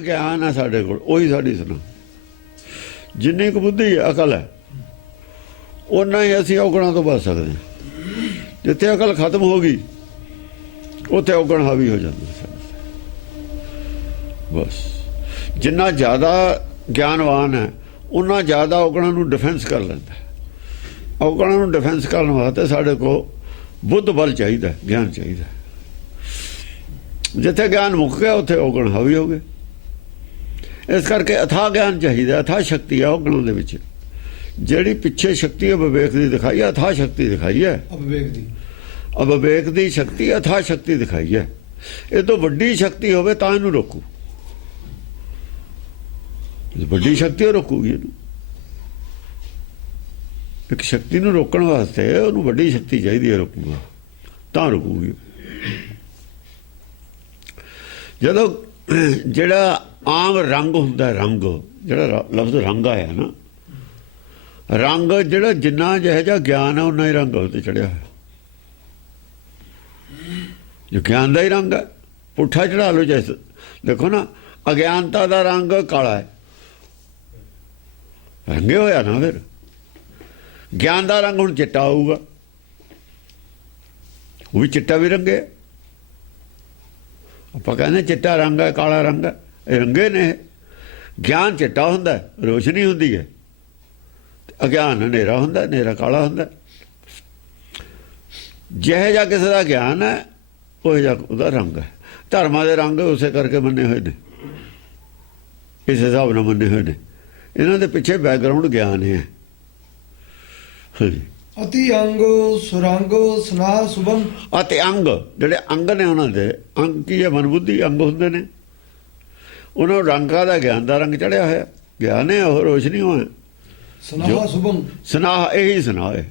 ਗਿਆਨ ਹੈ ਸਾਡੇ ਕੋਲ, ਉਹੀ ਸਾਡੀ ਸੁਣਾ। ਜਿੰਨੀ ਕੁ ਬੁੱਧੀ ਅਕਲ ਹੈ ਓਨਾ ਹੀ ਅਸੀਂ ਔਗਣਾਂ ਤੋਂ ਬਚ ਸਕਦੇ ਹਾਂ। ਜਿੱਥੇ ਅਕਲ ਖਤਮ ਹੋ ਗਈ ਉੱਥੇ ਔਗਣ ਹਾਵੀ ਹੋ ਜਾਂਦੇ। ਬਸ ਜਿੰਨਾ ਜ਼ਿਆਦਾ ਗਿਆਨਵਾਨ ਹੈ ਉਨਾ ਜ਼ਿਆਦਾ ਔਗਣਾਂ ਨੂੰ ਡਿਫੈਂਸ ਕਰ ਲੈਂਦਾ। ਔਗਣਾਂ ਨੂੰ ਡਿਫੈਂਸ ਕਰਨ ਵਾਸਤੇ ਸਾਡੇ ਕੋਲ ਬੁੱਧ ਬਲ ਚਾਹੀਦਾ, ਗਿਆਨ ਚਾਹੀਦਾ। ਜਿੱਥੇ ਗਿਆਨ ਮੁੱਕ ਗਿਆ ਉੱਥੇ ਔਗਣ ਹਾਵੀ ਹੋ ਗਏ। ਇਸ ਕਰਕੇ ਅਥਾਹ ਗਿਆਨ ਚਾਹੀਦਾ, ਅਥਾਹ ਸ਼ਕਤੀ ਆ ਔਗਣਾਂ ਦੇ ਵਿੱਚ। ਜਿਹੜੀ ਪਿੱਛੇ ਸ਼ਕਤੀ ਹੈ ਵਿਵੇਕ ਦੀ ਦਿਖਾਈ ਹੈ, ਅਥਾਹ ਸ਼ਕਤੀ ਦਿਖਾਈ ਹੈ। ਅਵਿਵੇਕ ਦੀ ਸ਼ਕਤੀ ਅਥਾਹ ਸ਼ਕਤੀ ਦਿਖਾਈ ਹੈ। ਇਹ ਤੋਂ ਵੱਡੀ ਸ਼ਕਤੀ ਹੋਵੇ ਤਾਂ ਇਹਨੂੰ ਰੋਕੂ। ਵੱਡੀ ਸ਼ਕਤੀ ਉਹ ਰੋਕੂਗੀ ਇਹਨੂੰ। ਇੱਕ ਸ਼ਕਤੀ ਨੂੰ ਰੋਕਣ ਵਾਸਤੇ ਉਹਨੂੰ ਵੱਡੀ ਸ਼ਕਤੀ ਚਾਹੀਦੀ ਹੈ, ਰੋਕੂਗਾ ਤਾਂ ਰੁਕੂਗੀ। ਜਦੋਂ ਜਿਹੜਾ ਆਮ ਰੰਗ ਹੁੰਦਾ, ਰੰਗ ਜਿਹੜਾ ਲਫ਼ਜ਼ ਰੰਗ ਆਇਆ ਨਾ, ਰੰਗ ਜਿਹੜਾ ਜਿੰਨਾ ਜਿਹੋ ਜਿਹਾ ਗਿਆਨ ਹੈ ਉਨਾ ਹੀ ਰੰਗ ਉਹਤੇ ਚੜਿਆ ਹੋਇਆ। ਜੋ ਗਿਆਨ ਦਾ ਹੀ ਰੰਗ ਹੈ ਪੁੱਠਾ ਚੜਾ ਲਓ। ਜੈਸੇ ਦੇਖੋ ਨਾ, ਅਗਿਆਨਤਾ ਦਾ ਰੰਗ ਕਾਲਾ ਹੈ, ਰੰਗੇ ਹੋਇਆ ਨਾ। ਫਿਰ ਗਿਆਨ ਦਾ ਰੰਗ ਹੁਣ ਚਿੱਟਾ ਆਊਗਾ, ਉਹ ਵੀ ਚਿੱਟਾ ਵੀ ਰੰਗੇ। ਆਪਾਂ ਕਹਿੰਦੇ ਚਿੱਟਾ ਰੰਗ ਹੈ, ਕਾਲਾ ਰੰਗ ਹੈ, ਇਹ ਰੰਗੇ ਨੇ। ਗਿਆਨ ਚਿੱਟਾ ਹੁੰਦਾ, ਰੋਸ਼ਨੀ ਹੁੰਦੀ ਹੈ। ਅਗਿਆਨ ਹਨੇਰਾ ਹੁੰਦਾ, ਹਨੇਰਾ ਕਾਲਾ ਹੁੰਦਾ। ਜਿਹੋ ਜਿਹਾ ਕਿਸੇ ਦਾ ਗਿਆਨ ਹੈ ਉਹ ਜਿਹਾ ਉਹਦਾ ਰੰਗ ਹੈ। ਧਰਮਾਂ ਦੇ ਰੰਗ ਉਸੇ ਕਰਕੇ ਮੰਨੇ ਹੋਏ ਨੇ, ਇਸ ਹਿਸਾਬ ਨਾਲ ਮੰਨੇ ਹੋਏ ਨੇ। ਇਹਨਾਂ ਦੇ ਪਿੱਛੇ ਬੈਕਗਰਾਊਂਡ ਗਿਆਨ ਹੈ। ਅਤੀ ਅੰਗ ਸੁਰੰਗ ਸਨਾਹ ਸੁਭਮ। ਅਤੇ ਅੰਗ ਜਿਹੜੇ ਅੰਗ ਨੇ ਉਹਨਾਂ ਦੇ, ਅੰਗ ਕੀ ਹੈ? ਮਨ ਬੁੱਧੀ ਅੰਗ ਹੁੰਦੇ ਨੇ। ਉਹਨਾਂ ਨੂੰ ਰੰਗਾਂ ਦਾ ਗਿਆਨ ਦਾ ਰੰਗ ਚੜਿਆ ਹੋਇਆ। ਗਿਆਨ ਹੈ ਉਹ, ਰੋਸ਼ਨੀ ਹੋਏ। ਸਨਾਹ ਸੁਭਮ, ਸਨਾਹ ਇਹੀ ਸਨਾਹ ਹੈ।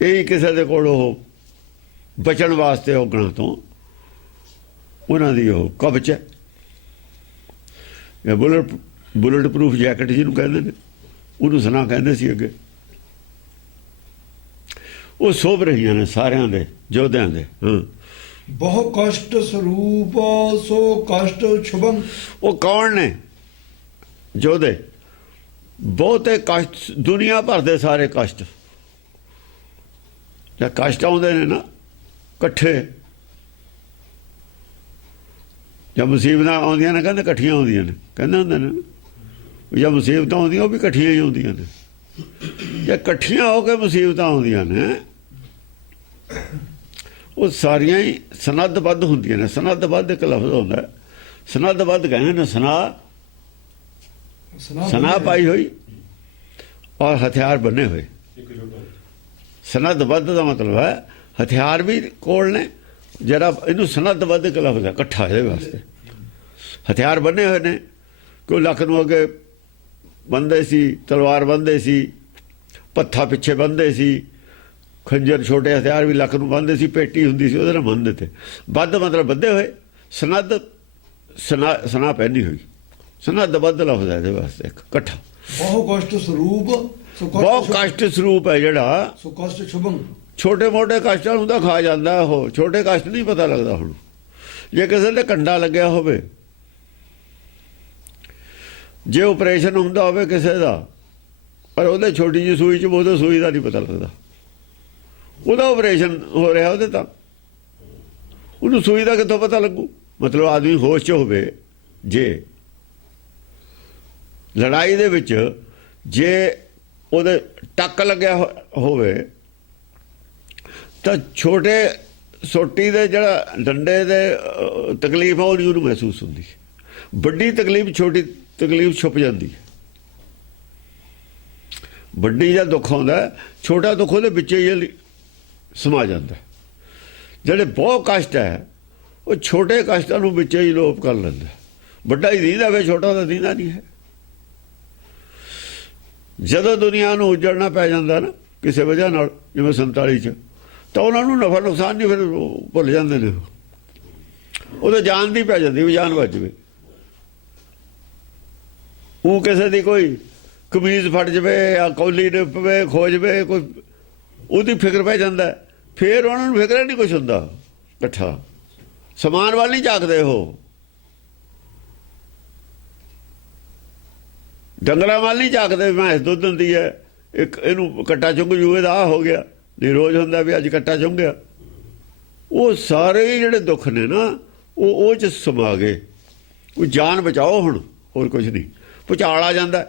ਇਹੀ ਕਿਸੇ ਦੇ ਕੋਲ ਉਹ ਬਚਣ ਵਾਸਤੇ ਔਗਣਾਂ ਤੋਂ ਉਹਨਾਂ ਦੀ ਉਹ ਕਵਚ ਹੈ। ਬੁਲਟ ਪ੍ਰੂਫ ਜੈਕਟ ਜਿਹਨੂੰ ਕਹਿੰਦੇ ਨੇ, ਉਹਨੂੰ ਸਨਾਹ ਕਹਿੰਦੇ ਸੀ ਅੱਗੇ। ਉਹ ਸੋਭ ਰਹੀਆਂ ਨੇ ਸਾਰਿਆਂ ਦੇ ਯੋਧਿਆਂ ਦੇ। ਬਹੁ ਕਸ਼ਟ ਸਰੂਪ ਸੋ ਕਸ਼ਟ ਸ਼ੁਭਮ। ਉਹ ਕੌਣ ਨੇ ਯੋਧੇ? ਬਹੁਤੇ ਕਸ਼ਟ, ਦੁਨੀਆ ਭਰ ਦੇ ਸਾਰੇ ਕਸ਼ਟ। ਜਾਂ ਕਸ਼ਟ ਆਉਂਦੇ ਨੇ ਨਾ ਇਕੱਠੇ, ਜਾਂ ਮੁਸੀਬਤਾਂ ਆਉਂਦੀਆਂ ਨੇ ਕਹਿੰਦੇ ਇਕੱਠੀਆਂ ਆਉਂਦੀਆਂ ਨੇ, ਕਹਿੰਦੇ ਹੁੰਦੇ ਨੇ। ਜਾਂ ਮੁਸੀਬਤਾਂ ਆਉਂਦੀਆਂ ਉਹ ਵੀ ਇਕੱਠੀਆਂ ਹੀ ਆਉਂਦੀਆਂ ਨੇ। ਜੇ ਇਕੱਠੀਆਂ ਹੋ ਕੇ ਮੁਸੀਬਤਾਂ ਆਉਂਦੀਆਂ ਨੇ ਉਹ ਸਾਰੀਆਂ ਹੀ ਸਨੱਧਬੱਧ ਹੁੰਦੀਆਂ ਨੇ। ਸਨੱਧਬੱਧ ਇੱਕ ਲਫ਼ਜ਼ ਹੁੰਦਾ, ਸਨੱਧਬੱਧ ਕਹਿੰਦੇ ਨੇ। ਸਨਾਹ ਪਾਈ ਹੋਈ ਔਰ ਹਥਿਆਰ ਬੰਨੇ ਹੋਏ। ਸਨੱਧਬੱਧ ਦਾ ਮਤਲਬ ਹੈ ਹਥਿਆਰ ਵੀ ਕੋਲ ਨੇ। ਜਿਹੜਾ ਇਹਨੂੰ ਸਨੱਧਬੱਧ ਇੱਕ ਲਫ਼ਜ਼ ਹੈ ਇਕੱਠਾ ਇਹਦੇ ਵਾਸਤੇ। ਹਥਿਆਰ ਬੰਨੇ ਹੋਏ ਨੇ। ਕੋਈ ਲੱਕ ਨੂੰ ਅੱਗੇ ਬੰਨ੍ਹਦੇ ਸੀ, ਤਲਵਾਰ ਬੰਨ੍ਹਦੇ ਸੀ, ਪੱਥਾ ਪਿੱਛੇ ਬੰਨ੍ਹਦੇ ਸੀ, ਖੰਜਰ ਛੋਟੇ ਹਥਿਆਰ ਵੀ ਲੱਕ ਨੂੰ ਬੰਨ੍ਹਦੇ ਸੀ, ਪੇਟੀ ਹੁੰਦੀ ਸੀ ਉਹਦੇ ਨਾਲ ਬੰਨ੍ਹਦੇ ਤੇ। ਬੱਧ ਮਤਲਬ ਬੱਧੇ ਹੋਏ, ਸਨੱਧ ਸਨਾਹ ਪਹਿਨੀ ਹੋਈ। ਸਨੱਧਬੱਧ ਲਫ਼ਜ਼ ਹੈ ਇਹਦੇ ਵਾਸਤੇ ਇਕੱਠਾ। ਬਹੁ ਕਸ਼ਟ ਸਰੂਪ, ਬਹੁਤ ਕਸ਼ਟ ਸਰੂਪ ਹੈ ਜਿਹੜਾ। ਸੋ ਕਸ਼ਟ ਸ਼ੁਭਮ। ਛੋਟੇ ਮੋਟੇ ਕਸ਼ਟਾਂ ਨੂੰ ਤਾਂ ਖਾ ਜਾਂਦਾ ਉਹ, ਛੋਟੇ ਕਸ਼ਟ ਨਹੀਂ ਪਤਾ ਲੱਗਦਾ। ਹੁਣ ਜੇ ਕਿਸੇ ਦੇ ਕੰਡਾ ਲੱਗਿਆ ਹੋਵੇ, ਜੇ ਆਪਰੇਸ਼ਨ ਹੁੰਦਾ ਹੋਵੇ ਕਿਸੇ ਦਾ, ਪਰ ਉਹਦੇ ਛੋਟੀ ਜਿਹੀ ਸੂਈ 'ਚ ਉਹਦੇ ਸੂਈ ਦਾ ਨਹੀਂ ਪਤਾ ਲੱਗਦਾ। ਉਹਦਾ ਆਪਰੇਸ਼ਨ ਹੋ ਰਿਹਾ ਉਹਦੇ, ਤਾਂ ਉਹਨੂੰ ਸੂਈ ਦਾ ਕਿੱਥੋਂ ਪਤਾ ਲੱਗੂ? ਮਤਲਬ ਆਦਮੀ ਹੋਸ਼ 'ਚ ਹੋਵੇ। ਜੇ ਲੜਾਈ ਦੇ ਵਿੱਚ ਜੇ ਉਹਦੇ ਟੱਕ ਲੱਗਿਆ ਹੋਵੇ ਤਾਂ ਛੋਟੇ ਸੋਟੀ ਦੇ ਜਿਹੜਾ ਡੰਡੇ ਦੇ ਤਕਲੀਫ ਆ ਉਹ ਨਹੀਂ ਉਹਨੂੰ ਮਹਿਸੂਸ ਹੁੰਦੀ। ਵੱਡੀ ਤਕਲੀਫ ਛੋਟੀ ਤਕਲੀਫ ਛੁਪ ਜਾਂਦੀ ਹੈ। ਵੱਡੀ ਦਾ ਦੁੱਖ ਆਉਂਦਾ, ਛੋਟਾ ਦੁੱਖ ਉਹਦੇ ਵਿੱਚ ਹੀ ਸਮਾ ਜਾਂਦਾ। ਜਿਹੜੇ ਬਹੁਤ ਕਸ਼ਟ ਹੈ ਉਹ ਛੋਟੇ ਕਸ਼ਟਾਂ ਨੂੰ ਵਿੱਚ ਹੀ ਲੋਪ ਕਰ ਲੈਂਦਾ। ਵੱਡਾ ਹੀ ਦੀਂਦਾ ਵੇ, ਛੋਟਾ ਤਾਂ ਦੀਂਦਾ ਨਹੀਂ ਹੈ। ਜਦੋਂ ਦੁਨੀਆ ਨੂੰ ਉਜੜਨਾ ਪੈ ਜਾਂਦਾ ਨਾ ਕਿਸੇ ਵਜ੍ਹਾ ਨਾਲ, ਜਿਵੇਂ 47 'ਚ, ਤਾਂ ਉਹਨਾਂ ਨੂੰ ਨਫਾ ਨੁਕਸਾਨ ਨਹੀਂ, ਫਿਰ ਭੁੱਲ ਜਾਂਦੇ ਨੇ। ਉਹਦੇ ਜਾਨ ਦੀ ਪੈ ਜਾਂਦੀ ਵੀ ਜਾਨ ਬਚ ਜਾਵੇ। ਉਹ ਕਿਸੇ ਦੀ ਕੋਈ ਕਮੀਜ਼ ਫਟ ਜਾਵੇ ਜਾਂ ਕੌਲੀ ਨੇ ਪਵੇ, ਖੋ ਜਾਵੇ, ਕੋਈ ਉਹਦੀ ਫਿਕਰ ਪੈ ਜਾਂਦਾ। ਫਿਰ ਉਹਨਾਂ ਨੂੰ ਫਿਕਰ ਨਹੀਂ ਕੁਛ ਹੁੰਦਾ। ਇਕੱਠਾ ਸਮਾਨ ਵੱਲ ਨਹੀਂ ਝਾਕਦੇ ਉਹ। ਡੰਗਰਾਂ ਵੱਲ ਨਹੀਂ ਝਾਕਦੇ ਵੀ ਮੈਂ ਦੁੱਧ ਦਿੰਦੀ ਹੈ, ਇੱਕ ਇਹਨੂੰ ਕੱਟਾ ਚੁੰਗ ਜੂ ਇਹਦਾ ਆਹ ਹੋ ਗਿਆ, ਨਹੀਂ ਰੋਜ਼ ਹੁੰਦਾ ਵੀ ਅੱਜ ਕੱਟਾ ਚੁੰਗਿਆ। ਉਹ ਸਾਰੇ ਹੀ ਜਿਹੜੇ ਦੁੱਖ ਨੇ ਨਾ ਉਹ ਚ ਸਮਾ ਗਏ। ਉਹ ਜਾਨ ਬਚਾਓ ਹੁਣ, ਹੋਰ ਕੁਝ ਨਹੀਂ। ਭੁਚਾਲ ਆ ਜਾਂਦਾ,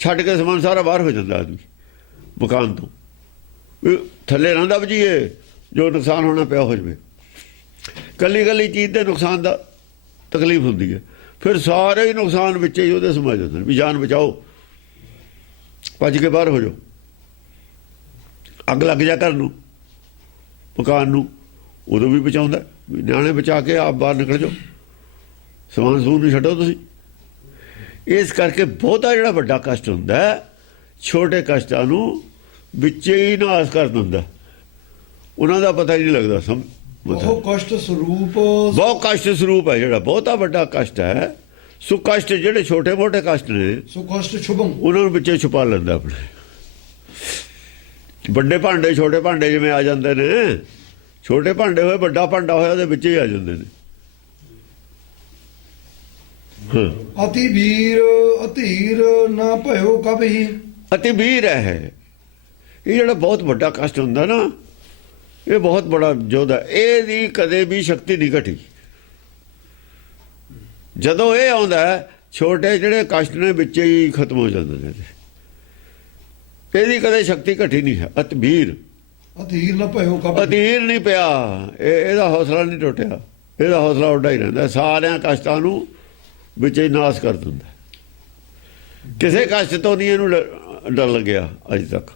ਛੱਡ ਕੇ ਸਮਾਨ ਸਾਰਾ ਬਾਹਰ ਹੋ ਜਾਂਦਾ ਆਦਮੀ ਮਕਾਨ ਤੋਂ, ਥੱਲੇ ਰਹਿੰਦਾ ਵਜੀਏ ਜੋ ਨੁਕਸਾਨ ਹੋਣਾ ਪਿਆ ਹੋ ਜਾਵੇ। ਕੱਲੀ ਕੱਲੀ ਚੀਜ਼ ਦੇ ਨੁਕਸਾਨ ਦਾ ਤਕਲੀਫ ਹੁੰਦੀ ਹੈ, ਫਿਰ ਸਾਰੇ ਹੀ ਨੁਕਸਾਨ ਵਿੱਚ ਹੀ ਉਹਦੇ ਸਮਝ ਜਾਂਦੇ ਨੇ ਵੀ ਜਾਨ ਬਚਾਓ, ਭੱਜ ਕੇ ਬਾਹਰ ਹੋ ਜਾਓ। ਅੱਗ ਲੱਗ ਜਾ ਘਰ ਨੂੰ, ਮਕਾਨ ਨੂੰ, ਉਦੋਂ ਵੀ ਬਚਾਉਂਦਾ ਵੀ ਨਿਆਣੇ ਬਚਾ ਕੇ ਆਪ ਬਾਹਰ ਨਿਕਲ ਜਾਓ, ਸਮਾਨ ਸਮੂਨ ਨਹੀਂ ਛੱਡੋ ਤੁਸੀਂ। ਇਸ ਕਰਕੇ ਬਹੁਤਾ ਜਿਹੜਾ ਵੱਡਾ ਕਸ਼ਟ ਹੁੰਦਾ ਛੋਟੇ ਕਸ਼ਟਾਂ ਨੂੰ ਵਿੱਚੇ ਹੀ ਨਾਸ ਕਰ ਦਿੰਦਾ, ਉਹਨਾਂ ਦਾ ਪਤਾ ਹੀ ਨਹੀਂ ਲੱਗਦਾ। ਉਹ ਕਸ਼ਟ ਸਰੂਪ, ਬਹੁਤ ਕਸ਼ਟ ਸਰੂਪ ਹੈ ਜਿਹੜਾ ਬਹੁਤਾ ਵੱਡਾ ਕਸ਼ਟ ਹੈ। ਸੋ ਕਸ਼ਟ ਜਿਹੜੇ ਛੋਟੇ ਮੋਟੇ ਕਸ਼ਟ ਨੇ, ਸੋ ਕਸ਼ਟ ਛੁਭੰ, ਉਹਨਾਂ ਨੂੰ ਵਿੱਚੇ ਛੁਪਾ ਲੈਂਦਾ ਆਪਣੇ। ਵੱਡੇ ਭਾਂਡੇ ਛੋਟੇ ਭਾਂਡੇ ਜਿਵੇਂ ਆ ਜਾਂਦੇ ਨੇ, ਛੋਟੇ ਭਾਂਡੇ ਹੋਏ ਵੱਡਾ ਭਾਂਡਾ ਹੋਇਆ ਉਹਦੇ ਵਿੱਚ ਹੀ ਆ ਜਾਂਦੇ ਨੇ। ਅਤੀ ਵੀਰ ਅਧੀਰ ਨਾ ਭਇਓ ਕਬਹੀ, ਅਤੀ ਵੀਰ ਹੈ ਇਹ ਜਿਹੜਾ ਬਹੁਤ ਵੱਡਾ ਕਸ਼ਟ ਹੁੰਦਾ ਨਾ, ਇਹ ਬਹੁਤ ਬੜਾ ਯੋਧਾ, ਇਹਦੀ ਕਦੇ ਵੀ ਸ਼ਕਤੀ ਨਹੀਂ ਘਟੀ। ਜਦੋਂ ਇਹ ਆਉਂਦਾ ਛੋਟੇ ਜਿਹੜੇ ਕਸ਼ਟ ਨੇ ਵਿੱਚ ਹੀ ਖਤਮ ਹੋ ਜਾਂਦੇ ਨੇ, ਇਹਦੀ ਕਦੇ ਸ਼ਕਤੀ ਘਟੀ ਨਹੀਂ ਹੈ। ਅਤਬੀਰ, ਅਧੀਰ ਨਾ ਭਇਓ ਕਬਹੀ, ਅਧੀਰ ਨਹੀਂ ਪਿਆ, ਇਹਦਾ ਹੌਸਲਾ ਨਹੀਂ ਟੁੱਟਿਆ, ਇਹਦਾ ਹੌਸਲਾ ਉੱਡਾ ਹੀ ਰਹਿੰਦਾ, ਸਾਰਿਆਂ ਕਸ਼ਟਾਂ ਨੂੰ ਵਿੱਚ ਹੀ ਨਾਸ ਕਰ ਦਿੰਦਾ। ਕਿਸੇ ਕਸ਼ਟ ਤੋਂ ਨਹੀਂ ਇਹਨੂੰ ਡਰ ਲੱਗਿਆ ਅਜੇ ਤੱਕ,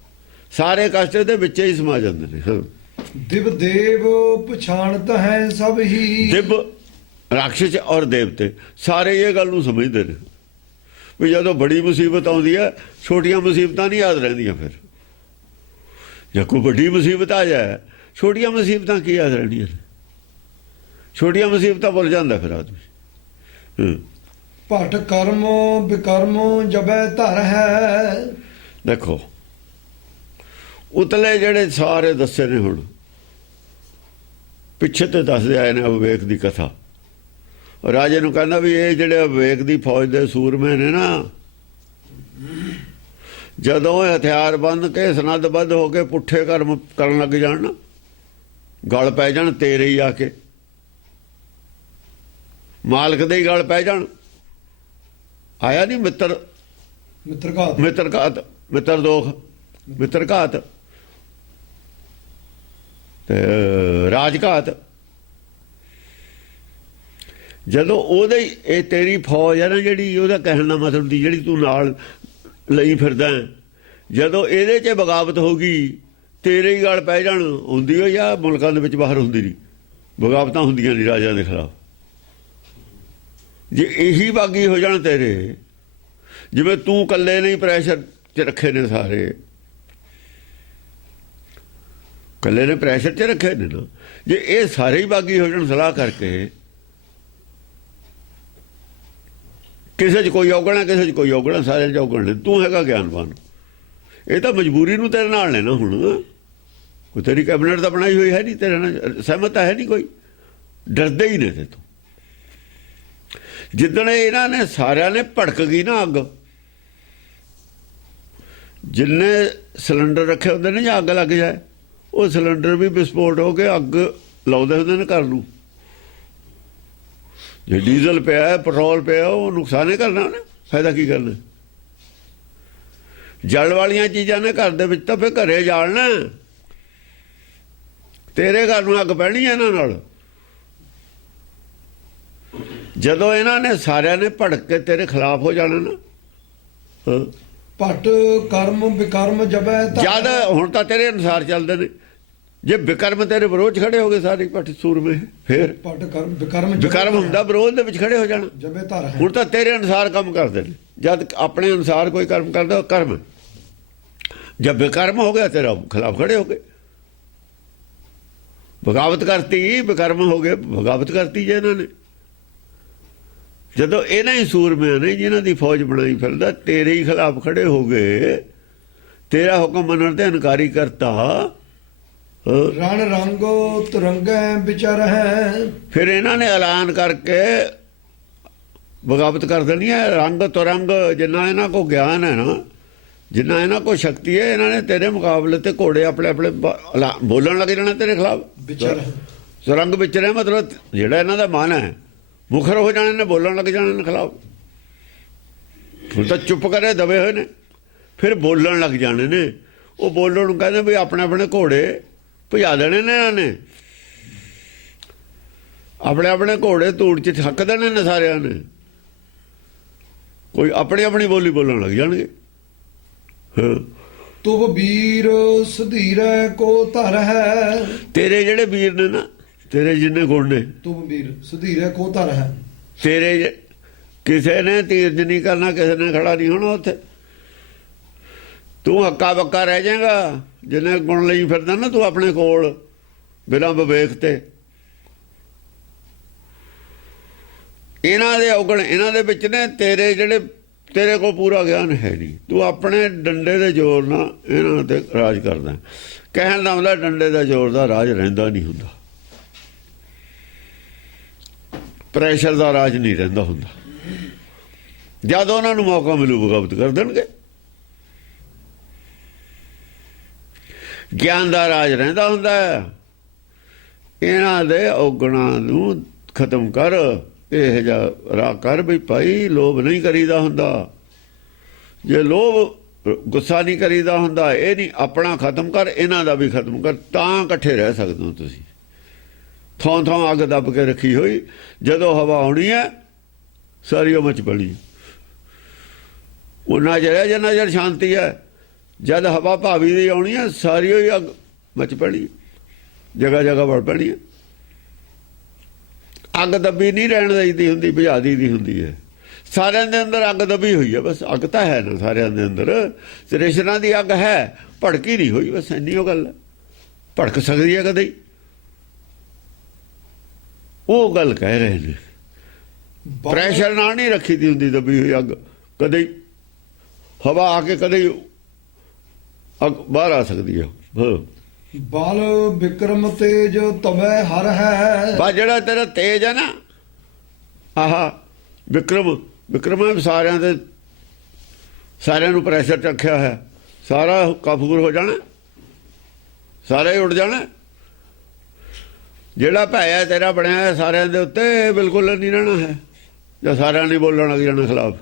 ਸਾਰੇ ਕਸ਼ਟ ਇਹਦੇ ਵਿੱਚ ਹੀ ਸਮਾ ਜਾਂਦੇ ਨੇ। ਦਿਵ ਦੇਵ ਪਛਾਣਤ ਹੈ ਸਭ ਹੀ, ਦਿਵ ਰਾਖਸ਼ ਔਰ ਦੇਵਤੇ ਸਾਰੇ ਇਹ ਗੱਲ ਨੂੰ ਸਮਝਦੇ ਨੇ ਵੀ ਜਦੋਂ ਬੜੀ ਮੁਸੀਬਤ ਆਉਂਦੀ ਹੈ ਛੋਟੀਆਂ ਮੁਸੀਬਤਾਂ ਨਹੀਂ ਯਾਦ ਰਹਿੰਦੀਆਂ। ਫਿਰ ਜੇ ਕੋਈ ਵੱਡੀ ਮੁਸੀਬਤ ਆ ਜਾਏ ਛੋਟੀਆਂ ਮੁਸੀਬਤਾਂ ਕੀ ਯਾਦ ਰਹਿੰਦੀਆਂ ਨੇ, ਛੋਟੀਆਂ ਮੁਸੀਬਤਾਂ ਭੁੱਲ ਜਾਂਦਾ ਫਿਰ ਆਦਮੀ। ਭਟ ਕਰਮ ਬਿਕਰਮ ਜਬੈ ਧਰ ਹੈ, ਦੇਖੋ ਉਤਲੇ ਜਿਹੜੇ ਸਾਰੇ ਦੱਸੇ ਨੇ, ਹੁਣ ਪਿੱਛੇ ਤੇ ਦੱਸਦੇ ਆਏ ਨੇ ਅਵਿਵੇਕ ਦੀ ਕਥਾ। ਰਾਜੇ ਨੂੰ ਕਹਿੰਦਾ ਵੀ ਇਹ ਜਿਹੜੇ ਅਵਿਵੇਕ ਦੀ ਫੌਜ ਦੇ ਸੂਰਮੇ ਨੇ ਨਾ, ਜਦੋਂ ਇਹ ਹਥਿਆਰ ਬੰਨ ਕੇ ਸਨੱਧਬੱਧ ਹੋ ਕੇ ਪੁੱਠੇ ਕਰਮ ਕਰਨ ਲੱਗ ਜਾਣ ਨਾ, ਗਲ ਪੈ ਜਾਣ ਤੇਰੇ ਹੀ ਆ ਕੇ, ਮਾਲਕ ਦੇ ਹੀ ਗਲ ਪੈ ਜਾਣ। ਆਇਆ ਨਹੀਂ ਮਿੱਤਰ ਮਿੱਤਰਘਾਤ, ਮਿੱਤਰਘਾਤ, ਮਿੱਤਰ ਦੋਖ, ਮਿੱਤਰਘਾਤ ਤੇ ਰਾਜਘਾਤ। ਜਦੋਂ ਉਹਦੇ ਇਹ ਤੇਰੀ ਫੌਜ ਹੈ ਨਾ ਜਿਹੜੀ, ਉਹਦਾ ਕਹਿਣ ਦਾ ਮਤਲਬ ਦੀ ਜਿਹੜੀ ਤੂੰ ਨਾਲ ਲਈ ਫਿਰਦਾ, ਜਦੋਂ ਇਹਦੇ 'ਚ ਬਗਾਵਤ ਹੋ ਗਈ ਤੇਰੇ ਹੀ ਗਲ ਪੈ ਜਾਣ। ਹੁੰਦੀ ਹੋਈ ਆ ਮੁਲਕਾਂ ਦੇ ਵਿੱਚ, ਬਾਹਰ ਹੁੰਦੀ ਨਹੀਂ, ਬਗਾਵਤਾਂ ਹੁੰਦੀਆਂ ਨਹੀਂ ਰਾਜਿਆਂ ਦੇ ਖਿਲਾਫ। ਜੇ ਇਹੀ ਬਾਗੀ ਹੋ ਜਾਣ ਤੇਰੇ, ਜਿਵੇਂ ਤੂੰ ਇਕੱਲੇ ਨਹੀਂ ਪ੍ਰੈਸ਼ਰ 'ਚ ਰੱਖੇ ਨੇ ਸਾਰੇ, ਇਕੱਲੇ ਨੇ ਪ੍ਰੈਸ਼ਰ 'ਚ ਰੱਖੇ ਨੇ ਨਾ, ਜੇ ਇਹ ਸਾਰੇ ਹੀ ਬਾਗੀ ਹੋ ਜਾਣ ਸਲਾਹ ਕਰਕੇ, ਕਿਸੇ 'ਚ ਕੋਈ ਔਗਣਾ ਕਿਸੇ 'ਚ ਕੋਈ ਔਗਣਾ, ਸਾਰਿਆਂ 'ਚ ਔਗਣ ਨੇ, ਤੂੰ ਹੈਗਾ ਗਿਆਨਵਾਨ। ਇਹ ਤਾਂ ਮਜਬੂਰੀ ਨੂੰ ਤੇਰੇ ਨਾਲ ਨੇ ਨਾ, ਹੁਣ ਕੋਈ ਤੇਰੀ ਕੈਬਨਿਟ ਤਾਂ ਬਣਾਈ ਹੋਈ ਹੈ ਨਹੀਂ, ਤੇਰੇ ਨਾਲ ਸਹਿਮਤ ਹੈ ਨਹੀਂ ਕੋਈ, ਡਰਦੇ ਹੀ ਨੇ ਤੇ ਤੂੰ। ਜਿੱਦਣ ਇਹਨਾਂ ਨੇ ਸਾਰਿਆਂ ਨੇ ਭੜਕ ਗਈ ਨਾ ਅੱਗ, ਜਿੰਨੇ ਸਿਲੰਡਰ ਰੱਖੇ ਹੁੰਦੇ ਨੇ ਜਾਂ ਅੱਗ ਲੱਗ ਜਾਏ, ਉਹ ਸਿਲੰਡਰ ਵੀ ਵਿਸਫੋਟ ਹੋ ਕੇ ਅੱਗ ਲਾਉਂਦੇ ਹੁੰਦੇ ਨੇ ਘਰ ਨੂੰ। ਜੇ ਡੀਜ਼ਲ ਪਿਆ ਪੈਟਰੋਲ ਪਿਆ ਉਹ ਨੁਕਸਾਨ ਹੀ ਕਰਨਾ ਉਹਨੇ, ਫਾਇਦਾ ਕੀ ਕਰਨਾ। ਜਲ ਵਾਲੀਆਂ ਚੀਜ਼ਾਂ ਨੇ ਘਰ ਦੇ ਵਿੱਚ ਤਾਂ ਫਿਰ ਘਰੇ ਜਾਲਣਾ, ਤੇਰੇ ਘਰ ਨੂੰ ਅੱਗ ਪੈਣੀ ਇਹਨਾਂ ਨਾਲ। ਜਦੋਂ ਇਹਨਾਂ ਨੇ ਸਾਰਿਆਂ ਨੇ ਭੜਕ ਕੇ ਤੇਰੇ ਖਿਲਾਫ ਹੋ ਜਾਣਾ ਨਾ, ਭਟ ਕਰਮ ਬਿਕਰਮ ਜਬੈ ਧਰ, ਜਦ ਹੁਣ ਤਾਂ ਤੇਰੇ ਅਨੁਸਾਰ ਚੱਲਦੇ ਨੇ, ਜੇ ਬਿਕਰਮ ਤੇਰੇ ਵਿਰੋਧ ਖੜੇ ਹੋ ਗਏ ਸਾਰੇ ਭੱਟ ਸੂਰਮੇ, ਫਿਰ ਭਟ ਕਰਮ ਬਿਕਰਮ ਬਿਕਰਮ ਹੁੰਦਾ ਵਿਰੋਧ ਦੇ ਵਿੱਚ ਖੜੇ ਹੋ ਜਾਣਾ। ਜਬੈ ਧਰ ਹੈ, ਹੁਣ ਤਾਂ ਤੇਰੇ ਅਨੁਸਾਰ ਕੰਮ ਕਰਦੇ ਨੇ, ਜਦ ਆਪਣੇ ਅਨੁਸਾਰ ਕੋਈ ਕਰਮ ਕਰਦਾ ਉਹ ਕਰਮ, ਜਦ ਬਿਕਰਮ ਹੋ ਗਿਆ ਤੇਰਾ ਖਿਲਾਫ ਖੜੇ ਹੋ ਗਏ। ਬਗਾਵਤ ਕਰਤੀ, ਬਿਕਰਮ ਹੋ ਗਏ, ਬਗਾਵਤ ਕਰਤੀ ਜੇ ਇਹਨਾਂ ਨੇ। ਜਦੋਂ ਇਹਨਾਂ ਹੀ ਸੂਰਮਿਆਂ ਨੇ ਜਿਨ੍ਹਾਂ ਦੀ ਫੌਜ ਬਣਾਈ ਫਿਰਦਾ ਤੇਰੇ ਹੀ ਖਿਲਾਫ ਖੜੇ ਹੋ ਗਏ, ਤੇਰਾ ਹੁਕਮ ਮੰਨਣ ਤੇ ਇਨਕਾਰੀ ਕਰਤਾ, ਰਣ ਰੰਗੋ ਤੁਰੰਗੈ ਵਿਚਰ ਹੈ, ਫਿਰ ਇਹਨਾਂ ਨੇ ਐਲਾਨ ਕਰਕੇ ਬਗਾਵਤ ਕਰ ਦੇਣੀ ਹੈ। ਰੰਗ ਤੁਰੰਗ ਜਿੰਨਾ ਇਹਨਾਂ ਕੋ ਗਿਆਨ ਹੈ ਨਾ, ਜਿੰਨਾ ਇਹਨਾਂ ਕੋ ਸ਼ਕਤੀ ਹੈ, ਇਹਨਾਂ ਨੇ ਤੇਰੇ ਮੁਕਾਬਲੇ ਤੇ ਘੋੜੇ ਆਪਣੇ ਆਪਣੇ ਬੋਲਣ ਲੱਗ ਜਾਣਾ ਤੇਰੇ ਖਿਲਾਫ। ਵਿਚਾਰ ਸੁਰੰਗ ਵਿੱਚ ਰਿਹਾ ਮਤਲਬ ਜਿਹੜਾ ਇਹਨਾਂ ਦਾ ਮਨ ਹੈ ਮੁਖਰ ਹੋ ਜਾਣੇ ਨੇ, ਬੋਲਣ ਲੱਗ ਜਾਣੇ ਨੇ ਖਿਲਾਫ। ਹੁਣ ਤਾਂ ਚੁੱਪ ਕਰੇ ਦਬੇ ਹੋਏ ਨੇ, ਫਿਰ ਬੋਲਣ ਲੱਗ ਜਾਣੇ ਨੇ। ਉਹ ਬੋਲਣ ਨੂੰ ਕਹਿੰਦੇ ਵੀ ਆਪਣੇ ਆਪਣੇ ਘੋੜੇ ਭਜਾ ਦੇਣੇ ਨੇ ਇਹਨਾਂ ਨੇ, ਆਪਣੇ ਆਪਣੇ ਘੋੜੇ ਧੂੜ 'ਚ ਥੱਕ ਦੇਣੇ ਨੇ ਸਾਰਿਆਂ ਨੇ। ਕੋਈ ਆਪਣੀ ਆਪਣੀ ਬੋਲੀ ਬੋਲਣ ਲੱਗ ਜਾਣਗੇ। ਹਾਂ, ਤੁਬ ਵੀਰ ਸੁਧੀਰੈ ਕੋ ਧਰ ਹੈ। ਤੇਰੇ ਜਿਹੜੇ ਵੀਰ ਨੇ ਨਾ, ਤੇਰੇ ਜਿੰਨੇ ਗੁਣ ਨੇ, ਤੁਬ ਵੀਰ ਸੁਧੀਰੈ ਕੋ ਧਰ ਹੈ। ਤੇਰੇ ਕਿਸੇ ਨੇ ਤੀਰਜ ਨਹੀਂ ਕਰਨਾ, ਕਿਸੇ ਨੇ ਖੜਾ ਨਹੀਂ ਹੋਣਾ ਉੱਥੇ। ਤੂੰ ਹੱਕਾ ਬੱਕਾ ਰਹਿ ਜਾਏਗਾ ਜਿੰਨੇ ਗੁਣ ਲਈ ਫਿਰਦਾ ਨਾ ਤੂੰ ਆਪਣੇ ਕੋਲ ਬਿਨਾਂ ਵਿਵੇਕ ਤੇ। ਇਹਨਾਂ ਦੇ ਔਗਣ ਇਹਨਾਂ ਦੇ ਵਿੱਚ ਨੇ, ਤੇਰੇ ਜਿਹੜੇ ਤੇਰੇ ਕੋਲ ਪੂਰਾ ਗਿਆਨ ਹੈ ਨਹੀਂ। ਤੂੰ ਆਪਣੇ ਡੰਡੇ ਦੇ ਜ਼ੋਰ ਨਾਲ ਇਹਨਾਂ ਤੇ ਰਾਜ ਕਰਦਾ। ਕਹਿਣ ਦਾ ਮਤਲਬ ਡੰਡੇ ਦਾ ਜ਼ੋਰ ਦਾ ਰਾਜ ਰਹਿੰਦਾ ਨਹੀਂ ਹੁੰਦਾ, ਪ੍ਰੈਸ਼ਰ ਦਾ ਰਾਜ ਨਹੀਂ ਰਹਿੰਦਾ ਹੁੰਦਾ। ਜਦ ਉਹਨਾਂ ਨੂੰ ਮੌਕਾ ਮਿਲੂ ਬਗਾਵਤ ਕਰ ਦੇਣਗੇ। ਗਿਆਨ ਦਾ ਰਾਜ ਰਹਿੰਦਾ ਹੁੰਦਾ। ਇਹਨਾਂ ਦੇ ਔਗਣਾਂ ਨੂੰ ਖਤਮ ਕਰ, ਇਹ ਜਿਹਾ ਰਾਹ ਕਰ ਵੀ ਭਾਈ ਲੋਭ ਨਹੀਂ ਕਰੀਦਾ ਹੁੰਦਾ। ਜੇ ਲੋਭ ਗੁੱਸਾ ਨਹੀਂ ਕਰੀਦਾ ਹੁੰਦਾ, ਇਹ ਨਹੀਂ ਆਪਣਾ ਖਤਮ ਕਰ, ਇਹਨਾਂ ਦਾ ਵੀ ਖਤਮ ਕਰ, ਤਾਂ ਇਕੱਠੇ ਰਹਿ ਸਕਦੇ ਹੋ ਤੁਸੀਂ। ਥਾਂ ਥਾਂ ਅੱਗ ਦੱਬ ਕੇ ਰੱਖੀ ਹੋਈ, ਜਦੋਂ ਹਵਾ ਆਉਣੀ ਹੈ ਸਾਰੀ ਉਹ ਮਚ ਪੜੀ। ਉਹਨਾਂ ਜਿਹੜਾ ਜਿੰਨਾ ਚਿਰ ਸ਼ਾਂਤੀ ਹੈ, ਜਦ ਹਵਾ ਭਾਵੀ ਦੀ ਆਉਣੀ ਹੈ ਸਾਰੀ ਹੀ ਅੱਗ ਮਚ ਪੈਣੀ, ਜਗ੍ਹਾ ਜਗ੍ਹਾ ਵੜ ਪੈਣੀ ਹੈ। ਅੱਗ ਦੱਬੀ ਨਹੀਂ ਰਹਿਣ ਦੇਈਦੀ ਹੁੰਦੀ, ਬੁਝਾ ਦੀ ਹੁੰਦੀ ਹੈ। ਸਾਰਿਆਂ ਦੇ ਅੰਦਰ ਅੱਗ ਦੱਬੀ ਹੋਈ ਹੈ, ਬਸ ਅੱਗ ਤਾਂ ਹੈ ਨਾ ਸਾਰਿਆਂ ਦੇ ਅੰਦਰ। ਸ੍ਰੇਸ਼ਨਾਂ ਦੀ ਅੱਗ ਹੈ, ਭੜਕੀ ਨਹੀਂ ਹੋਈ, ਬਸ ਇੰਨੀ ਉਹ ਗੱਲ ਹੈ। ਭੜਕ ਸਕਦੀ ਹੈ ਕਦੇ ਹੀ, ਉਹ ਗੱਲ ਕਹਿ ਰਹੇ ਨੇ। ਪ੍ਰੈਸ਼ਰ ਨਾਲ ਨਹੀਂ ਰੱਖੀ ਦੀ ਹੁੰਦੀ ਦੱਬੀ ਹੋਈ ਅੱਗ, ਕਦੇ ਹੀ ਹਵਾ ਆ ਕੇ ਕਦੇ ਅੱਗ ਬਾਹਰ ਆ ਸਕਦੀ ਹੈ। ਬਲ ਵਿਕਰਮ ਤੇਜ ਤਵੈ ਹਰ ਹੈ। ਬਸ ਜਿਹੜਾ ਤੇਰਾ ਤੇਜ ਹੈ ਨਾ, ਆਹਾ ਵਿਕਰਮ ਸਾਰਿਆਂ ਦੇ, ਸਾਰਿਆਂ ਨੂੰ ਪ੍ਰੈਸ਼ਰ 'ਚ ਰੱਖਿਆ ਹੈ। ਸਾਰਾ ਕਾਫੂਰ ਹੋ ਜਾਣਾ, ਸਾਰਾ ਹੀ ਉੱਡ ਜਾਣਾ। ਜਿਹੜਾ ਭੈਆ ਤੇਰਾ ਬਣਿਆ ਸਾਰਿਆਂ ਦੇ ਉੱਤੇ, ਬਿਲਕੁਲ ਨਹੀਂ ਰਹਿਣਾ ਹੈ। ਜਾਂ ਸਾਰਿਆਂ ਨੇ ਬੋਲਣ ਲੱਗ ਜਾਣਾ ਖਿਲਾਫ।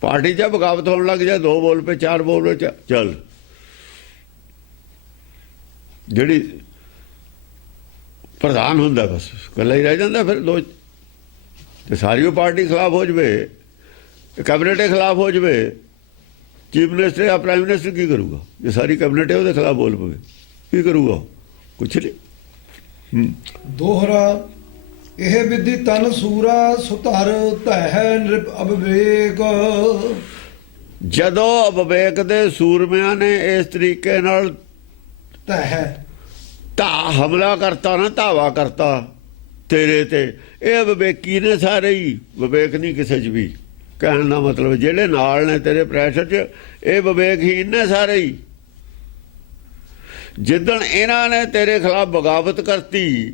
ਪਾਰਟੀ 'ਚ ਬਗਾਵਤ ਹੋਣ ਲੱਗ ਜਾਏ, 2 ਬੋਲ ਪੇ 4 ਬੋਲ ਪੇ ਚੱਲ। ਜਿਹੜੀ ਪ੍ਰਧਾਨ ਹੁੰਦਾ ਬਸ ਇਕੱਲਾ ਹੀ ਰਹਿ ਜਾਂਦਾ। ਫਿਰ 2 ਤੇ ਸਾਰੀ ਉਹ ਪਾਰਟੀ ਖਿਲਾਫ ਹੋ ਜਾਵੇ, ਕੈਬਨਿਟ ਦੇ ਖਿਲਾਫ ਹੋ ਜਾਵੇ, ਚੀਫ ਮਿਨਿਸਟਰ ਜਾਂ ਪ੍ਰਾਈਮ ਮਿਨਿਸਟਰ ਕੀ ਕਰੂਗਾ? ਜੇ ਸਾਰੀ ਕੈਬਨਿਟ ਉਹਦੇ ਖਿਲਾਫ ਬੋਲ ਪਵੇ, ਕੀ ਕਰੂਗਾ? ਕੁਛ ਨਹੀਂ। ਦੋਹਰਾ ਇਹ ਵਿਧੀ ਤਨ ਸੂਰਾ ਸੁਧਰ ਧੈ ਨਿਰਪ ਅਵਿਵੇਕ। ਜਦੋਂ ਅਵਿਵੇਕ ਦੇ ਸੂਰਮਿਆਂ ਨੇ ਇਸ ਤਰੀਕੇ ਨਾਲ ਹਮਲਾ ਕਰਤਾ ਨਾ, ਧਾਵਾ ਕਰਤਾ ਤੇਰੇ ਤੇ, ਇਹ ਵਿਵੇਕੀ ਨੇ ਸਾਰੇ ਹੀ। ਵਿਵੇਕ ਨਹੀਂ ਕਿਸੇ 'ਚ ਵੀ। ਕਹਿਣ ਦਾ ਮਤਲਬ ਜਿਹੜੇ ਨਾਲ ਨੇ ਤੇਰੇ ਪ੍ਰੈਸ਼ਰ 'ਚ, ਇਹ ਵਿਵੇਕਹੀਨ ਨੇ ਸਾਰੇ ਹੀ। ਜਿੱਦਣ ਇਹਨਾਂ ਨੇ ਤੇਰੇ ਖਿਲਾਫ ਬਗਾਵਤ ਕਰਤੀ,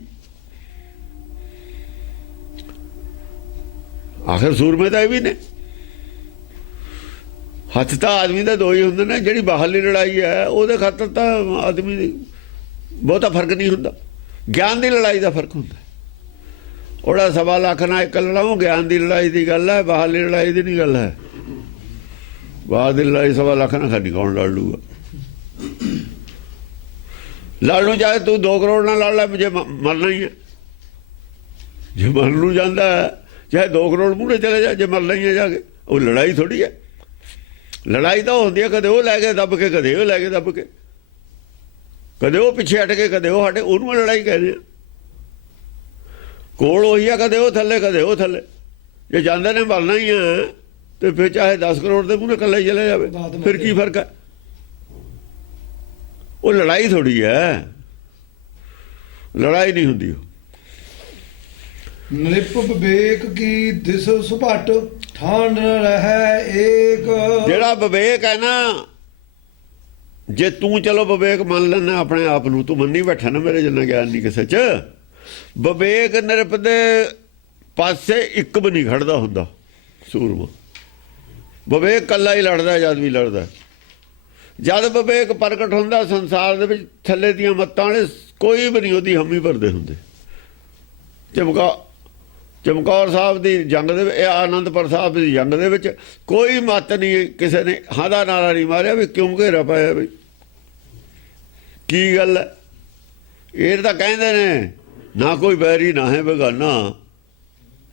ਆਖਿਰ ਸੂਰਮੇ ਤਾਂ ਇਹ ਵੀ ਨੇ। ਹੱਥ ਤਾਂ ਆਦਮੀ ਦੇ 2 ਹੀ ਹੁੰਦੇ ਨੇ। ਜਿਹੜੀ ਬਾਹਰਲੀ ਲੜਾਈ ਹੈ ਉਹਦੇ ਖਾਤਰ ਤਾਂ ਆਦਮੀ ਦੀ ਬਹੁਤਾ ਫਰਕ ਨਹੀਂ ਹੁੰਦਾ। ਗਿਆਨ ਦੀ ਲੜਾਈ ਦਾ ਫਰਕ ਹੁੰਦਾ। ਉਹਦਾ 1.25 ਲੱਖ ਨਾਲ ਇੱਕ ਲੜਾਓ, ਗਿਆਨ ਦੀ ਲੜਾਈ ਦੀ ਗੱਲ ਹੈ, ਬਾਹਰਲੀ ਲੜਾਈ ਦੀ ਨਹੀਂ ਗੱਲ ਹੈ। ਬਾਹਰ ਦੀ ਲੜਾਈ 1.25 ਲੱਖ ਨਾਲ ਖਾਲੀ ਕੌਣ ਲੜ ਲੂਗਾ? ਲੜ ਨੂੰ ਚਾਹੇ ਤੂੰ 2 ਕਰੋੜ ਨਾਲ ਲੜ ਲੈ, ਜੇ ਮਰਨਾ ਹੀ ਹੈ। ਜੇ ਮਰਨ ਨੂੰ ਜਾਂਦਾ ਚਾਹੇ 2 ਕਰੋੜ ਮੂਹਰੇ ਚਲੇ ਜਾ, ਜੇ ਮਰਨਾ ਹੀ ਹੈ ਜਾ ਕੇ। ਉਹ ਲੜਾਈ ਥੋੜ੍ਹੀ ਹੈ। ਲੜਾਈ ਤਾਂ ਹੁੰਦੀ ਹੈ, ਕਦੇ ਉਹ ਲੈ ਕੇ ਦੱਬ ਕੇ, ਕਦੇ ਉਹ ਲੈ ਕੇ ਦੱਬ ਕੇ, ਕਦੇ ਉਹ ਪਿੱਛੇ ਹਟ ਕੇ, ਕਦੇ ਉਹ ਹਟੇ। ਉਹਨੂੰ ਲੜਾਈ ਕਹਿੰਦੇ ਆ। ਕੋਲ ਉਹੀ ਆ, ਕਦੇ ਉਹ ਥੱਲੇ, ਕਦੇ ਉਹ ਥੱਲੇ। ਜੇ ਜਾਂਦੇ ਨੇ ਮਰਨਾ ਹੀ ਆ ਤੇ ਫਿਰ ਚਾਹੇ 10 ਕਰੋੜ ਦੇ ਮੂਹਰੇ ਇਕੱਲਾ ਹੀ ਚਲੇ ਜਾਵੇ, ਫਿਰ ਕੀ ਫਰਕ ਹੈ? ਉਹ ਲੜਾਈ ਥੋੜੀ ਹੈ, ਲੜਾਈ ਨਹੀਂ ਹੁੰਦੀ। ਉਹ ਨਿਰਪ ਵਿਵੇਕ ਕੀ ਦਿਸ ਸੁਭਟ ਠਾਂਡ ਰਹਿ ਏਕ। ਜਿਹੜਾ ਵਿਵੇਕ ਹੈ ਨਾ, ਜੇ ਤੂੰ ਚਲੋ ਵਿਵੇਕ ਮੰਨ ਲੈਣਾ ਆਪਣੇ ਆਪ ਨੂੰ, ਤੂੰ ਮੰਨੀ ਬੈਠਾ ਨਾ ਮੇਰੇ ਜਿੰਨਾ ਗਿਆਨ ਨਹੀਂ ਕਿਸੇ 'ਚ। ਵਿਵੇਕ ਨਿਰਪ ਦੇ ਪਾਸੇ ਇੱਕ ਵੀ ਨਹੀਂ ਖੜਦਾ ਹੁੰਦਾ ਸੂਰਮਾ। ਵਿਵੇਕ ਕੱਲਾ ਹੀ ਲੜਦਾ, ਜਦ ਵੀ ਲੜਦਾ। ਜਦ ਵਿਵੇਕ ਪ੍ਰਗਟ ਹੁੰਦਾ ਸੰਸਾਰ ਦੇ ਵਿੱਚ, ਥੱਲੇ ਦੀਆਂ ਮੱਤਾਂ ਨੇ ਕੋਈ ਵੀ ਨਹੀਂ ਉਹਦੀ ਹਮੀ ਭਰਦੇ ਹੁੰਦੇ। ਚਮਕੌਰ ਸਾਹਿਬ ਦੀ ਜੰਗ ਦੇ ਵਿੱਚ, ਆਨੰਦਪੁਰ ਸਾਹਿਬ ਦੀ ਜੰਗ ਦੇ ਵਿੱਚ ਕੋਈ ਮੱਤ ਨਹੀਂ, ਕਿਸੇ ਨੇ ਹਾਂ ਦਾ ਨਾਰਾ ਨਹੀਂ ਮਾਰਿਆ ਵੀ ਕਿਉਂ ਘੇਰਾ ਪਾਇਆ, ਵੀ ਕੀ ਗੱਲ ਹੈ। ਇਹ ਤਾਂ ਕਹਿੰਦੇ ਨੇ ਨਾ ਕੋਈ ਬੈਰੀ ਨਾ ਹੈ ਬੇਗਾਨਾ,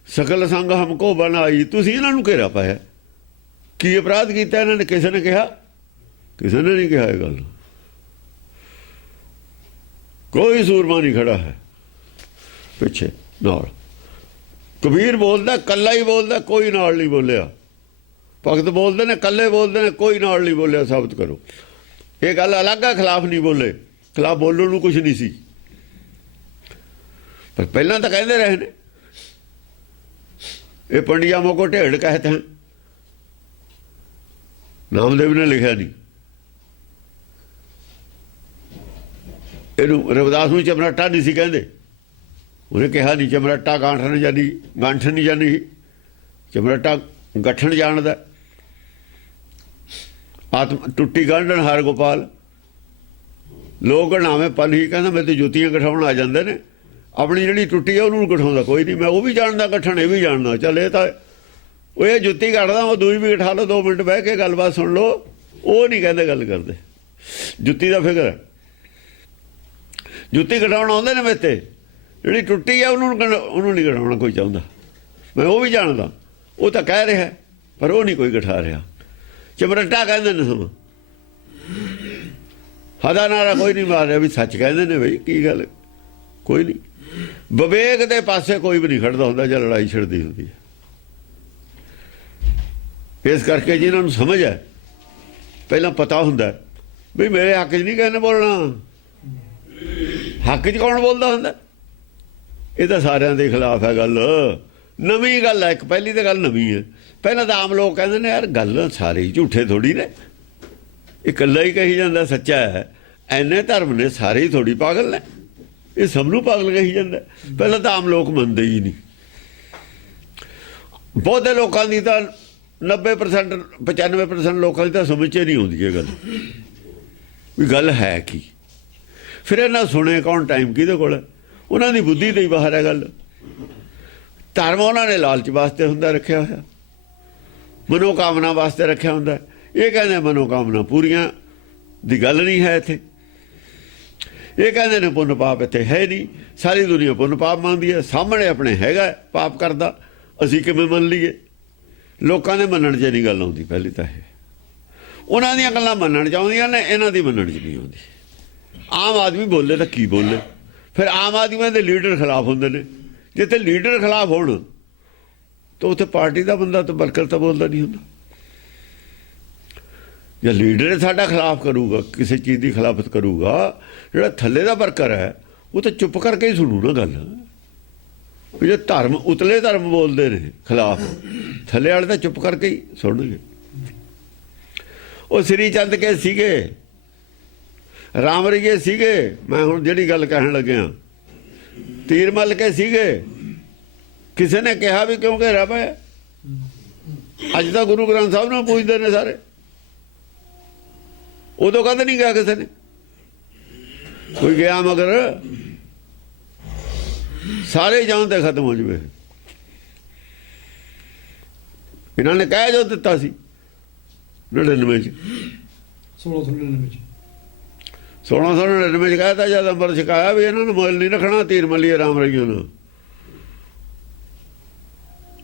ਸਕਲ ਸੰਗ ਹਮਕੋ ਬਣਾਈ। ਤੁਸੀਂ ਇਹਨਾਂ ਨੂੰ ਘੇਰਾ ਪਾਇਆ, ਕੀ ਅਪਰਾਧ ਕੀਤਾ ਇਹਨਾਂ ਨੇ? ਕਿਸੇ ਨੇ ਕਿਹਾ? ਕਿਸੇ ਨੇ ਨਹੀਂ ਕਿਹਾ ਇਹ ਗੱਲ। ਕੋਈ ਸੂਰਮਾ ਨਹੀਂ ਖੜਾ ਹੈ ਪਿੱਛੇ ਨਾਲ। ਕਬੀਰ ਬੋਲਦਾ ਕੱਲਾ ਹੀ ਬੋਲਦਾ, ਕੋਈ ਨਾਲ ਨਹੀਂ ਬੋਲਿਆ। ਭਗਤ ਬੋਲਦੇ ਨੇ ਕੱਲੇ ਬੋਲਦੇ ਨੇ, ਕੋਈ ਨਾਲ ਨਹੀਂ ਬੋਲਿਆ। ਸਾਬਤ ਕਰੋ ਇਹ ਗੱਲ ਅਲੱਗ ਹੈ, ਖਿਲਾਫ ਨਹੀਂ ਬੋਲੇ। ਖਿਲਾਫ ਬੋਲਣ ਨੂੰ ਕੁਝ ਨਹੀਂ ਸੀ, ਪਰ ਪਹਿਲਾਂ ਤਾਂ ਕਹਿੰਦੇ ਰਹੇ ਨੇ ਇਹ ਪੰਡਿਆਮੋਂ ਕੋ ਢੇੜ कहते हैं। ਨਾਮਦੇਵ ਨੇ ਲਿਖਿਆ ਨਹੀਂ ਇਹਨੂੰ। ਰਵਿਦਾਸ ਨੂੰ ਚਮਰਾਟਾ ਨਹੀਂ ਸੀ ਕਹਿੰਦੇ, ਉਹਨੇ ਕਿਹਾ ਨਹੀਂ ਚਮਰਾਟਾ ਗਾਂਠਣ ਜਾਨੀ, ਗਾਂਠਣ ਨਹੀਂ ਜਾਨੀ, ਚਮਰਾਟਾ ਗੱਠਣ ਜਾਣਦਾ। ਆਤਮ ਟੁੱਟੀ ਗਾਂਢਣ ਹਰ ਗੋਪਾਲ। ਲੋਕ ਨਾਵੇਂ ਪਨ ਹੀ ਕਹਿੰਦਾ ਮੈਂ ਤੇ ਜੁੱਤੀਆਂ ਗਠਾਉਣ ਆ ਜਾਂਦੇ ਨੇ, ਆਪਣੀ ਜਿਹੜੀ ਟੁੱਟੀ ਆ ਉਹਨੂੰ ਗਠਾਉਂਦਾ ਕੋਈ ਨਹੀਂ। ਮੈਂ ਉਹ ਵੀ ਜਾਣਦਾ ਗੱਠਣ, ਇਹ ਵੀ ਜਾਣਦਾ। ਚੱਲ ਇਹ ਤਾਂ ਉਹ ਇਹ ਜੁੱਤੀ ਕੱਢਦਾ, ਉਹ ਦੂਈ ਵੀ ਗਠਾ ਲਓ, 2 ਮਿੰਟ ਬਹਿ ਕੇ ਗੱਲਬਾਤ ਸੁਣ ਲਓ। ਉਹ ਨਹੀਂ ਕਹਿੰਦੇ ਗੱਲ ਕਰਦੇ, ਜੁੱਤੀ ਦਾ ਫਿਕਰ ਹੈ। ਜੁੱਤੀ ਕਢਾਉਣ ਆਉਂਦੇ ਨੇ ਮੇਤੇ, ਜਿਹੜੀ ਟੁੱਟੀ ਆ ਉਹਨੂੰ ਨਹੀਂ ਕਢਾਉਣਾ ਕੋਈ ਚਾਹੁੰਦਾ। ਮੈਂ ਉਹ ਵੀ ਜਾਣਦਾ, ਉਹ ਤਾਂ ਕਹਿ ਰਿਹਾ ਪਰ ਉਹ ਨਹੀਂ ਕੋਈ ਗਠਾ ਰਿਹਾ। ਚਮਰਟਾ ਕਹਿੰਦੇ ਨੇ ਸਮਾਂ, ਹਦਾ ਨਾਰਾ ਕੋਈ ਨਹੀਂ ਮਾਰ ਰਿਹਾ ਵੀ ਸੱਚ ਕਹਿੰਦੇ ਨੇ। ਬਈ ਕੀ ਗੱਲ, ਕੋਈ ਨਹੀਂ। ਵਿਵੇਕ ਦੇ ਪਾਸੇ ਕੋਈ ਵੀ ਨਹੀਂ ਖੜਦਾ ਹੁੰਦਾ ਜਾਂ ਲੜਾਈ ਛਿੜਦੀ ਹੁੰਦੀ ਹੈ। ਇਸ ਕਰਕੇ ਜਿਹਨਾਂ ਨੂੰ ਸਮਝ ਹੈ, ਪਹਿਲਾਂ ਪਤਾ ਹੁੰਦਾ ਵੀ ਮੇਰੇ ਹੱਕ 'ਚ ਨਹੀਂ ਕਿਸੇ ਨੇ ਬੋਲਣਾ। ਹੱਕ 'ਚ ਕੌਣ ਬੋਲਦਾ ਹੁੰਦਾ? ਇਹ ਤਾਂ ਸਾਰਿਆਂ ਦੇ ਖਿਲਾਫ ਹੈ ਗੱਲ। ਨਵੀਂ ਗੱਲ ਹੈ ਇੱਕ, ਪਹਿਲੀ ਤਾਂ ਗੱਲ ਨਵੀਂ ਹੈ। ਪਹਿਲਾਂ ਤਾਂ ਆਮ ਲੋਕ ਕਹਿੰਦੇ ਨੇ ਯਾਰ ਗੱਲ ਸਾਰੇ ਝੂਠੇ ਥੋੜੀ ਨੇ, ਇਕੱਲਾ ਹੀ ਕਹੀ ਜਾਂਦਾ ਸੱਚਾ ਹੈ। ਐਨੇ ਧਰਮ ਨੇ, ਸਾਰੇ ਹੀ ਥੋੜੀ ਪਾਗਲ ਨੇ, ਇਹ ਸਭ ਨੂੰ ਪਾਗਲ ਕਹੀ ਜਾਂਦਾ। ਪਹਿਲਾਂ ਤਾਂ ਆਮ ਲੋਕ ਮੰਨਦੇ ਹੀ ਨਹੀਂ। ਬਹੁਤੇ ਲੋਕਾਂ ਦੀ ਤਾਂ 90% 95% ਲੋਕਾਂ ਦੀ ਤਾਂ ਸਮਝ 'ਚ ਨਹੀਂ ਆਉਂਦੀ ਇਹ ਗੱਲ ਵੀ ਗੱਲ ਹੈ ਕੀ। ਫਿਰ ਇਹਨਾਂ ਸੁਣੇ ਕੌਣ? ਟਾਈਮ ਕਿਹਦੇ ਕੋਲ? ਉਹਨਾਂ ਦੀ ਬੁੱਧੀ ਤੇ ਹੀ ਬਾਹਰ ਹੈ ਗੱਲ। ਧਰਮ ਉਹਨਾਂ ਨੇ ਲਾਲਚ ਵਾਸਤੇ ਹੁੰਦਾ ਰੱਖਿਆ ਹੋਇਆ, ਮਨੋਕਾਮਨਾ ਵਾਸਤੇ ਰੱਖਿਆ ਹੁੰਦਾ। ਇਹ ਕਹਿੰਦੇ ਮਨੋਕਾਮਨਾ ਪੂਰੀਆਂ ਦੀ ਗੱਲ ਨਹੀਂ ਹੈ ਇੱਥੇ। ਇਹ ਕਹਿੰਦੇ ਨੇ ਪੁੰਨ ਪਾਪ ਇੱਥੇ ਹੈ ਨਹੀਂ, ਸਾਰੀ ਦੁਨੀਆ ਪੁੰਨ ਪਾਪ ਮੰਨਦੀ ਹੈ। ਸਾਹਮਣੇ ਆਪਣੇ ਹੈਗਾ ਪਾਪ ਕਰਦਾ, ਅਸੀਂ ਕਿਵੇਂ ਮੰਨ ਲਈਏ? ਲੋਕਾਂ ਦੇ ਮੰਨਣ 'ਚ ਨਹੀਂ ਗੱਲ ਆਉਂਦੀ। ਪਹਿਲੀ ਤਾਂ ਇਹ ਉਹਨਾਂ ਦੀਆਂ ਗੱਲਾਂ ਮੰਨਣ 'ਚ ਆਉਂਦੀਆਂ ਨੇ, ਇਹਨਾਂ ਦੀ ਮੰਨਣ 'ਚ ਨਹੀਂ ਆਉਂਦੀ। ਆਮ ਆਦਮੀ ਬੋਲੇ ਤਾਂ ਕੀ ਬੋਲੇ? ਫਿਰ ਆਮ ਆਦਮੀਆਂ ਦੇ ਲੀਡਰ ਖਿਲਾਫ ਹੁੰਦੇ ਨੇ। ਜਿੱਥੇ ਲੀਡਰ ਖਿਲਾਫ ਹੋਣ ਤਾਂ ਉੱਥੇ ਪਾਰਟੀ ਦਾ ਬੰਦਾ ਤਾਂ ਵਰਕਰ ਤਾਂ ਬੋਲਦਾ ਨਹੀਂ ਹੁੰਦਾ। ਜੇ ਲੀਡਰ ਸਾਡਾ ਖਿਲਾਫ ਕਰੂਗਾ, ਕਿਸੇ ਚੀਜ਼ ਦੀ ਖਿਲਾਫਤ ਕਰੂਗਾ, ਜਿਹੜਾ ਥੱਲੇ ਦਾ ਵਰਕਰ ਹੈ ਉਹ ਤਾਂ ਚੁੱਪ ਕਰਕੇ ਹੀ ਸੁਣੂ ਨਾ ਗੱਲ। ਜੇ ਧਰਮ ਉਤਲੇ ਧਰਮ ਬੋਲਦੇ ਨੇ ਖਿਲਾਫ, ਥੱਲੇ ਵਾਲੇ ਤਾਂ ਚੁੱਪ ਕਰਕੇ ਹੀ ਸੁਣਨਗੇ। ਉਹ ਸ੍ਰੀ ਚੰਦ ਕੇ ਸੀਗੇ, ਰਾਮ ਰਈਏ ਸੀਗੇ, ਮੈਂ ਹੁਣ ਜਿਹੜੀ ਗੱਲ ਕਹਿਣ ਲੱਗਿਆ, ਤੀਰ ਮੱਲ ਕੇ ਸੀਗੇ। ਕਿਸੇ ਨੇ ਕਿਹਾ ਵੀ ਕਿਉਂ ਘੇਰਾ ਪਾਇਆ? ਅੱਜ ਤਾਂ ਗੁਰੂ ਗ੍ਰੰਥ ਸਾਹਿਬ ਨੂੰ ਪੁੱਛਦੇ ਨੇ ਸਾਰੇ, ਉਦੋਂ ਕਦੇ ਨਹੀਂ ਗਿਆ ਕਿਸੇ ਨੇ। ਕੋਈ ਗਿਆ ਮਗਰ ਸਾਰੇ ਜਾਣਦੇ ਖਤਮ ਹੋ ਜਵੇ। ਇਹਨਾਂ ਨੇ ਕਹਿ ਜੋ ਦਿੱਤਾ ਸੀ 99 ਚ, 1699 ਚ ਕਹਿਤਾ ਜਦ ਅੰਮ੍ਰਿਤ ਛਕਾਇਆ ਵੀ ਇਹਨਾਂ ਨੂੰ ਮੁੱਲ ਨਹੀਂ ਰੱਖਣਾ, ਤੀਰ ਮੱਲੀਏ ਰਾਮ ਰਈਏ ਨੂੰ।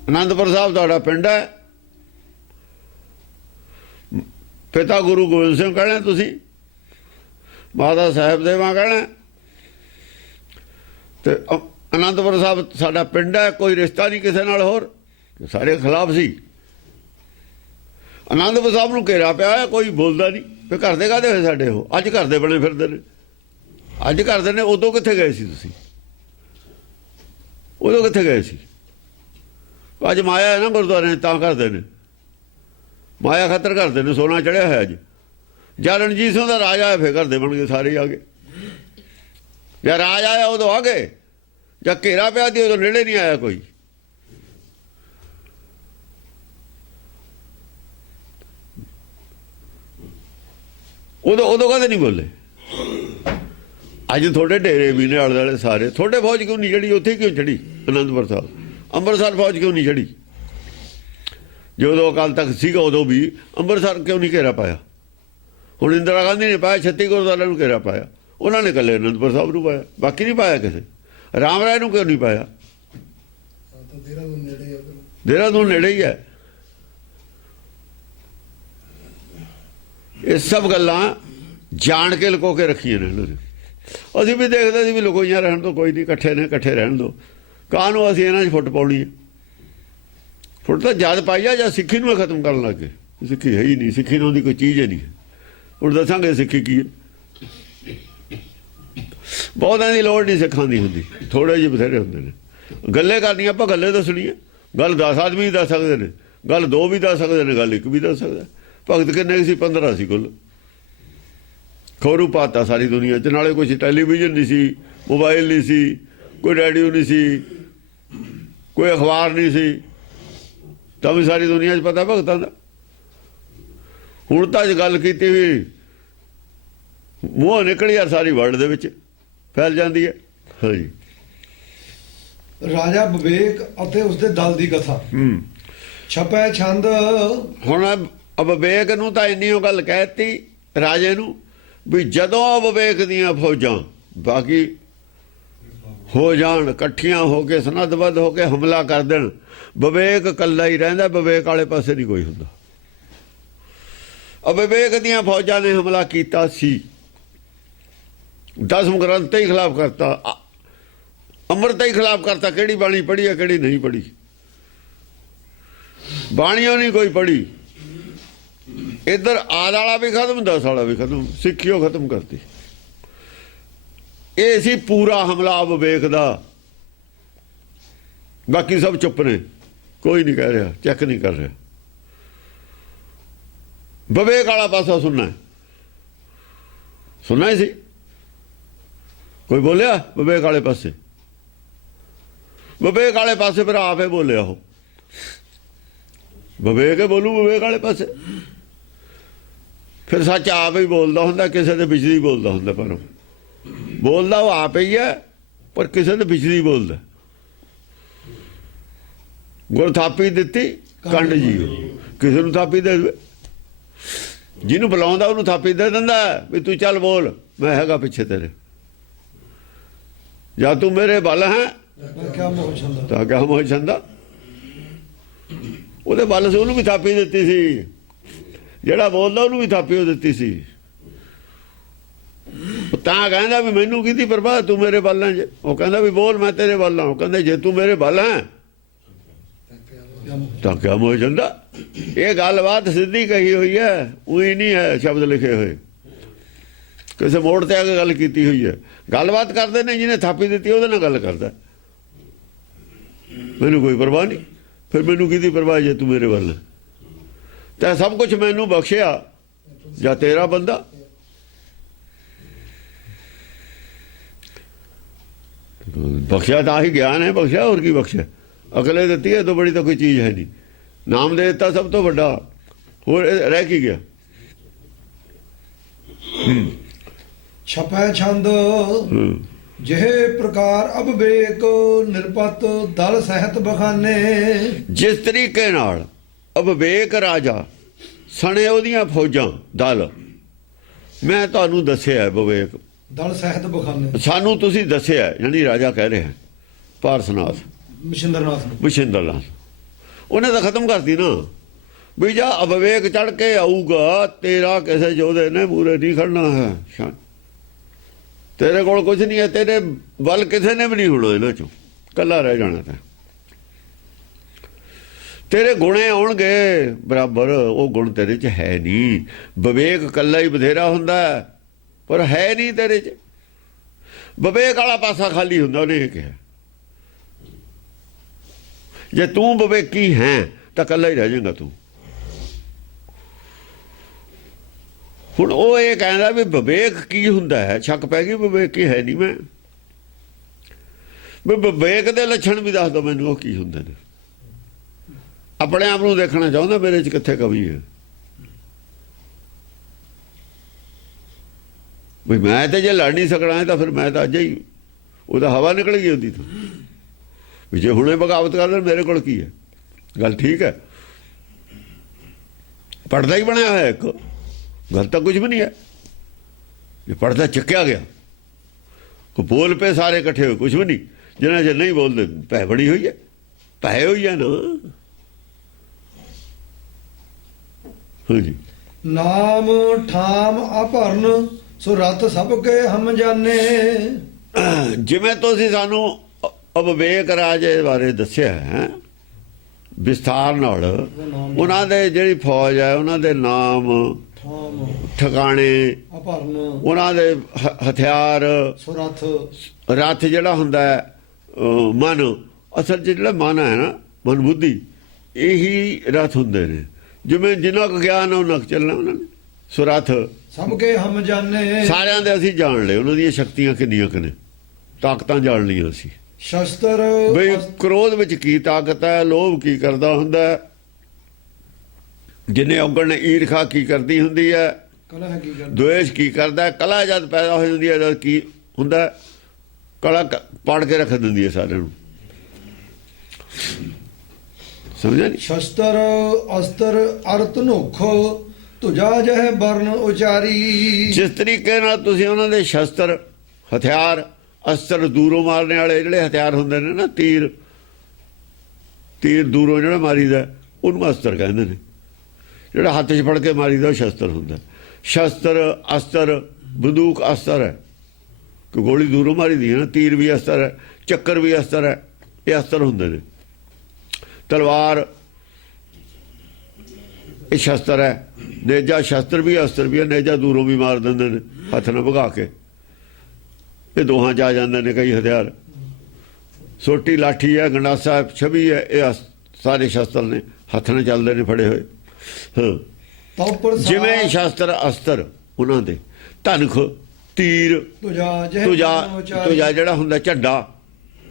ਆਨੰਦਪੁਰ ਸਾਹਿਬ ਤੁਹਾਡਾ ਪਿੰਡ ਹੈ, ਪਿਤਾ ਗੁਰੂ ਗੋਬਿੰਦ ਸਿੰਘ ਕਹਿਣਾ ਤੁਸੀਂ, ਮਾਤਾ ਸਾਹਿਬ ਦੇਵਾ ਕਹਿਣਾ, ਤੇ ਆਨੰਦਪੁਰ ਸਾਹਿਬ ਸਾਡਾ ਪਿੰਡ ਹੈ, ਕੋਈ ਰਿਸ਼ਤਾ ਨਹੀਂ ਕਿਸੇ ਨਾਲ ਹੋਰ। ਸਾਰੇ ਖਿਲਾਫ ਸੀ। ਆਨੰਦਪੁਰ ਸਾਹਿਬ ਨੂੰ ਘੇਰਾ ਪਿਆ, ਕੋਈ ਬੋਲਦਾ ਨਹੀਂ। ਫਿਰ ਘਰ ਦੇ ਕਾਹਦੇ ਹੋਏ ਸਾਡੇ? ਉਹ ਅੱਜ ਘਰ ਦੇ ਬਣੇ ਫਿਰਦੇ ਨੇ। ਅੱਜ ਕਰਦੇ ਨੇ, ਉਦੋਂ ਕਿੱਥੇ ਗਏ ਸੀ ਤੁਸੀਂ? ਉਦੋਂ ਕਿੱਥੇ ਗਏ ਸੀ? ਅੱਜ ਮਾਇਆ ਹੈ ਨਾ ਗੁਰਦੁਆਰੇ ਤਾਂ ਕਰਦੇ ਨੇ, ਮਾਇਆ ਖਾਤਰ ਕਰਦੇ ਨੇ। ਸੋਨਾ ਚੜਿਆ ਹੋਇਆ ਅੱਜ। ਜਦ ਰਣਜੀਤ ਸਿੰਘ ਦਾ ਰਾਜ ਆਇਆ ਫਿਰ ਘਰ ਦੇ ਬਣ ਗਏ ਸਾਰੇ ਆ ਗਏ। ਜਾਂ ਰਾਜ ਆਇਆ ਉਦੋਂ ਆ ਗਏ, ਜਾਂ ਘੇਰਾ ਪਿਆ ਦੀ ਉਦੋਂ ਨੇੜੇ ਨਹੀਂ ਆਇਆ ਕੋਈ। ਉਦੋਂ ਕਦੇ ਨਹੀਂ ਬੋਲੇ। ਅੱਜ ਤੁਹਾਡੇ ਡੇਰੇ ਵੀ ਨੇ ਆਲੇ ਦੁਆਲੇ ਸਾਰੇ, ਤੁਹਾਡੇ ਫੌਜ ਕਿਉਂ ਨਹੀਂ ਚੜੀ? ਉੱਥੇ ਕਿਉਂ ਚੜੀ? ਅਨੰਦਪੁਰ ਸਾਹਿਬ ਅੰਮ੍ਰਿਤਸਰ ਫੌਜ ਕਿਉਂ ਨਹੀਂ ਚੜੀ? ਜਦੋਂ ਅਕਾਲ ਤਖਤ ਸੀਗਾ ਉਦੋਂ ਵੀ ਅੰਮ੍ਰਿਤਸਰ ਕਿਉਂ ਨਹੀਂ ਘੇਰਾ ਪਾਇਆ? ਹੁਣ ਇੰਦਰਾ ਗਾਂਧੀ ਨੇ ਪਾਇਆ, 36 ਗੁਰਦੁਆਰਿਆਂ ਨੂੰ ਘੇਰਾ ਪਾਇਆ, ਉਹਨਾਂ ਨੇ ਇਕੱਲੇ ਅਨੰਦਪੁਰ ਸਾਹਿਬ ਨੂੰ ਪਾਇਆ, ਬਾਕੀ ਨਹੀਂ ਪਾਇਆ ਕਿਸੇ। ਰਾਮ ਰਾਏ ਨੂੰ ਕਿਉਂ ਨਹੀਂ ਪਾਇਆ? ਦੇਹਰਾਦੂਨ ਨੇੜੇ ਹੀ ਹੈ। ਇਹ ਸਭ ਗੱਲਾਂ ਜਾਣ ਕੇ ਲੁਕੋ ਕੇ ਰੱਖੀਆਂ ਨੇ ਇਹਨਾਂ ਨੇ। ਅਸੀਂ ਵੀ ਦੇਖਦੇ ਸੀ ਵੀ ਲੁਕੋਈਆਂ ਰਹਿਣ ਤੋਂ ਕੋਈ ਨਹੀਂ, ਇਕੱਠੇ ਨੇ, ਇਕੱਠੇ ਰਹਿਣ ਦਿਓ। ਕਾਹਨੂੰ ਅਸੀਂ ਇਹਨਾਂ 'ਚ ਫੁੱਟ ਪਾਉਣੀ ਹੈ? ਫੁੱਟ ਤਾਂ ਜਦ ਪਾਈ ਆ ਜਾਂ ਸਿੱਖੀ ਨੂੰ ਖਤਮ ਕਰਨ ਲੱਗ ਗਏ। ਸਿੱਖੀ ਹੈ ਹੀ ਨਹੀਂ, ਸਿੱਖੀ ਨਾਲ ਦੀ ਕੋਈ ਚੀਜ਼ ਹੀ ਨਹੀਂ। ਹੁਣ ਦੱਸਾਂਗੇ ਸਿੱਖੀ ਕੀ ਹੈ। ਬਹੁਤਾਂ ਦੀ ਲੋੜ ਨਹੀਂ ਸਿੱਖਾਂ ਦੀ ਹੁੰਦੀ, ਥੋੜੇ ਜਿਹੇ ਬਥੇਰੇ ਹੁੰਦੇ ਨੇ। ਗੱਲੇ ਕਰਨੀਆਂ ਆਪਾਂ ਗੱਲੇ ਦੱਸਣੀ ਹੈ। ਗੱਲ 10 ਆਦਮੀ ਵੀ ਦੱਸ ਸਕਦੇ ਨੇ, ਗੱਲ 2 ਵੀ ਦੱਸ ਸਕਦੇ ਨੇ, ਗੱਲ 1 ਵੀ ਦੱਸ ਸਕਦਾ। ਭਗਤ ਕਿੰਨੇ ਸੀ? 15 ਸੀ ਕੁੱਲ। ਖੌਰੂ ਪਾਤਾ ਸਾਰੀ ਦੁਨੀਆ 'ਚ। ਨਾਲੇ ਕੁਛ ਟੈਲੀਵਿਜ਼ਨ ਨਹੀਂ ਸੀ, ਮੋਬਾਈਲ ਨਹੀਂ ਸੀ, ਕੋਈ ਰੇਡੀਓ ਨਹੀਂ ਸੀ, ਕੋਈ ਅਖਬਾਰ ਨਹੀਂ ਸੀ, ਤਾਂ ਵੀ ਸਾਰੀ ਦੁਨੀਆ 'ਚ ਪਤਾ ਭਗਤਾਂ ਦਾ। ਹੁਣ ਤਾਂ ਅੱਜ ਗੱਲ ਕੀਤੀ ਵੀ ਮੂੰਹੋਂ ਨਿਕਲ ਯਾਰ ਸਾਰੀ ਵਰਲਡ ਦੇ ਵਿੱਚ ਫੈਲ ਜਾਂਦੀ ਹੈ। ਹਾਂਜੀ, ਰਾਜਾ ਵਿਵੇਕ ਅਤੇ ਉਸਦੇ ਦਲ ਦੀ ਕਥਾ। ਛਪੈ ਛੰਦ। ਹੁਣ ਵਿਵੇਕ ਨੂੰ ਤਾਂ ਇੰਨੀ ਉਹ ਗੱਲ ਕਹਿਤੀ ਰਾਜੇ ਨੂੰ ਵੀ ਜਦੋਂ ਵਿਵੇਕ ਦੀਆਂ ਫੌਜਾਂ ਬਾਕੀ ਹੋ ਜਾਣ, ਇਕੱਠੀਆਂ ਹੋ ਕੇ ਸਨੱਧਬੱਧ ਹੋ ਕੇ ਹਮਲਾ ਕਰ ਦੇਣ, ਵਿਵੇਕ ਇਕੱਲਾ ਹੀ ਰਹਿੰਦਾ, ਵਿਵੇਕ ਵਾਲੇ ਪਾਸੇ ਨਹੀਂ ਕੋਈ ਹੁੰਦਾ। ਵਿਵੇਕ ਦੀਆਂ ਫੌਜਾਂ ਨੇ ਹਮਲਾ ਕੀਤਾ ਸੀ, 10 ਗ੍ਰੰਥ ਹੀ ਖਿਲਾਫ ਕਰਤਾ, ਅੰਮ੍ਰਿਤ ਹੀ ਖਿਲਾਫ ਕਰਤਾ। ਕਿਹੜੀ ਬਾਣੀ ਪੜ੍ਹੀ ਹੈ, ਕਿਹੜੀ ਨਹੀਂ ਪੜ੍ਹੀ? ਬਾਣੀਆਂ ਨਹੀਂ ਕੋਈ ਪੜ੍ਹੀ। ਇੱਧਰ ਆਦ ਵਾਲਾ ਵੀ ਖਤਮ, 10 ਵਾਲਾ ਵੀ ਖਤਮ, ਸਿੱਖੀਓ ਖਤਮ ਕਰਤੀ। ਇਹ ਸੀ ਪੂਰਾ ਹਮਲਾ ਵਿਵੇਕ ਦਾ। ਬਾਕੀ ਸਭ ਚੁੱਪ ਨੇ, ਕੋਈ ਨਹੀਂ ਕਹਿ ਰਿਹਾ, ਚੈੱਕ ਨਹੀਂ ਕਰ ਰਿਹਾ। ਵਿਵੇਕ ਵਾਲਾ ਪਾਸਾ ਸੁਣਨਾ ਹੀ ਸੀ। ਕੋਈ ਬੋਲਿਆ ਵਿਵੇਕ ਵਾਲੇ ਪਾਸੇ? ਵਿਵੇਕ ਵਾਲੇ ਪਾਸੇ ਫਿਰ ਆਪੇ ਬੋਲਿਆ। ਉਹ ਵਿਵੇਕ ਬੋਲੂ ਵਿਵੇਕ ਵਾਲੇ ਪਾਸੇ, ਫਿਰ ਸੱਚ ਆਪ ਹੀ ਬੋਲਦਾ ਹੁੰਦਾ, ਕਿਸੇ ਦੇ ਵਿੱਚ ਦੀ ਬੋਲਦਾ ਹੁੰਦਾ। ਪਰ ਬੋਲਦਾ ਉਹ ਆਪ ਹੀ ਹੈ, ਪਰ ਕਿਸੇ ਦੇ ਵਿੱਚ ਦੀ ਬੋਲਦਾ। ਗੁਰ ਥਾਪੀ ਦਿੱਤੀ ਕੰਡ ਜੀਓ, ਕਿਸੇ ਨੂੰ ਥਾਪੀ ਦੇ ਦੇਵੇ। ਜਿਹਨੂੰ ਬੁਲਾਉਂਦਾ ਉਹਨੂੰ ਥਾਪੀ ਦੇ ਦਿੰਦਾ ਵੀ ਤੂੰ ਚੱਲ ਬੋਲ, ਮੈਂ ਹੈਗਾ ਪਿੱਛੇ ਤੇਰੇ। ਜਾਂ ਤੂੰ ਮੇਰੇ ਬਲ ਹੈ ਤਾਂ ਕਿਆ ਮੋਹ ਛੰਦਾ। ਉਹਦੇ ਬਲ ਸੀ, ਉਹਨੂੰ ਵੀ ਥਾਪੀ ਦਿੱਤੀ ਸੀ। ਜਿਹੜਾ ਬੋਲਦਾ ਉਹਨੂੰ ਵੀ ਥਾਪੀ ਉਹ ਦਿੱਤੀ ਸੀ। ਤਾਂ ਕਹਿੰਦਾ ਵੀ ਮੈਨੂੰ ਕਿਹਦੀ ਪਰਵਾਹ, ਤੂੰ ਮੇਰੇ ਬਲ ਹੈ। ਉਹ ਕਹਿੰਦਾ ਵੀ ਬੋਲ, ਮੈਂ ਤੇਰੇ ਬਲ ਹਾਂ। ਉਹ ਕਹਿੰਦਾ ਜੇ ਤੂੰ ਮੇਰੇ ਬਲ ਹੈ ਤਾਂ ਕਿਆ ਮੋਹ ਛੰਦਾ। ਇਹ ਗੱਲਬਾਤ ਸਿੱਧੀ ਕਹੀ ਹੋਈ ਹੈ, ਉਹੀ ਨਹੀਂ ਹੈ ਸ਼ਬਦ ਲਿਖੇ ਹੋਏ। ਕਿਸੇ ਮੋੜ ਤੇ ਆ ਕੇ ਗੱਲ ਕੀਤੀ ਹੋਈ ਹੈ। ਗੱਲਬਾਤ ਕਰਦੇ ਨੇ, ਜਿਹਨੇ ਥਾਪੀ ਦਿੱਤੀ ਉਹਦੇ ਨਾਲ ਗੱਲ ਕਰਦਾ। ਮੈਨੂੰ ਕੋਈ ਪਰਵਾਹ ਨਹੀਂ, ਫਿਰ ਮੈਨੂੰ ਕਿਹਦੀ ਪਰਵਾਹ ਜੇ ਤੂੰ ਮੇਰੇ ਵੱਲ ਤਾਂ ਸਭ ਕੁਝ ਮੈਨੂੰ ਬਖਸ਼ਿਆ ਜਾਂ ਤੇਰਾ ਬੰਦਾ। ਬਖਸ਼ਿਆ ਤਾਂ ਹੀ ਗਿਆਨ ਹੈ, ਬਖਸ਼ਿਆ ਹੋਰ ਕੀ ਬਖਸ਼ਿਆ? ਅਕਲੇ ਦਿੱਤੀ ਹੈ, ਤੋਂ ਬੜੀ ਤਾਂ ਕੋਈ ਚੀਜ਼ ਹੈ ਨਹੀਂ। ਨਾਮ ਦੇ ਦਿੱਤਾ ਸਭ ਤੋਂ ਵੱਡਾ, ਹੋਰ ਰਹਿ ਕੀ ਗਿਆ? ਛਪੈ ਛੰਦ। ਜਿਹੇ ਪ੍ਰਕਾਰ ਅਵਿਵੇਕ ਨਿਰਪਤ ਦਲ ਸਹਿਤ ਬਖਾਨੇ। ਜਿਸ ਤਰੀਕੇ ਨਾਲ ਅਵਿਵੇਕ ਰਾਜਾ ਸਣੇ ਉਹਦੀਆਂ ਫੌਜਾਂ ਦਲ, ਮੈਂ ਤੁਹਾਨੂੰ ਦੱਸਿਆ ਵਿਵੇਕ ਦਲ ਸਹਿਤ ਬਖਾਨੇ, ਸਾਨੂੰ ਤੁਸੀਂ ਦੱਸਿਆ, ਯਾਨੀ ਰਾਜਾ ਕਹਿ ਰਿਹਾ ਪਾਰਸਨਾਥ, ਮਛਿੰਦਰਨਾਥ। ਉਹਨੇ ਤਾਂ ਖਤਮ ਕਰਤੀ ਨਾ ਵੀ ਜਾ ਅਵਿਵੇਕ ਚੜ ਕੇ ਆਊਗਾ, ਤੇਰਾ ਕਿਸੇ ਯੋਧੇ ਨੇ ਮੂਰੇ ਨਹੀਂ ਖੜਨਾ ਹੈ। ਤੇਰੇ ਕੋਲ ਕੁਝ ਨਹੀਂ ਹੈ, ਤੇਰੇ ਵੱਲ ਕਿਸੇ ਨੇ ਵੀ ਨਹੀਂ ਹੋਣਾ, ਇਹਨਾਂ ਚੋਂ ਕੱਲਾ ਰਹਿ ਜਾਣਾ। ਤਾਂ ਤੇਰੇ ਗੁਣੇ ਆਉਣਗੇ ਬਰਾਬਰ, ਉਹ ਗੁਣ ਤੇਰੇ 'ਚ ਹੈ ਨਹੀਂ। ਵਿਵੇਕ ਕੱਲਾ ਹੀ ਬਥੇਰਾ ਹੁੰਦਾ, ਪਰ ਹੈ ਨਹੀਂ ਤੇਰੇ 'ਚ। ਵਿਵੇਕ ਵਾਲਾ ਪਾਸਾ ਖਾਲੀ ਹੁੰਦਾ, ਉਹਨੇ ਇਹ ਕਿਹਾ। ਜੇ ਤੂੰ ਵਿਵੇਕੀ ਹੈ ਤਾਂ ਕੱਲਾ ਹੀ ਰਹਿ ਜਾਏਗਾ ਤੂੰ। ਹੁਣ ਉਹ ਇਹ ਕਹਿੰਦਾ ਵੀ ਵਿਵੇਕ ਕੀ ਹੁੰਦਾ ਹੈ, ਸ਼ੱਕ ਪੈ ਗਈ ਵਿਵੇਕ ਕੀ ਹੈ ਨਹੀਂ। ਮੈਂ ਵਿਵੇਕ ਦੇ ਲੱਛਣ ਵੀ ਦੱਸ ਦਿਓ ਮੈਨੂੰ, ਉਹ ਕੀ ਹੁੰਦੇ ਨੇ। ਆਪਣੇ ਆਪ ਨੂੰ ਦੇਖਣਾ ਚਾਹੁੰਦਾ ਮੇਰੇ 'ਚ ਕਿੱਥੇ ਕਮੀ ਹੈ। ਵੀ ਮੈਂ ਤੇ ਜੇ ਲੜ ਨਹੀਂ ਸਕਣਾ ਤਾਂ ਫਿਰ ਮੈਂ ਤਾਂ ਅੱਜ ਹੀ ਉਹਦਾ ਹਵਾ ਨਿਕਲ ਗਈ ਉਹਦੀ ਤਾਂ ਵੀ ਜੇ ਹੁਣੇ ਬਗਾਵਤ ਕਰ ਲੈ ਮੇਰੇ ਕੋਲ ਕੀ ਹੈ। ਗੱਲ ਠੀਕ ਹੈ, ਪਰਦਾ ਹੀ ਬਣਿਆ ਹੋਇਆ ਇੱਕ, ਗੱਲ ਤਾਂ ਕੁਝ ਵੀ ਨਹੀਂ ਹੈ। ਜੇ ਪਰਦਾ ਚੱਕਿਆ ਗਿਆ ਕੋ ਬੋਲ ਪਏ ਸਾਰੇ ਇਕੱਠੇ ਹੋਏ, ਕੁਝ ਵੀ ਨਹੀਂ। ਜਿਹਨਾਂ ਜੇ ਨਹੀਂ ਬੋਲਦੇ ਭੈ ਬੜੀ ਹੋਈ ਹੈ, ਭੈ ਹੋਈ ਹੈ ਨਾ। ਹਾਂਜੀ, ਨਾਮ ਠਾਮ ਅਭਰਨ ਸੋ ਰਤ ਸਭ ਕੇ ਹਮ ਜਾਣੇ। ਜਿਵੇਂ ਤੁਸੀਂ ਸਾਨੂੰ ਅਵਵੇਕ ਰਾਜੇ ਬਾਰੇ ਦੱਸਿਆ ਹੈ ਵਿਸਥਾਰ ਨਾਲ, ਉਹਨਾਂ ਦੇ ਜਿਹੜੀ ਫੌਜ ਹੈ ਉਹਨਾਂ ਦੇ ਨਾਮ ਠਾਮ ਠਿਕਾਣੇ, ਅਭਰਨ ਉਹਨਾਂ ਦੇ ਹਥਿਆਰ, ਸੋ ਰਥ ਰੱਥ ਜਿਹੜਾ ਹੁੰਦਾ ਹੈ ਮਨ, ਅਸਲ 'ਚ ਜਿਹੜਾ ਮਨ ਹੈ ਨਾ, ਮਨ ਬੁੱਧੀ, ਇਹੀ ਰੱਥ ਹੁੰਦੇ ਨੇ। ਜਿਵੇਂ ਜਿੰਨਾ ਕੁ ਗਿਆਨ ਉਹਨਾਂ ਕੁ ਚੱਲਣਾ ਉਹਨਾਂ ਨੇ। ਸੋ ਰੱਥ ਸਭ ਕੇ ਹਮ ਜਾਣੇ। ਸਾਰਿਆਂ ਦੇ ਅਸੀਂ ਜਾਣ ਲਏ, ਉਹਨਾਂ ਦੀਆਂ ਸ਼ਕਤੀਆਂ ਕਿੰਨੀਆਂ ਕੁ ਨੇ, ਤਾਕਤਾਂ ਜਾਣ ਲਈਆਂ ਅਸੀਂ। ਸ਼ਸਤਰ ਬਈ ਕ੍ਰੋਧ ਵਿੱਚ ਕੀ ਤਾਕਤ ਹੈ, ਲੋਭ ਕੀ ਕਰਦਾ ਹੁੰਦਾ ਹੈ, ਜਿੰਨੇ ਔਗਣ ਨੇ ਈਰਖਾ ਕੀ ਕਰਦੀ ਹੁੰਦੀ ਹੈ, ਕਲਹ ਕੀ ਕਰਦਾ, ਦੁਆਸ਼ ਕੀ ਕਰਦਾ ਹੈ, ਕਲਾ ਜਦ ਪੈਦਾ ਹੋ ਜਾਂਦੀ ਹੈ ਜਦ ਕੀ ਹੁੰਦਾ ਹੈ, ਕਲਾ ਪਾੜ ਕੇ ਰੱਖ ਦਿੰਦੀ ਹੈ ਸਾਰਿਆਂ ਨੂੰ। ਸਮਝਿਆ ਨਹੀਂ? ਸ਼ਸਤਰ ਅਸਤਰ ਅਰਤ ਨੋਖ ਤੁਜਾ ਜਹ ਵਰਨ ਉਚਾਰੀ। ਜਿਸ ਤਰੀਕੇ ਨਾਲ ਤੁਸੀਂ ਉਹਨਾਂ ਦੇ ਸ਼ਸਤਰ, ਹਥਿਆਰ, ਅਸਤਰ, ਦੂਰੋਂ ਮਾਰਨੇ ਵਾਲੇ ਜਿਹੜੇ ਹਥਿਆਰ ਹੁੰਦੇ ਨੇ ਨਾ, ਤੀਰ ਦੂਰੋਂ ਜਿਹੜਾ ਮਾਰੀਦਾ ਉਹਨੂੰ ਅਸਤਰ ਕਹਿੰਦੇ ਨੇ। ਜਿਹੜਾ ਹੱਥ 'ਚ ਫੜ ਕੇ ਮਾਰੀਦਾ ਉਹ ਸ਼ਸਤਰ ਹੁੰਦਾ। ਸ਼ਸਤਰ, ਅਸਤਰ, ਬੰਦੂਕ ਅਸਤਰ ਹੈ ਕਿ ਗੋਲੀ ਦੂਰੋਂ ਮਾਰੀਦੀ ਹੈ ਨਾ। ਤੀਰ ਵੀ ਅਸਤਰ ਹੈ, ਚੱਕਰ ਵੀ ਅਸਤਰ ਹੈ, ਇਹ ਅਸਤਰ ਹੁੰਦੇ ਨੇ। ਤਲਵਾਰ ਇਹ ਸ਼ਸਤਰ ਹੈ। ਨੇਜਾ ਸ਼ਸਤਰ ਵੀ ਅਸਤਰ ਵੀ ਹੈ, ਨੇਜਾ ਦੂਰੋਂ ਵੀ ਮਾਰ ਦਿੰਦੇ ਨੇ ਹੱਥ ਨਾਲ ਭਗਾ ਕੇ। ਇਹ ਦੋਹਾਂ 'ਚ ਆ ਜਾਂਦੇ ਨੇ ਕਈ ਹਥਿਆਰ। ਸੋਟੀ, ਲਾਠੀ ਹੈ, ਗੰਡਾਸਾ, ਛਵੀ ਹੈ, ਇਹ ਸਾਰੇ ਸ਼ਸਤਰ ਨੇ, ਹੱਥ ਨਾਲ ਚੱਲਦੇ ਨੇ ਫੜੇ ਹੋਏ। ਹਾਂ, ਜਿਵੇਂ ਸ਼ਸਤਰ ਅਸਤਰ ਉਹਨਾਂ ਦੇ, ਧਨਖ, ਤੀਰ, ਤੁਜਾ ਜਿਹੜਾ ਹੁੰਦਾ ਝੰਡਾ,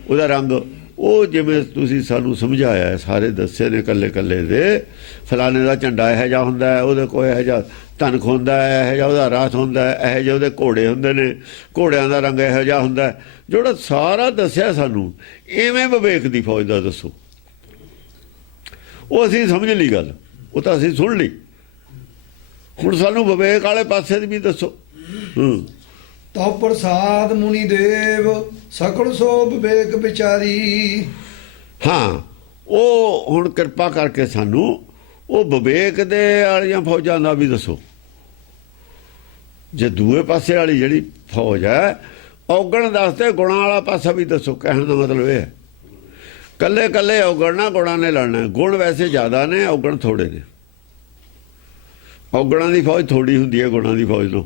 ਉਹਦਾ ਰੰਗ, ਉਹ ਜਿਵੇਂ ਤੁਸੀਂ ਸਾਨੂੰ ਸਮਝਾਇਆ, ਸਾਰੇ ਦੱਸੇ ਨੇ ਕੱਲੇ ਕੱਲੇ ਦੇ। ਫਲਾਣੇ ਦਾ ਝੰਡਾ ਇਹੋ ਜਿਹਾ ਹੁੰਦਾ ਹੈ, ਉਹਦੇ ਕੋਲ ਇਹੋ ਜਿਹਾ ਧਨਖ ਹੁੰਦਾ ਹੈ, ਇਹੋ ਜਿਹਾ ਉਹਦਾ ਰਥ ਹੁੰਦਾ ਹੈ, ਇਹੋ ਜਿਹੇ ਉਹਦੇ ਘੋੜੇ ਹੁੰਦੇ ਨੇ, ਘੋੜਿਆਂ ਦਾ ਰੰਗ ਇਹੋ ਜਿਹਾ ਹੁੰਦਾ ਹੈ। ਜਿਹੜਾ ਸਾਰਾ ਦੱਸਿਆ ਸਾਨੂੰ, ਇਵੇਂ ਵਿਵੇਕ ਦੀ ਫੌਜ ਦਾ ਦੱਸੋ। ਉਹ ਅਸੀਂ ਸਮਝ ਲਈ ਗੱਲ, ਉਹ ਤਾਂ ਅਸੀਂ ਸੁਣ ਲਈ। ਹੁਣ ਸਾਨੂੰ ਵਿਵੇਕ ਵਾਲੇ ਪਾਸੇ ਦੀ ਵੀ ਦੱਸੋ। ਤਉ ਪ੍ਰਸਾਦ ਮੁਨੀ ਦੇਵ ਸਕਲ ਸੋ ਵਿਵੇਕ ਵਿਚਾਰੀ। ਹਾਂ, ਉਹ ਹੁਣ ਕਿਰਪਾ ਕਰਕੇ ਸਾਨੂੰ ਉਹ ਵਿਵੇਕ ਦੇ ਵਾਲੀਆਂ ਫੌਜਾਂ ਦਾ ਵੀ ਦੱਸੋ। ਜੇ ਦੂਏ ਪਾਸੇ ਵਾਲੀ ਜਿਹੜੀ ਫੌਜ ਹੈ, ਔਗਣ ਦੱਸਦੇ, ਗੁਣਾਂ ਵਾਲਾ ਪਾਸਾ ਵੀ ਦੱਸੋ। ਕਹਿਣ ਦਾ ਮਤਲਬ ਇਹ ਹੈ, ਕੱਲੇ ਕੱਲੇ ਔਗਣ ਨਾ ਗੁਣਾਂ ਨੇ ਲੜਨਾ। ਗੁਣ ਵੈਸੇ ਜ਼ਿਆਦਾ ਨੇ, ਔਗਣ ਥੋੜੇ ਨੇ। ਔਗਣਾਂ ਦੀ ਫੌਜ ਥੋੜੀ ਹੁੰਦੀ ਹੈ ਗੁਣਾਂ ਦੀ ਫੌਜ ਤੋਂ।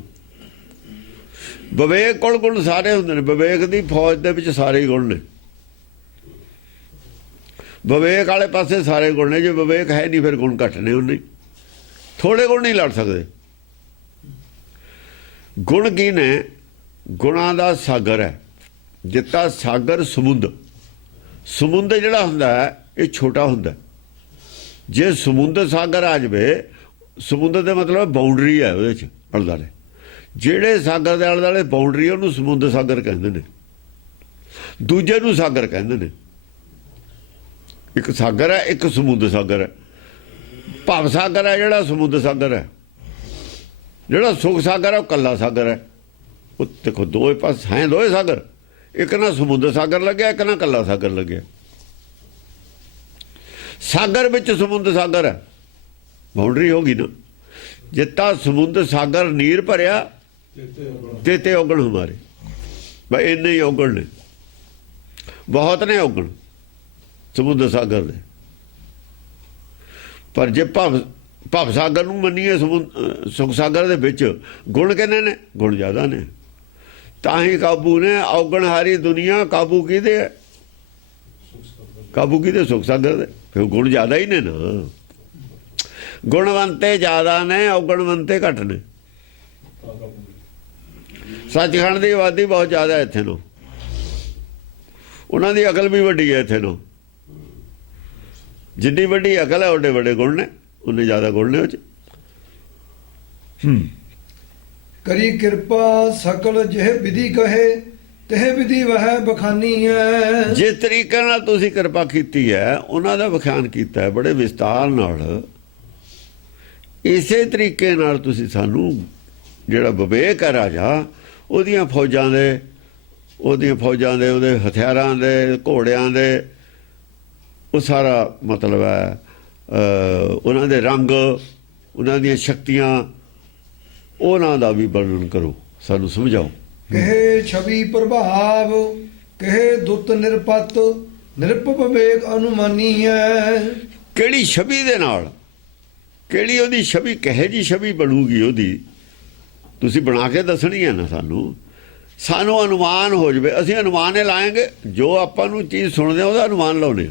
ਵਿਵੇਕ ਕੋਲ ਗੁਣ ਸਾਰੇ ਹੁੰਦੇ ਨੇ। ਵਿਵੇਕ ਦੀ ਫੌਜ ਦੇ ਵਿੱਚ ਸਾਰੇ ਹੀ ਗੁਣ ਨੇ। ਵਿਵੇਕ ਵਾਲੇ ਪਾਸੇ ਸਾਰੇ ਗੁਣ ਨੇ। ਜੇ ਵਿਵੇਕ ਹੈ ਨਹੀਂ ਫਿਰ ਗੁਣ ਘੱਟ ਨੇ। ਉਹਨੇ ਥੋੜੇ ਗੁਣ ਨਹੀਂ ਲੜ ਸਕਦੇ। ਗੁਣ ਕੀ ਨੇ? ਗੁਣਾਂ ਦਾ ਸਾਗਰ ਹੈ। ਜਿੱਤਾ ਸਾਗਰ ਸਮੁੰਦ, ਸਮੁੰਦ ਜਿਹੜਾ ਹੁੰਦਾ ਹੈ ਇਹ ਛੋਟਾ ਹੁੰਦਾ। ਜੇ ਸਮੁੰਦਰ ਸਾਗਰ ਆ ਜਾਵੇ, ਸਮੁੰਦਰ ਦਾ ਮਤਲਬ ਬਾਉਂਡਰੀ ਹੈ ਉਹਦੇ 'ਚ ਆਲੇ ਦੁਆਲੇ। ਜਿਹੜੇ ਸਾਗਰ ਦੇ ਆਲੇ ਦੁਆਲੇ ਬਾਉਂਡਰੀ ਉਹਨੂੰ ਸਮੁੰਦਰ ਸਾਗਰ ਕਹਿੰਦੇ ਨੇ। ਦੂਜੇ ਨੂੰ ਸਾਗਰ ਕਹਿੰਦੇ ਨੇ। ਇੱਕ ਸਾਗਰ ਹੈ, ਇੱਕ ਸਮੁੰਦਰ ਸਾਗਰ ਹੈ। ਭਵ ਸਾਗਰ ਹੈ ਜਿਹੜਾ ਸਮੁੰਦਰ ਸਾਗਰ ਹੈ। ਜਿਹੜਾ ਸੁਖ ਸਾਗਰ ਹੈ ਉਹ ਕੱਲਾ ਸਾਗਰ ਹੈ। ਉਹ ਦੇਖੋ ਦੋਏ ਪਾਸੇ ਹੈ, ਦੋਏ ਸਾਗਰ। ਇੱਕ ਨਾ ਸਮੁੰਦਰ ਸਾਗਰ ਲੱਗਿਆ, ਇੱਕ ਨਾ ਕੱਲਾ ਸਾਗਰ ਲੱਗਿਆ। ਸਾਗਰ ਵਿੱਚ ਸਮੁੰਦਰ ਸਾਗਰ ਹੈ, ਬਾਉਂਡਰੀ ਹੋ ਗਈ ਨਾ। ਜਿੱਤਾ ਸਮੁੰਦਰ ਸਾਗਰ ਨੀਰ ਭਰਿਆ ਤੇ ਔਗਣ ਹਮਾਰੇ। ਬਈ ਇੰਨੇ ਹੀ ਔਗਣ ਨੇ, ਬਹੁਤ ਨੇ ਔਗਣ ਸਮੁੰਦਰ ਸਾਗਰ ਦੇ। ਪਰ ਜੇ ਭਵ ਸਾਗਰ ਨੂੰ ਮੰਨੀਏ, ਸੁਖ ਸਾਗਰ ਦੇ ਵਿੱਚ ਗੁਣ ਕਿੰਨੇ ਨੇ? ਗੁਣ ਜ਼ਿਆਦਾ ਨੇ, ਤਾਂ ਹੀ ਕਾਬੂ ਨੇ। ਔਗਣ ਹਾਰੀ ਦੁਨੀਆ ਕਾਬੂ ਕਿਹਦੇ ਹੈ? ਕਾਬੂ ਕਿਹਦੇ? ਸੁਖ ਸਾਗਰ ਦੇ। ਫਿਰ ਗੁਣ ਜ਼ਿਆਦਾ ਹੀ ਨੇ ਨਾ। ਗੁਣਵੰਤੇ ਜ਼ਿਆਦਾ ਨੇ, ਔਗਣਵੰਤੇ ਘੱਟ ਨੇ। ਸੱਚਖੰਡ ਦੀ ਆਬਾਦੀ ਬਹੁਤ ਜ਼ਿਆਦਾ ਇੱਥੇ ਨੂੰ। ਉਹਨਾਂ ਦੀ ਅਕਲ ਵੀ ਵੱਡੀ ਹੈ ਇੱਥੇ ਨੂੰ। ਜਿੰਨੀ ਵੱਡੀ ਅਕਲ ਹੈ ਓਡੇ ਵੱਡੇ ਗੁਣ ਨੇ, ਉਨੇ ਜ਼ਿਆਦਾ ਗੁਣ ਨੇ ਉਹ 'ਚ। ਕਰੀ ਕਿਰਪਾ ਸਕਲ ਜਿਹ ਵਿਧੀ ਕਹੇ ਤਹਿ ਵਿਧੀ ਵਹਿ ਬਖਾਨੀ ਹੈ। ਜਿਸ ਤਰੀਕੇ ਨਾਲ ਤੁਸੀਂ ਕਿਰਪਾ ਕੀਤੀ ਹੈ ਉਹਨਾਂ ਦਾ ਵਿਖਿਆਨ ਕੀਤਾ ਹੈ ਬੜੇ ਵਿਸਤਾਰ ਨਾਲ। ਇਸੇ ਤਰੀਕੇ ਨਾਲ ਤੁਸੀਂ ਸਾਨੂੰ ਜਿਹੜਾ ਵਿਵੇਕ ਹੈ ਰਾਜਾ, ਉਹਦੀਆਂ ਫੌਜਾਂ ਦੇ ਉਹਦੇ ਹਥਿਆਰਾਂ ਦੇ ਘੋੜਿਆਂ ਦੇ ਉਹ ਸਾਰਾ ਮਤਲਬ ਹੈ ਉਹਨਾਂ ਦੇ ਰੰਗ, ਉਹਨਾਂ ਦੀਆਂ ਸ਼ਕਤੀਆਂ, ਉਹਨਾਂ ਦਾ ਵੀ ਵਰਣਨ ਕਰੋ, ਸਾਨੂੰ ਸਮਝਾਓ। ਕਹੇ ਛਵੀ ਪ੍ਰਭਾਵ ਕਹੇ ਦੁੱਤ ਨਿਰਪਤ ਨਿਰਪ ਵਿਵੇਕ ਅਨੁਮਾਨੀ ਹੈ। ਕਿਹੜੀ ਛਵੀ ਦੇ ਨਾਲ, ਕਿਹੜੀ ਉਹਦੀ ਛਵੀ, ਕਹੇ ਜੀ ਛਵੀ ਬਣੂਗੀ ਉਹਦੀ, ਤੁਸੀਂ ਬਣਾ ਕੇ ਦੱਸਣੀ ਹੈ ਨਾ ਸਾਨੂੰ ਅਨੁਮਾਨ ਹੋ ਜਾਵੇ। ਅਸੀਂ ਅਨੁਮਾਨ ਹੀ ਲਾਏਂਗੇ, ਜੋ ਆਪਾਂ ਨੂੰ ਚੀਜ਼ ਸੁਣਦੇ ਹਾਂ ਉਹਦਾ ਅਨੁਮਾਨ ਲਾਉਣੇ।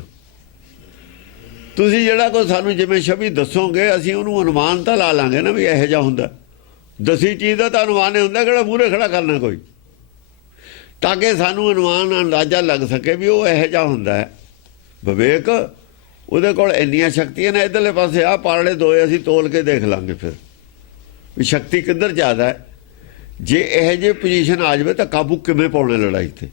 ਤੁਸੀਂ ਜਿਹੜਾ ਕੋਈ ਸਾਨੂੰ ਜਿਵੇਂ ਛਵੀ ਦੱਸੋਗੇ ਅਸੀਂ ਉਹਨੂੰ ਅਨੁਮਾਨ ਤਾਂ ਲਾ ਲਾਂਗੇ ਨਾ ਵੀ ਇਹੋ ਜਿਹਾ ਹੁੰਦਾ। ਦਸੀ ਚੀਜ਼ ਦਾ ਤਾਂ ਅਨੁਮਾਨ ਹੀ ਹੁੰਦਾ, ਕਿਹੜਾ ਮੂਹਰੇ ਖੜਾ ਕਰਨਾ ਕੋਈ, ਤਾਂ ਕਿ ਸਾਨੂੰ ਅਨੁਮਾਨ ਅੰਦਾਜ਼ਾ ਲੱਗ ਸਕੇ ਵੀ ਉਹ ਇਹੋ ਜਿਹਾ ਹੁੰਦਾ ਹੈ। ਵਿਵੇਕ ਉਹਦੇ ਕੋਲ ਇੰਨੀਆਂ ਸ਼ਕਤੀਆਂ ਨੇ, ਇੱਧਰਲੇ ਪਾਸੇ ਆਹ ਪਾਰਲੇ ਦੋਏ ਅਸੀਂ ਤੋਲ ਕੇ ਦੇਖ ਲਾਂਗੇ ਫਿਰ ਵੀ ਸ਼ਕਤੀ ਕਿੱਧਰ ਜ਼ਿਆਦਾ ਹੈ। ਜੇ ਇਹੋ ਜਿਹੀ ਪੋਜੀਸ਼ਨ ਆ ਜਾਵੇ ਤਾਂ ਕਾਬੂ ਕਿਵੇਂ ਪਾਉਣਾ ਲੜਾਈ ਤੇ।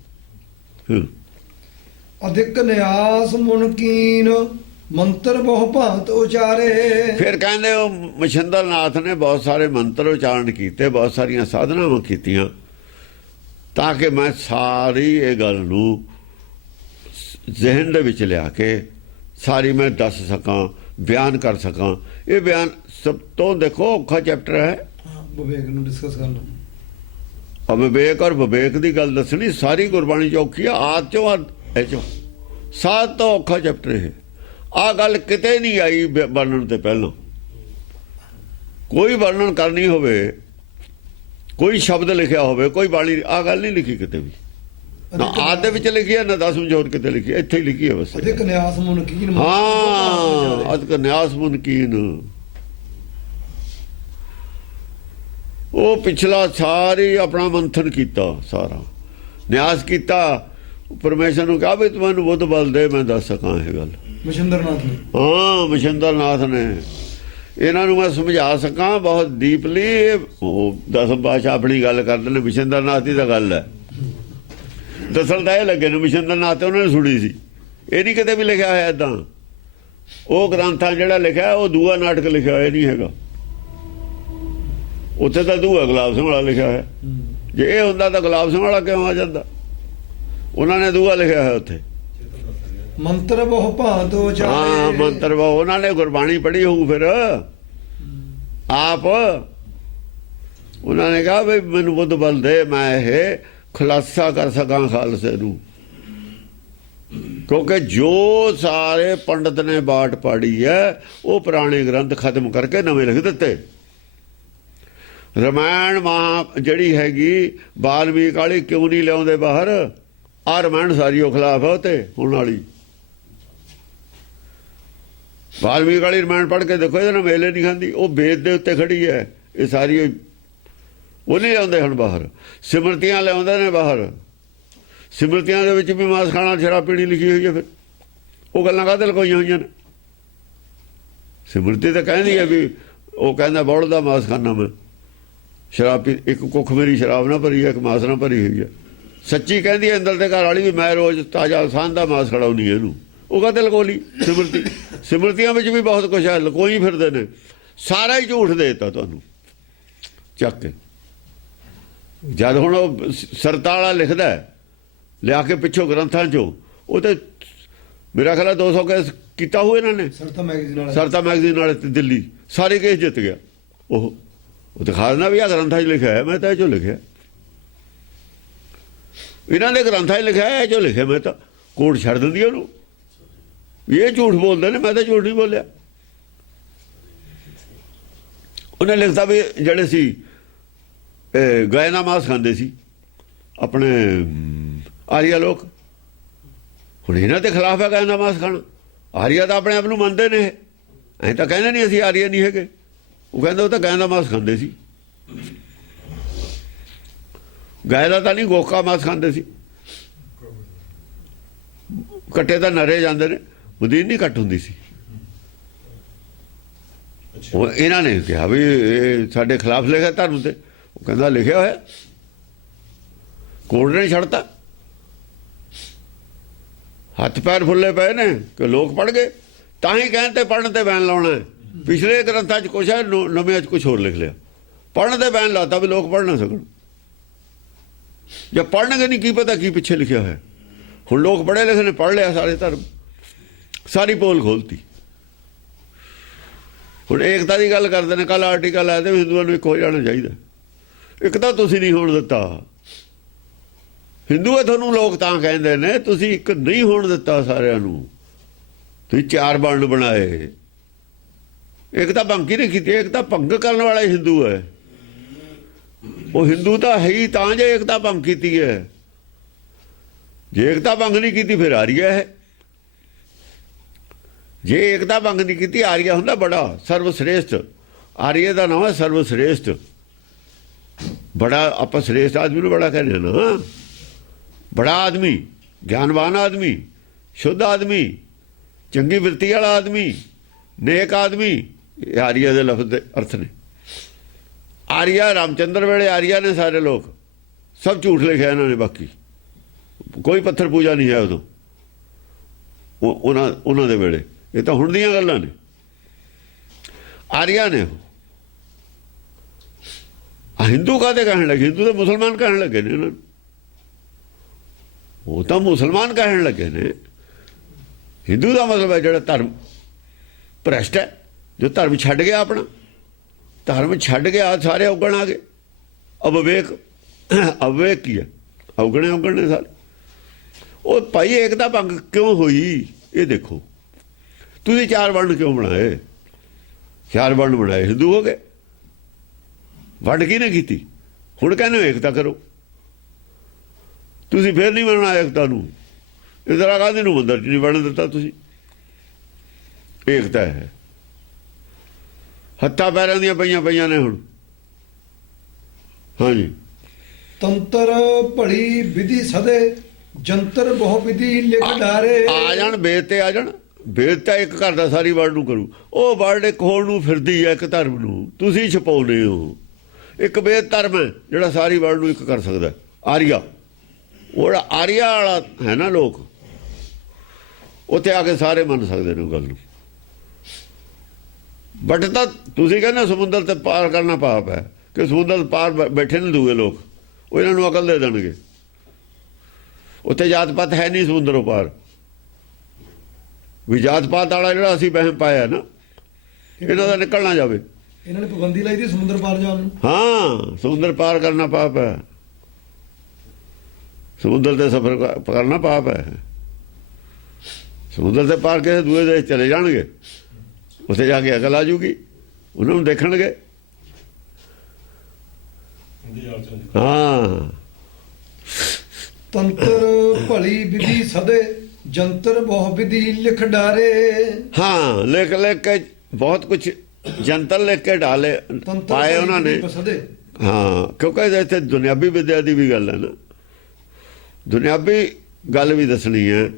ਅਧਿਕ ਨਿਆਸ ਮੁਨਕੀਨ ਮੰਤਰ ਬਹੁ ਭਾਂਤ ਉਚਾਰੇ। ਫਿਰ ਕਹਿੰਦੇ ਉਹ ਮਛਿੰਦਰ ਨਾਥ ਨੇ ਬਹੁਤ ਸਾਰੇ ਮੰਤਰ ਉਚਾਰਨ ਕੀਤੇ, ਬਹੁਤ ਸਾਰੀਆਂ ਸਾਧਨਾਵਾਂ ਕੀਤੀਆਂ, ਤਾਂ ਕਿ ਮੈਂ ਸਾਰੀ ਇਹ ਗੱਲ ਨੂੰ ਜ਼ਿਹਨ ਦੇ ਵਿੱਚ ਲਿਆ ਕੇ ਸਾਰੀ ਮੈਂ ਦੱਸ ਸਕਾਂ, ਬਿਆਨ ਕਰ ਸਕਾਂ। ਇਹ ਬਿਆਨ ਸਭ ਤੋਂ ਦੇਖੋ ਔਖਾ ਚੈਪਟਰ ਹੈ, ਵਿਵੇਕ ਨੂੰ ਡਿਸਕਸ ਕਰਨਾ। ਅਵਿਵੇਕ ਔਰ ਵਿਵੇਕ ਦੀ ਗੱਲ ਦੱਸਣੀ ਸਾਰੀ ਗੁਰਬਾਣੀ 'ਚ ਔਖੀ ਆ। ਆਦ ਚੋਂ ਇਹ ਚੋਂ ਸਾਧ ਤੋਂ ਔਖਾ ਚੈਪਟਰ ਇਹ। ਆਹ ਗੱਲ ਕਿਤੇ ਨਹੀਂ ਆਈ ਵਰਣਨ ਤੇ ਪਹਿਲਾਂ। ਕੋਈ ਵਰਣਨ ਕਰਨੀ ਹੋਵੇ, ਕੋਈ ਸ਼ਬਦ ਲਿਖਿਆ ਹੋਵੇ, ਕੋਈ ਬਾਣੀ, ਆਹ ਗੱਲ ਨਹੀਂ ਲਿਖੀ ਕਿਤੇ ਵੀ, ਨਾ ਆਦ ਦੇ ਵਿੱਚ ਲਿਖੀ ਹੈ ਨਾ 10ਵੇਂ ਜੋਰ ਕਿਤੇ ਲਿਖੀ ਹੈ, ਇੱਥੇ ਹੀ ਲਿਖੀ ਹੈ ਬਸ। ਅਧਿਕ ਨਿਆਸ ਮੁਨਕੀਨ, ਹਾਂ, ਅਧਿਕ ਨਿਆਸ ਮੁਨਕੀਨ। ਉਹ ਪਿਛਲਾ ਸਾਰੀ ਆਪਣਾ ਮੰਥਨ ਕੀਤਾ, ਸਾਰਾ ਨਿਆਸ ਕੀਤਾ, ਪਰਮੇਸ਼ਰ ਨੂੰ ਕਿਹਾ ਵੀ ਤੂੰ ਮੈਨੂੰ ਬੁੱਧ ਬਲ ਦੇ, ਮੈਂ ਦੱਸ ਸਕਾਂ ਇਹ ਗੱਲ। ਮਛਿੰਦਰ ਨਾਥ ਨੇ, ਹਾਂ, ਮਛਿੰਦਰ ਨਾਥ ਨੇ, ਇਹਨਾਂ ਨੂੰ ਮੈਂ ਸਮਝਾ ਸਕਾਂ ਬਹੁਤ ਡੀਪਲੀ। ਉਹ 10 ਭਾਸ਼ਾ ਆਪਣੀ ਗੱਲ ਕਰਦੇ ਨੇ, ਮਛਿੰਦਰ ਨਾਥ ਦੀ ਤਾਂ ਗੱਲ ਹੈ। ਦੱਸਣ ਤਾਂ ਇਹ ਲੱਗੇ ਨੇ ਮਛਿੰਦਰ ਨਾਥ ਤੇ ਉਹਨਾਂ ਨੇ ਸੁਣੀ ਸੀ, ਇਹ ਨਹੀਂ ਕਿਤੇ ਵੀ ਲਿਖਿਆ ਹੋਇਆ ਏਦਾਂ। ਉਹ ਗ੍ਰੰਥਾਂ ਜਿਹੜਾ ਲਿਖਿਆ ਉਹ ਦੂਆ ਨਾਟਕ ਲਿਖਿਆ ਹੋਇਆ ਨਹੀਂ ਹੈਗਾ, ਉੱਥੇ ਤਾਂ ਦੂਆ ਗੁਲਾਬ ਸਿੰਘ ਵਾਲਾ ਲਿਖਿਆ ਹੈ। ਜੇ ਇਹ ਹੁੰਦਾ ਤਾਂ ਗੁਲਾਬ ਸਿੰਘ ਵਾਲਾ ਕਿਉਂ ਆ ਜਾਂਦਾ? ਉਹਨਾਂ ਨੇ ਦੂਆ ਲਿਖਿਆ ਹੋਇਆ ਉੱਥੇ। ਮੰਤਰ ਬਹੁ ਭਾਂਤ ਉਚਾਰੇ। ਹਾਂ, ਮੰਤਰ ਬਹੁ, ਉਹਨਾਂ ਨੇ ਗੁਰਬਾਣੀ ਪੜ੍ਹੀ ਹੋਊ ਫਿਰ ਆਪ। ਉਹਨਾਂ ਨੇ ਕਿਹਾ ਵੀ ਮੈਨੂੰ ਬੁੱਧ ਬਲ ਦੇ, ਮੈਂ ਇਹ ਖੁਲਾਸਾ ਕਰ ਸਕਾਂ ਖਾਲਸੇ ਨੂੰ। ਕਿਉਂਕਿ ਜੋ ਸਾਰੇ ਪੰਡਤ ਨੇ ਬਾਟ ਪਾੜੀ ਹੈ ਉਹ ਪੁਰਾਣੇ ਗ੍ਰੰਥ ਖਤਮ ਕਰਕੇ ਨਵੇਂ ਲਿਖ ਦਿੱਤੇ। ਰਮਾਇਣ ਜਿਹੜੀ ਹੈਗੀ ਬਾਲਮੀਕ ਵਾਲੀ ਕਿਉਂ ਨਹੀਂ ਲਿਆਉਂਦੇ ਬਾਹਰ? ਆਹ ਰਮਾਇਣ ਸਾਰੀ ਉਹ ਖਿਲਾਫ ਹੈ ਉਤੇ ਹੁਣ ਵਾਲੀ। ਬਾਲਮੀਕ ਵਾਲੀ ਰਮਾਇਣ ਪੜ੍ਹ ਕੇ ਦੇਖੋ, ਇਹਦੇ ਨਾਲ ਮੇਲੇ ਨਹੀਂ ਖਾਂਦੀ। ਉਹ ਵੇਦ ਦੇ ਉੱਤੇ ਖੜੀ ਹੈ, ਇਹ ਸਾਰੀ ਉਹ ਨਹੀਂ ਲਿਆਉਂਦੇ ਹੁਣ ਬਾਹਰ। ਸਿਮਰਤੀਆਂ ਲਿਆਉਂਦੇ ਨੇ ਬਾਹਰ, ਸਿਮਰਤੀਆਂ ਦੇ ਵਿੱਚ ਵੀ ਮਾਸ ਖਾਣਾ, ਸ਼ਰਾਬ ਪੀਣੀ ਲਿਖੀ ਹੋਈ ਹੈ। ਫਿਰ ਉਹ ਗੱਲਾਂ ਕਾਹਦੇ ਲਗਾਈਆਂ ਹੋਈਆਂ ਨੇ? ਸਿਮਰਤੀ ਤਾਂ ਕਹਿੰਦੀ ਹੈ ਵੀ, ਉਹ ਕਹਿੰਦਾ ਬੌੜ ਦਾ ਮਾਸ ਖਾਣਾ ਮੈਂ, ਸ਼ਰਾਬ ਪੀ, ਇੱਕ ਕੁੱਖ ਮੇਰੀ ਸ਼ਰਾਬ ਨਾ ਭਰੀ ਹੈ, ਇੱਕ ਮਾਸ ਨਾ ਭਰੀ ਹੋਈ ਹੈ। ਸੱਚੀ ਕਹਿੰਦੀ ਹੈ ਅੰਦਰ ਦੇ ਘਰ ਵਾਲੀ ਵੀ ਮੈਂ ਰੋਜ਼ ਤਾਜ਼ਾ ਸਾਨ ਦਾ ਮਾਸ ਖੜਾਉਣੀ ਇਹਨੂੰ। ਉਹ ਕਾਹਦੇ ਲਗੋ ਲਈ ਸਿਮਰਤੀ? ਸਿਮਰਤੀਆਂ ਵਿੱਚ ਵੀ ਬਹੁਤ ਕੁਛ ਹੈ, ਲਕੋਈ ਫਿਰਦੇ ਨੇ। ਸਾਰਾ ਹੀ ਝੂਠ ਦੇ ਦਿੱਤਾ ਤੁਹਾਨੂੰ ਚੱਕ ਕੇ। ਜਦ ਹੁਣ ਉਹ ਸਰਤਾਲਾ ਲਿਖਦਾ ਲਿਆ ਕੇ ਪਿੱਛੋਂ ਗ੍ਰੰਥਾਂ 'ਚੋਂ, ਉਹ ਤੇ ਮੇਰਾ ਖਿਆਲ 200 ਕੇਸ ਕੀਤਾ ਹੋਇਆ ਇਹਨਾਂ ਨੇ, ਸਰਤਾ ਮੈਗਜ਼ੀਨ ਵਾਲੇ ਤੇ ਦਿੱਲੀ ਸਾਰੇ ਕੇਸ ਜਿੱਤ ਗਿਆ। ਉਹ ਦਿਖਾ ਦੇਣਾ ਵੀ ਆਹ ਗ੍ਰੰਥਾਂ 'ਚ ਲਿਖਿਆ ਹੈ, ਮੈਂ ਤਾਂ ਇਹ 'ਚੋਂ ਲਿਖਿਆ, ਇਹਨਾਂ ਦੇ ਗ੍ਰੰਥਾਂ 'ਚ ਲਿਖਿਆ ਹੈ, ਇਹ 'ਚੋਂ ਲਿਖਿਆ। ਮੈਂ ਤਾਂ ਕੋਰਟ ਛੱਡ ਦਿੰਦੀ ਉਹਨੂੰ, ਇਹ ਝੂਠ ਬੋਲਦੇ ਨੇ, ਮੈਂ ਤਾਂ ਝੂਠ ਨਹੀਂ ਬੋਲਿਆ। ਉਹਨੇ ਲਿਖਤਾ ਵੀ ਜਿਹੜੇ ਸੀ ਗਾਇ ਦਾ ਮਾਸ ਖਾਂਦੇ ਸੀ ਆਪਣੇ ਆਰੀਆ ਲੋਕ, ਹੁਣ ਇਹਨਾਂ ਦੇ ਖਿਲਾਫ ਹੈ ਗਾਇ ਦਾ ਮਾਸ ਖਾਣਾ। ਆਰੀਆ ਤਾਂ ਆਪਣੇ ਆਪ ਨੂੰ ਮੰਨਦੇ ਨੇ, ਐਂ ਤਾਂ ਕਹਿੰਦੇ ਨਹੀਂ ਅਸੀਂ ਆਰੀਆ ਨਹੀਂ ਹੈਗੇ। ਉਹ ਕਹਿੰਦੇ ਉਹ ਤਾਂ ਗਾਇ ਦਾ ਮਾਸ ਖਾਂਦੇ ਸੀ, ਗਾਇ ਦਾ ਤਾਂ ਨਹੀਂ, ਗੋਕਾ ਮਾਸ ਖਾਂਦੇ ਸੀ। ਕੱਟੇ ਤਾਂ ਨਰੇ ਜਾਂਦੇ ਨੇ, ਮਦੀਨ ਨਹੀਂ ਕੱਟ ਹੁੰਦੀ ਸੀ। ਉਹ ਇਹਨਾਂ ਨੇ ਕਿਹਾ ਵੀ ਇਹ ਸਾਡੇ ਖਿਲਾਫ ਲਿਖਿਆ ਧਰਮ ਤੇ। ਉਹ ਕਹਿੰਦਾ ਲਿਖਿਆ ਹੋਇਆ, ਕੋਰਟ ਨੇ ਛੱਡਤਾ। ਹੱਥ ਪੈਰ ਫੁੱਲੇ ਪਏ ਨੇ ਕਿ ਲੋਕ ਪੜ੍ਹ ਗਏ, ਤਾਂ ਹੀ ਕਹਿੰਦੇ ਪੜ੍ਹਨ ਤੇ ਬੈਨ ਲਾਉਣਾ ਹੈ। ਪਿਛਲੇ ਗ੍ਰੰਥਾਂ 'ਚ ਕੁਛ ਹੈ, ਨਵਿਆਂ 'ਚ ਕੁਛ ਹੋਰ ਲਿਖ ਲਿਆ। ਪੜ੍ਹਨ ਤੇ ਬੈਨ ਲਾਤਾ ਵੀ ਲੋਕ ਪੜ੍ਹ ਨਾ ਸਕਣ। ਜੇ ਪੜ੍ਹਨਗੇ ਨਹੀਂ, ਕੀ ਪਤਾ ਕੀ ਪਿੱਛੇ ਲਿਖਿਆ ਹੋਇਆ। ਹੁਣ ਲੋਕ ਪੜ੍ਹੇ ਲਿਖੇ ਨੇ, ਪੜ੍ਹ ਲਿਆ ਸਾਰੇ ਧਰਮ, ਸਾਰੀ ਪੋਲ ਖੋਲਤੀ। ਹੁਣ ਏਕਤਾ ਦੀ ਗੱਲ ਕਰਦੇ ਨੇ। ਕੱਲ ਆਰਟੀਕਲ ਆਇਆ ਤੇ ਹਿੰਦੂਆਂ ਨੂੰ ਇੱਕ ਹੋ ਜਾਣਾ ਚਾਹੀਦਾ। ਇੱਕ ਤਾਂ ਤੁਸੀਂ ਨਹੀਂ ਹੋਣ ਦਿੱਤਾ। ਹਿੰਦੂ ਹੈ ਤੁਹਾਨੂੰ ਲੋਕ ਤਾਂ ਕਹਿੰਦੇ ਨੇ, ਤੁਸੀਂ ਇੱਕ ਨਹੀਂ ਹੋਣ ਦਿੱਤਾ ਸਾਰਿਆਂ ਨੂੰ। ਤੁਸੀਂ ਚਾਰ ਵੰਡ ਬਣਾਏ। ਇੱਕ ਤਾਂ ਭੰਗ ਨਹੀਂ ਕੀਤੀ। ਇੱਕ ਤਾਂ ਭੰਗ ਕਰਨ ਵਾਲਾ ਹਿੰਦੂ ਹੈ। ਉਹ ਹਿੰਦੂ ਤਾਂ ਹੈ ਹੀ ਤਾਂ ਜੇ ਏਕਤਾ ਭੰਗ ਕੀਤੀ ਹੈ। ਜੇ ਏਕਤਾ ਭੰਗ ਨਹੀਂ ਕੀਤੀ ਫਿਰ ਆਰੀਆ ਹੈ। ਜੇ ਏਕਤਾ ਭੰਗ ਨਹੀਂ ਕੀਤੀ, ਆਰੀਆ ਹੁੰਦਾ ਬੜਾ ਸਰਵਸ਼੍ਰੇਸ਼ਟ। ਆਰੀਆ ਦਾ ਨਾਮ ਹੈ ਸਰਵਸ਼੍ਰੇਸ਼ਟ। ਬੜਾ ਆਪਾਂ ਸ਼੍ਰੇਸ਼ਟ ਆਦਮੀ ਨੂੰ ਬੜਾ ਕਹਿੰਦੇ ਨਾ। ਬੜਾ ਆਦਮੀ, ਗਿਆਨਵਾਨ ਆਦਮੀ, ਸ਼ੁੱਧ ਆਦਮੀ, ਚੰਗੀ ਬਿਰਤੀ ਵਾਲਾ ਆਦਮੀ, ਨੇਕ ਆਦਮੀ, ਇਹ ਆਰੀਆ ਦੇ ਲਫ਼ਜ਼ ਦੇ ਅਰਥ ਨੇ। ਆਰੀਆ ਰਾਮਚੰਦਰ ਵੇਲੇ ਆਰੀਆ ਨੇ ਸਾਰੇ ਲੋਕ, ਸਭ ਝੂਠ ਲਿਖਿਆ ਇਹਨਾਂ ਨੇ। ਬਾਕੀ ਕੋਈ ਪੱਥਰ ਪੂਜਾ ਨਹੀਂ ਹੈ ਉਦੋਂ, ਉਹਨਾਂ ਦੇ ਵੇਲੇ। ਇਹ ਤਾਂ ਹੁਣ ਦੀਆਂ ਗੱਲਾਂ ਨੇ। ਆਰੀਆ ਨੇ। ਹਿੰਦੂ ਕਾਹਦੇ ਕਹਿਣ ਲੱਗੇ? ਹਿੰਦੂ ਤਾਂ ਮੁਸਲਮਾਨ ਕਹਿਣ ਲੱਗੇ ਨੇ ਇਹਨਾਂ ਨੂੰ। ਉਹ ਤਾਂ ਮੁਸਲਮਾਨ ਕਹਿਣ ਲੱਗੇ ਨੇ। ਹਿੰਦੂ ਦਾ ਮਤਲਬ ਹੈ ਜਿਹੜਾ ਧਰਮ ਭ੍ਰਸ਼ਟ ਹੈ, ਜੋ ਧਰਮ ਛੱਡ ਗਿਆ ਆਪਣਾ। ਧਰਮ ਛੱਡ ਗਿਆ, ਸਾਰੇ ਔਗਣ ਆ ਗਏ। ਅਵਿਵੇਕ, ਅਵਿਵੇਕ ਕੀ ਹੈ? ਔਗਣੇ ਨੇ ਸਾਰੇ। ਉਹ ਭਾਈ ਏਕਤਾ ਭੰਗ ਕਿਉਂ ਹੋਈ ਇਹ ਦੇਖੋ। ਤੁਸੀਂ ਚਾਰ ਵੰਡ ਕਿਉਂ ਬਣਾਏ? ਚਾਰ ਵੰਡ ਬਣਾਏ, ਹਿੰਦੂ ਹੋ ਗਏ। ਵੰਡ ਕਿਹਨੇ ਕੀਤੀ? ਹੁਣ ਕਹਿੰਦੇ ਏਕਤਾ ਕਰੋ। ਤੁਸੀਂ ਫਿਰ ਨਹੀਂ ਮੰਨਣਾ ਏਕਤਾ ਨੂੰ। ਇੰਦਰਾ ਗਾਂਧੀ ਨੂੰ ਮੰਦਰ 'ਚ ਨਹੀਂ ਵੜਨ ਦਿੱਤਾ ਤੁਸੀਂ। ਏਕਤਾ ਹੈ। ਹੱਥਾਂ ਪੈਰਾਂ ਦੀਆਂ ਪਈਆਂ ਨੇ ਹੁਣ। ਹਾਂਜੀ। ਤੰਤਰ ਭਲੀ ਵਿਧੀ ਸਦੇ, ਜੰਤਰ ਬਹੁ ਵਿਧੀ ਲਿਖ ਡਾਰੇ। ਆ ਜਾਣ ਵੇਦ ਤੇ ਆ ਜਾਣ। ਵੇਦ ਤਾਂ ਇੱਕ ਘਰ ਦਾ ਸਾਰੀ ਵਰਡ ਨੂੰ ਕਰੂ। ਉਹ ਵਰਡ ਇੱਕ ਹੋਰ ਨੂੰ ਫਿਰਦੀ ਹੈ, ਇੱਕ ਧਰਮ ਨੂੰ। ਤੁਸੀਂ ਛਪਾਉਂਦੇ ਹੋ। ਇੱਕ ਵੇਦ ਧਰਮ ਹੈ ਜਿਹੜਾ ਸਾਰੀ ਵਰਡ ਨੂੰ ਇੱਕ ਕਰ ਸਕਦਾ। ਆਰੀਆ, ਉਹ ਆਰੀਆ ਵਾਲਾ ਹੈ ਨਾ ਲੋਕ, ਉੱਥੇ ਆ ਕੇ ਸਾਰੇ ਮੰਨ ਸਕਦੇ ਨੇ ਉਹ ਗੱਲ ਨੂੰ। ਬਟ ਤਾਂ ਤੁਸੀਂ ਕਹਿੰਦੇ ਸਮੁੰਦਰ ਤੇ ਪਾਰ ਕਰਨਾ ਪਾਪ ਹੈ, ਕਿ ਸਮੁੰਦਰ ਪਾਰ ਬੈਠੇ ਨੇ ਦੂਏ ਲੋਕ, ਉਹ ਇਹਨਾਂ ਨੂੰ ਅਕਲ ਦੇ ਦੇਣਗੇ। ਉੱਥੇ ਜਾਤ ਪਾਤ ਹੈ ਨਹੀਂ ਸਮੁੰਦਰੋਂ ਪਾਰ। ਵੀ ਜਾਤ ਪਾਤ ਵਾਲਾ ਜਿਹੜਾ ਅਸੀਂ ਵਹਿਮ ਪਾਇਆ ਨਾ, ਇਹਨਾਂ ਦਾ ਨਿਕਲ ਨਾ ਜਾਵੇ। ਇਹਨਾਂ ਨੇ ਪਾਬੰਦੀ ਲਾਈ ਦੀ ਸਮੁੰਦਰ ਪਾਰ ਜਾਣ ਨੂੰ। ਹਾਂ, ਸਮੁੰਦਰ ਪਾਰ ਕਰਨਾ ਪਾਪ ਹੈ। ਸਮੁੰਦਰ ਤੇ ਸਫ਼ਰ ਕਰਨਾ ਪਾਪ ਹੈ। ਸਮੁੰਦਰ ਤੇ ਪਾਰ ਕੇ ਦੂਏ ਦੇਸ਼ ਚਲੇ ਜਾਣਗੇ, ਉੱਥੇ ਜਾ ਕੇ ਅਕਲ ਆ ਜੂਗੀ, ਉਹਨਾਂ ਨੂੰ ਦੇਖਣਗੇ। ਹਾਂ। ਤੰਤਰ ਭਲੀ ਵਿਧੀ ਸਦੇ, ਜੰਤਰ ਬਹੁ ਵਿਧੀ ਲਿਖ ਡਾਰੇ। ਹਾਂ, ਲਿਖ ਕੇ ਬਹੁਤ ਕੁਛ ਜੰਤਰ ਲਿਖ ਕੇ ਡਾਲੇ ਪਾਏ ਉਹਨਾਂ ਨੇ। ਹਾਂ, ਕਿਉਂਕਿ ਇੱਥੇ ਦੁਨਿਆਵੀ ਵਿਦਿਆ ਦੀ ਵੀ ਗੱਲ ਹੈ ਨਾ। ਦੁਨਿਆਵੀ ਗੱਲ ਵੀ ਦੱਸਣੀ ਹੈ।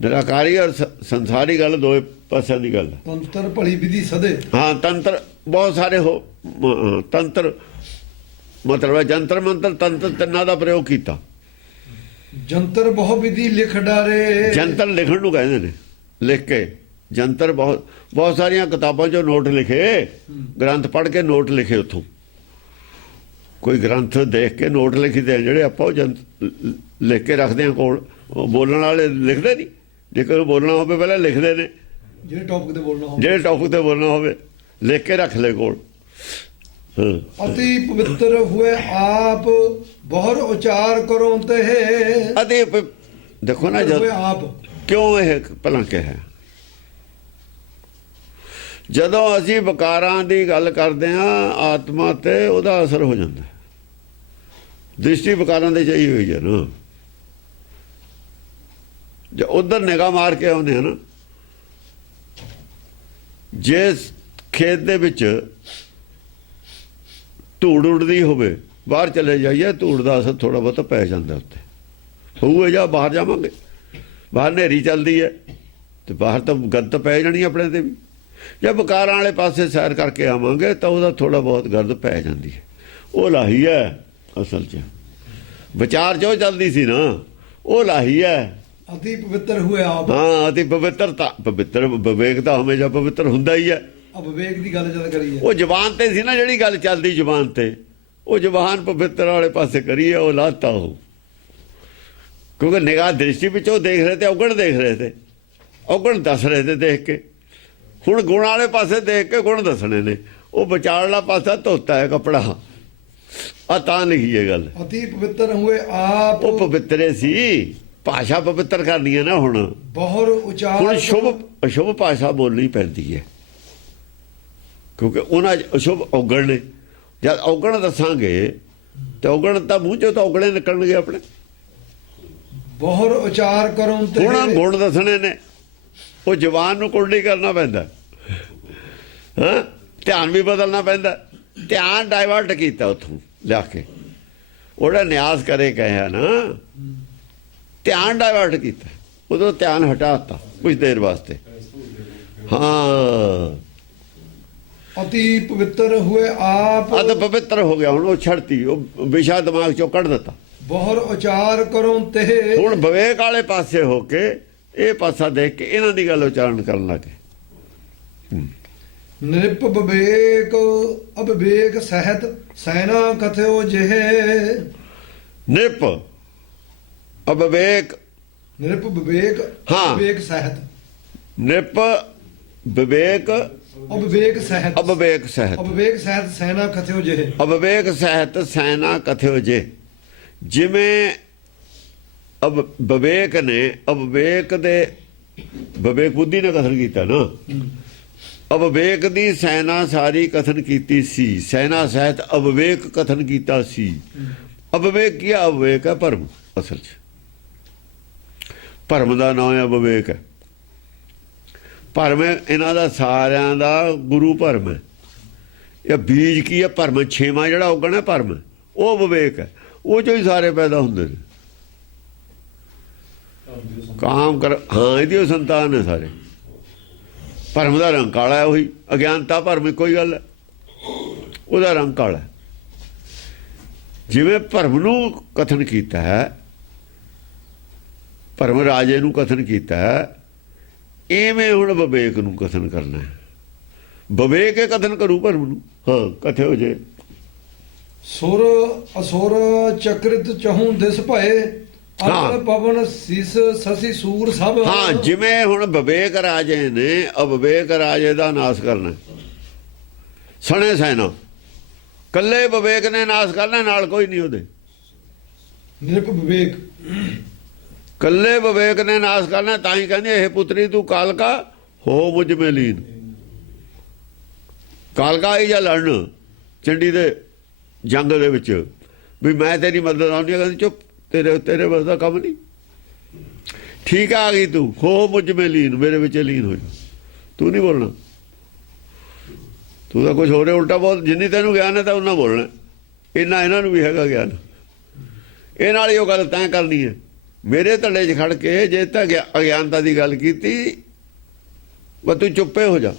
ਨਿਰਾਕਾਰੀ ਔਰ ਸੰਸਾਰੀ ਗੱਲ ਦੋਏ ਪਾਸਿਆਂ ਦੀ ਗੱਲ ਹੈ। ਤੰਤਰ ਭਲੀ ਵਿਧੀ ਸਦੇ। ਹਾਂ, ਤੰਤਰ ਬਹੁਤ ਸਾਰੇ ਹੋ। ਤੰਤਰ ਮਤਲਬ ਹੈ ਜੰਤਰ ਮੰਤਰ, ਤੰਤਰ ਤਿੰਨਾਂ ਦਾ ਪ੍ਰਯੋਗ ਕੀਤਾ। ਜੰਤਰ ਬਹੁ ਵਿਧੀ ਲਿਖ ਡਾਰੇ। ਜੰਤਰ ਲਿਖਣ ਨੂੰ ਕਹਿੰਦੇ ਨੇ। ਲਿਖ ਕੇ ਜੰਤਰ ਬਹੁਤ ਸਾਰੀਆਂ ਕਿਤਾਬਾਂ 'ਚੋਂ ਨੋਟ ਲਿਖੇ, ਗ੍ਰੰਥ ਪੜ੍ਹ ਕੇ ਨੋਟ ਲਿਖੇ। ਉੱਥੋਂ ਕੋਈ ਗ੍ਰੰਥ ਦੇਖ ਕੇ ਨੋਟ ਲਿਖਦੇ ਜਿਹੜੇ ਆਪਾਂ ਉਹ ਲਿਖ ਕੇ ਰੱਖਦੇ ਹਾਂ ਕੋਲ। ਉਹ ਬੋਲਣ ਵਾਲੇ ਲਿਖਦੇ ਨਹੀਂ। ਜੇਕਰ ਬੋਲਣਾ ਹੋਵੇ ਪਹਿਲਾਂ ਲਿਖਦੇ ਨੇ। ਜਿਹੜੇ ਟੌਪਿਕ ਤੇ ਬੋਲਣਾ ਹੋਵੇ ਲਿਖ ਕੇ ਰੱਖ ਲੈ ਕੋਲ। ਅਤੀ ਪਵਿੱਤਰ ਹੋਏ ਆਪ ਬਹੁਰ ਉਚਾਰ ਕਰੋ ਤੇ। ਅਤੀ ਦੇਖੋ ਨਾ ਜਦ ਆਪ ਕਿਉਂ ਇਹ ਭਲਾ ਕਿਹਾ। ਜਦੋਂ ਅਸੀਂ ਵਿਕਾਰਾਂ ਦੀ ਗੱਲ ਕਰਦੇ ਹਾਂ, ਆਤਮਾ ਤੇ ਉਹਦਾ ਅਸਰ ਹੋ ਜਾਂਦਾ। ਦ੍ਰਿਸ਼ਟੀ ਵਿਕਾਰਾਂ ਦੇ ਚਾਹੀ ਹੋਈ ਹੈ ਨਾ। ਜੇ ਉਧਰ ਨਿਗਾਹ ਮਾਰ ਕੇ ਆਉਂਦੇ ਹਨ, ਜੇ ਖੇਤ ਦੇ ਵਿੱਚ ਧੂੜ ਉੱਡਦੀ ਹੋਵੇ, ਬਾਹਰ ਚਲੇ ਜਾਈਏ, ਧੂੜ ਦਾ ਅਸਰ ਥੋੜਾ ਬਹੁਤਾ ਪੈ ਜਾਂਦਾ ਉੱਤੇ। ਹੋਊਗਾ ਜਾਂ ਬਾਹਰ ਜਾਵਾਂਗੇ, ਬਾਹਰ ਹਨੇਰੀ ਚੱਲਦੀ ਹੈ ਤੇ ਬਾਹਰ ਤਾਂ ਗੰਦ ਪੈ ਜਾਣੀ ਆਪਣੇ ਤੇ ਵੀ। ਜੇ ਵਿਕਾਰਾਂ ਵਾਲੇ ਪਾਸੇ ਸੈਰ ਕਰਕੇ ਆਵਾਂਗੇ ਤਾਂ ਉਹਦਾ ਥੋੜਾ ਬਹੁਤ ਗਰਦ ਪੈ ਜਾਂਦੀ ਹੈ। ਉਹ ਲਾਹੀ ਹੈ ਅਸਲ 'ਚ। ਵਿਚਾਰ ਜੋ ਚੱਲਦੀ ਸੀ ਨਾ ਉਹ ਲਾਹੀ ਹੈ। ਅਤੀ ਪਵਿੱਤਰ ਹੋਏ ਆਪ। ਹਾਂ ਅਤੀ ਪਵਿੱਤਰਤਾ, ਪਵਿੱਤਰ ਵਿਵੇਕ ਤਾਂ ਹਮੇਸ਼ਾ ਪਵਿੱਤਰ ਹੁੰਦਾ ਹੀ ਹੈ। ਵਿਵੇਕ ਦੀ ਗੱਲ ਜਦ ਕਰੀ ਹੈ, ਉਹ ਜ਼ਬਾਨ ਤੇ ਸੀ ਨਾ ਜਿਹੜੀ ਗੱਲ ਚੱਲਦੀ ਜ਼ਬਾਨ ਤੇ, ਉਹ ਜ਼ਬਾਨ ਪਵਿੱਤਰ ਵਾਲੇ ਪਾਸੇ ਕਰੀ ਹੈ, ਉਹ ਲਾਤਾ ਉਹ। ਕਿਉਂਕਿ ਨਿਗਾਹ ਦ੍ਰਿਸ਼ਟੀ ਵਿੱਚ ਉਹ ਦੇਖ ਰਹੇ ਤੇ ਔਗਣ ਦੇਖ ਰਹੇ ਤੇ, ਔਗਣ ਦੱਸ ਰਹੇ ਤੇ ਦੇਖ ਕੇ। ਹੁਣ ਗੁਣ ਵਾਲੇ ਪਾਸੇ ਦੇਖ ਕੇ ਗੁਣ ਦੱਸਣੇ ਨੇ। ਉਹ ਵਿਚਾਰਲਾ ਪਾਸਾ ਧੋਤਾ ਹੈ ਕੱਪੜਾ। ਆ ਤਾਂ ਲਿਖੀ ਹੈ ਗੱਲ। ਅਤੀ ਪਵਿੱਤਰ ਹੋਏ ਆਪ। ਉਹ ਪਵਿੱਤਰੇ ਸੀ, ਭਾਸ਼ਾ ਪਵਿੱਤਰ ਕਰਨੀ ਹੈ ਨਾ ਹੁਣ। ਬਹੁਰ ਉਚਾਰ। ਹੁਣ ਸ਼ੁਭ ਅਸ਼ੁਭ ਭਾਸ਼ਾ ਬੋਲਣੀ ਪੈਂਦੀ ਹੈ, ਕਿਉਂਕਿ ਉਹਨਾਂ 'ਚ ਅਸ਼ੁਭ ਔਗਣ ਨੇ। ਜਦ ਔਗਣ ਦੱਸਾਂਗੇ ਤੇ ਔਗਣ ਤਾਂ ਮੂੰਹ ਚੋਂ ਤਾਂ ਔਗਣੇ ਨਿਕਲਣਗੇ ਆਪਣੇ। ਬਹੁਰ ਉਚਾਰ ਕਰਉ ਤੇ ਹੁਣ ਗੁਣ ਦੱਸਣੇ ਨੇ, ਉਹ ਜ਼ਬਾਨ ਨੂੰ ਕੁੰਡੀ ਕਰਨਾ ਪੈਂਦਾ। ਹਾਂ ਧਿਆਨ ਵੀ ਬਦਲਣਾ ਪੈਂਦਾ। ਧਿਆਨ ਡਾਇਵਰਟ ਕੀਤਾ ਉੱਥੋਂ ਲਿਆ ਕੇ, ਉਹਦਾ ਨਿਆਸ ਕਰੇ ਕਹਿਆ ਨਾ, ਧਿਆਨ ਡਾਇਵਰਟ ਕੀਤਾ। ਉਦੋਂ ਧਿਆਨ ਹਟਾਤਾ ਕੁਝ ਦੇਰ ਵਾਸਤੇ। ਹਾਂ ਅਤੀ ਪਵਿੱਤਰ ਹੋਏ ਆਪ। ਅਤ ਪਵਿੱਤਰ ਹੋ ਗਿਆ ਹੁਣ। ਉਹ ਛੱਡਤੀ, ਉਹ ਵਿਸ਼ਾ ਦਿਮਾਗ ਚੋਂ ਕੱਢ ਦਿੱਤਾ। ਬਹੁਰ ਉਚਾਰ ਕਰਉ ਤੇ ਹੁਣ ਵਿਵੇਕ ਵਾਲੇ ਪਾਸੇ ਹੋ ਕੇ ਇਹ ਪਾਸਾ ਦੇਖ ਕੇ ਇਹਨਾਂ ਦੀ ਗੱਲ ਉਚਾਰਨ ਕਰਨ ਲੱਗੇ। ਨਿਰਪ ਵਿਵੇਕ ਅਵਿਵੇਕ ਸਹਿਤ ਸੈਨਾ ਕਥਿਓ ਜਿਹੇ। ਨਿਰਪ ਅਵਿਵੇਕ, ਨਿਰਪ ਵਿਵੇਕ ਹਾਂ। ਵਿਵੇਕ ਸਹਿਤ। ਨਿਰਪ ਵਿਵੇਕ ਅਵਿਵੇਕ ਸਹਿਤ। ਅਵਿਵੇਕ ਸਹਿਤ। ਅਵਿਵੇਕ ਸਹਿਤ ਸੈਨਾ ਕਥਿਓ ਜਿਹੇ। ਅਵਿਵੇਕ ਸਹਿਤ ਸੈਨਾ ਕਥਿਓ ਜੇ। ਜਿਵੇਂ ਵਿਵੇਕ ਨੇ ਅਵਿਵੇਕ ਦੇ ਵਿਵੇਕ ਬੁੱਧੀ ਨੇ ਕਥਨ ਕੀਤਾ ਨਾ, ਅਵਿਵੇਕ ਦੀ ਸੈਨਾ ਸਾਰੀ ਕਥਨ ਕੀਤੀ ਸੀ। ਸੈਨਾ ਸਹਿਤ ਅਵਿਵੇਕ ਕਥਨ ਕੀਤਾ ਸੀ। ਅਵਿਵੇਕ ਕੀ ਹੈ? ਅਵਿਵੇਕ ਹੈ ਭਰਮ। ਅਸਲ 'ਚ ਭਰਮ ਦਾ ਨਾਮ ਹੈ ਅਵਿਵੇਕ ਹੈ। ਭਰਮ ਇਹਨਾਂ ਦਾ ਸਾਰਿਆਂ ਦਾ ਗੁਰੂ ਭਰਮ ਹੈ। ਇਹ ਬੀਜ ਕੀ ਹੈ? ਭਰਮ। ਛੇਵਾਂ ਜਿਹੜਾ ਉਗਣਾ ਭਰਮ, ਉਹ ਵਿਵੇਕ ਹੈ। ਉਹ ਚੋਂ ਹੀ ਸਾਰੇ ਪੈਦਾ ਹੁੰਦੇ ਨੇ। ਕਾਮ ਕਰ, ਹਾਂ ਇਹਦੀ ਸੰਤਾਨ ਹੈ ਸਾਰੇ। ਭਰਮ ਦਾ ਰੰਗ ਕਾਲਾ ਹੈ। ਉਹੀ ਅਗਿਆਨਤਾ ਭਰਮ ਇੱਕੋ ਹੀ ਗੱਲ ਹੈ। ਉਹਦਾ ਰੰਗ ਕਾਲਾ। ਜਿਵੇਂ ਭਰਮ ਨੂੰ ਕਥਨ ਕੀਤਾ ਹੈ, ਭਰਮ ਰਾਜੇ ਨੂੰ ਕਥਨ ਕੀਤਾ ਹੈ, ਇਵੇਂ ਹੁਣ ਵਿਵੇਕ ਨੂੰ ਕਥਨ ਕਰਨਾ ਹੈ। ਵਿਵੇਕ ਇਹ ਕਥਨ ਕਰੂ ਭਰਮ ਨੂੰ। ਹਾਂ ਕਥੇ ਹੋ ਜੇ। ਸੁਰ ਅਸੁਰ ਚਕ੍ਰਿਤ ਚਹੂ ਦਿਸ ਭਏ। ਅਗਲ ਪਵਨ ਸੀਸ ਸਸੀ ਸੂਰ ਸਭ। ਹਾਂ ਜਿਵੇਂ ਹੁਣ ਵਿਵੇਕ ਰਾਜੇ ਨੇ ਅਵਿਵੇਕ ਰਾਜੇ ਦਾ ਨਾਸ ਕਰਨਾ। ਸਣੇ ਸੈਨਾ ਕੱਲੇ ਵਿਵੇਕ ਨੇ ਨਾਸ ਕਰਨਾ, ਨਾਲ ਕੋਈ ਨਹੀਂ ਉਹਦੇ। ਨਿਰਪ ਵਿਵੇਕ ਕੱਲੇ ਵਿਵੇਕ ਨੇ ਨਾਸ ਕਰਨਾ। ਤਾਂ ਹੀ ਕਹਿੰਦੇ ਇਹ ਪੁੱਤਰੀ ਤੂੰ ਕਾਲਕਾ ਹੋ ਮੁਝ ਮੇ ਲੀਨ। ਕਾਲਕਾ ਆਈ ਜਾਂ ਲੜਨ ਚੰਡੀ ਦੇ ਜੰਗ ਦੇ ਵਿੱਚ ਵੀ ਮੈਂ ਤੇਰੀ ਮਦਦ ਆਉਂਦੀ। ਕਹਿੰਦੀ ਚੁੱਪ, ਤੇਰੇ ਬਸ ਦਾ ਕੰਮ ਨਹੀਂ। ਠੀਕ ਆ ਗਈ ਤੂੰ, ਹੋ ਮੁਝ ਮੇ ਲੀਨ, ਮੇਰੇ ਵਿੱਚ ਲੀਨ ਹੋ ਜਾ। ਤੂੰ ਨਹੀਂ ਬੋਲਣਾ, ਤੂੰ ਤਾਂ ਕੁਛ ਹੋ ਰਿਹਾ ਉਲਟਾ ਬੋਲ। ਜਿੰਨੀ ਤੈਨੂੰ ਗਿਆਨ ਹੈ ਤਾਂ ਉਹਨਾਂ ਬੋਲਣਾ। ਇੰਨਾ ਇਹਨਾਂ ਨੂੰ ਵੀ ਹੈਗਾ ਗਿਆਨ। ਇਹ ਨਾਲ ਹੀ ਉਹ ਗੱਲ ਤੈਂ ਕਰਨੀ ਹੈ। ਮੇਰੇ ਧੜੇ 'ਚ ਖੜ ਕੇ ਜੇ ਤਾਂ ਅਗਿਆਨਤਾ ਦੀ ਗੱਲ ਕੀਤੀ, ਬਸ ਤੂੰ ਚੁੱਪੇ ਹੋ ਜਾ।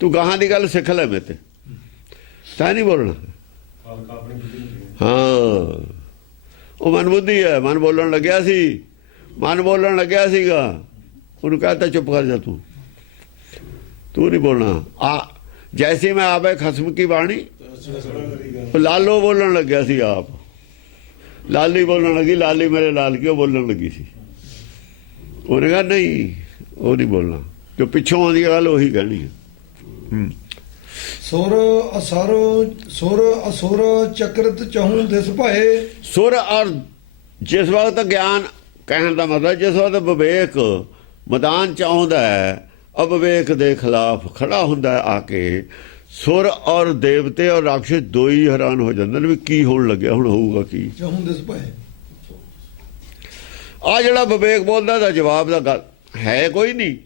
ਤੂੰ ਗਾਹਾਂ ਦੀ ਗੱਲ ਸਿੱਖ ਲੈ ਮੇਰੇ ਤੇ, ਤਾਂ ਨਹੀਂ ਬੋਲਣਾ। ਹਾਂ ਉਹ ਮਨ ਬੁੱਧੀ ਹੈ। ਮਨ ਬੋਲਣ ਲੱਗਿਆ ਸੀ, ਮਨ ਬੋਲਣ ਲੱਗਿਆ ਸੀਗਾ, ਉਹਨੂੰ ਕਹਤਾ ਚੁੱਪ ਕਰ ਜਾ, ਤੂੰ ਨਹੀਂ ਬੋਲਣਾ। ਆ ਜੈਸੀ ਮੈਂ ਆਵੇ ਖਸਮ ਕੀ ਬਾਣੀ। ਲਾਲੋ ਬੋਲਣ ਲੱਗਿਆ ਸੀ ਆਪ। ਲਾਲੀ ਬੋਲਣ ਲੱਗੀ, ਲਾਲੀ ਮੇਰੇ ਲਾਲ ਕੀ, ਉਹ ਬੋਲਣ ਲੱਗੀ ਸੀ। ਉਹਨੇ ਕਿਹਾ ਨਹੀਂ ਉਹ ਨਹੀਂ ਬੋਲਣਾ, ਜੋ ਪਿੱਛੋਂ ਆਉਂਦੀ ਗੱਲ ਉਹੀ ਕਹਿਣੀ ਹੈ। ਸੁਰ ਅਸੁਰ ਚਕ੍ਰਿਤ ਚਹੂ ਦਿਸ ਭਏ। ਸੁਰ ਔਰ ਜਿਸ ਵਕਤ ਗਿਆਨ ਕਹਿਣ ਦਾ ਮਤਲਬ ਜਿਸ ਵਕਤ ਵਿਵੇਕ ਮੈਦਾਨ 'ਚ ਆਉਂਦਾ ਹੈ, ਅਵਿਵੇਕ ਦੇ ਖਿਲਾਫ ਖੜਾ ਹੁੰਦਾ ਆ ਕੇ, ਸੁਰ ਔਰ ਦੇਵਤੇ ਔਰ ਰਾਖਸ਼ ਦੋ ਹੀ ਹੈਰਾਨ ਹੋ ਜਾਂਦੇ ਨੇ ਵੀ ਕੀ ਹੋਣ ਲੱਗਿਆ, ਹੁਣ ਹੋਊਗਾ ਕੀ। ਚਹੂ ਦਿਸ ਭਏ। ਆ ਜਿਹੜਾ ਵਿਵੇਕ ਬੋਲਦਾ ਦਾ ਜਵਾਬ ਦਾ ਗੱਲ ਹੈ ਕੋਈ ਨਹੀਂ।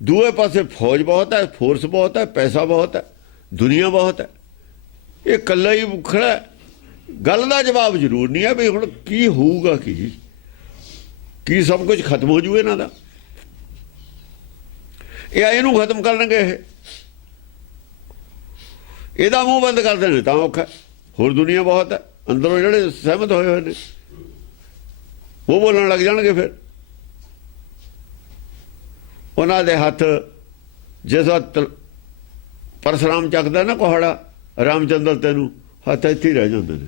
ਦੂਏ ਪਾਸੇ ਫੌਜ ਬਹੁਤ ਹੈ, ਫੋਰਸ ਬਹੁਤ ਹੈ, ਪੈਸਾ ਬਹੁਤ ਹੈ, ਦੁਨੀਆ ਬਹੁਤ ਹੈ। ਇਹ ਇਕੱਲਾ ਹੀ ਖੜਾ ਹੈ। ਗੱਲ ਦਾ ਜਵਾਬ ਜ਼ਰੂਰ ਨਹੀਂ ਹੈ ਵੀ ਹੁਣ ਕੀ ਹੋਊਗਾ, ਕੀ ਸਭ ਕੁਝ ਖਤਮ ਹੋ ਜੂ ਇਹਨਾਂ ਦਾ। ਇਹ ਇਹਨੂੰ ਖਤਮ ਕਰਨਗੇ, ਇਹਦਾ ਮੂੰਹ ਬੰਦ ਕਰ ਦੇਣੇ ਤਾਂ ਔਖਾ। ਹੋਰ ਦੁਨੀਆ ਬਹੁਤ ਹੈ ਅੰਦਰੋਂ ਜਿਹੜੇ ਸਹਿਮਤ ਹੋਏ ਹੋਏ ਨੇ ਉਹ ਬੋਲਣ ਲੱਗ ਜਾਣਗੇ। ਫਿਰ ਉਹਨਾਂ ਦੇ ਹੱਥ ਜਿਸ ਵਕਤ ਪਰਸ਼ੁਰਾਮ ਚੱਕਦਾ ਨਾ ਕੁਹਾੜਾ ਰਾਮਚੰਦਰ ਤੈਨੂੰ ਹੱਥ ਇੱਥੇ ਹੀ ਰਹਿ ਜਾਂਦੇ ਨੇ।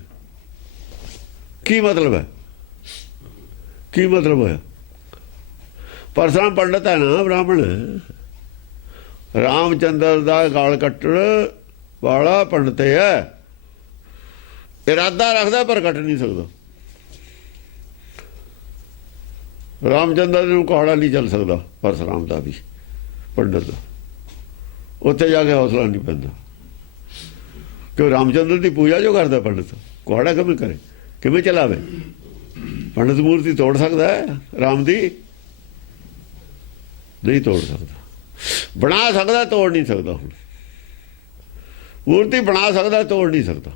ਕੀ ਮਤਲਬ ਹੈ? ਕੀ ਮਤਲਬ ਹੋਇਆ? ਪਰਸ਼ੁਰਾਮ ਪੰਡਤ ਹੈ ਨਾ, ਬ੍ਰਾਹਮਣ ਹੈ। ਰਾਮਚੰਦਰ ਦਾ ਗਾਲ ਕੱਟਣ ਵਾਲਾ ਪੰਡਤ ਹੈ। ਇਰਾਦਾ ਰੱਖਦਾ ਪਰ ਕੱਟ ਨਹੀਂ ਸਕਦਾ। ਰਾਮਚੰਦਰ ਨੂੰ ਕੁਹਾੜਾ ਨਹੀਂ ਚੱਲ ਸਕਦਾ, ਪਰਸ਼ੁਰਾਮ ਦਾ ਵੀ ਪੰਡਤ ਦਾ ਉੱਥੇ ਜਾ ਕੇ ਹੌਸਲਾ ਨਹੀਂ ਪੈਂਦਾ। ਕਿਉਂ? ਰਾਮਚੰਦਰ ਦੀ ਪੂਜਾ ਜੋ ਕਰਦਾ ਪੰਡਤ, ਕੁਹਾੜਾ ਕਿਵੇਂ ਕਰੇ, ਕਿਵੇਂ ਚਲਾਵੇ? ਪੰਡਤ ਮੂਰਤੀ ਤੋੜ ਸਕਦਾ ਹੈ ਰਾਮ ਦੀ? ਨਹੀਂ ਤੋੜ ਸਕਦਾ। ਬਣਾ ਸਕਦਾ, ਤੋੜ ਨਹੀਂ ਸਕਦਾ। ਹੁਣ ਮੂਰਤੀ ਬਣਾ ਸਕਦਾ, ਤੋੜ ਨਹੀਂ ਸਕਦਾ।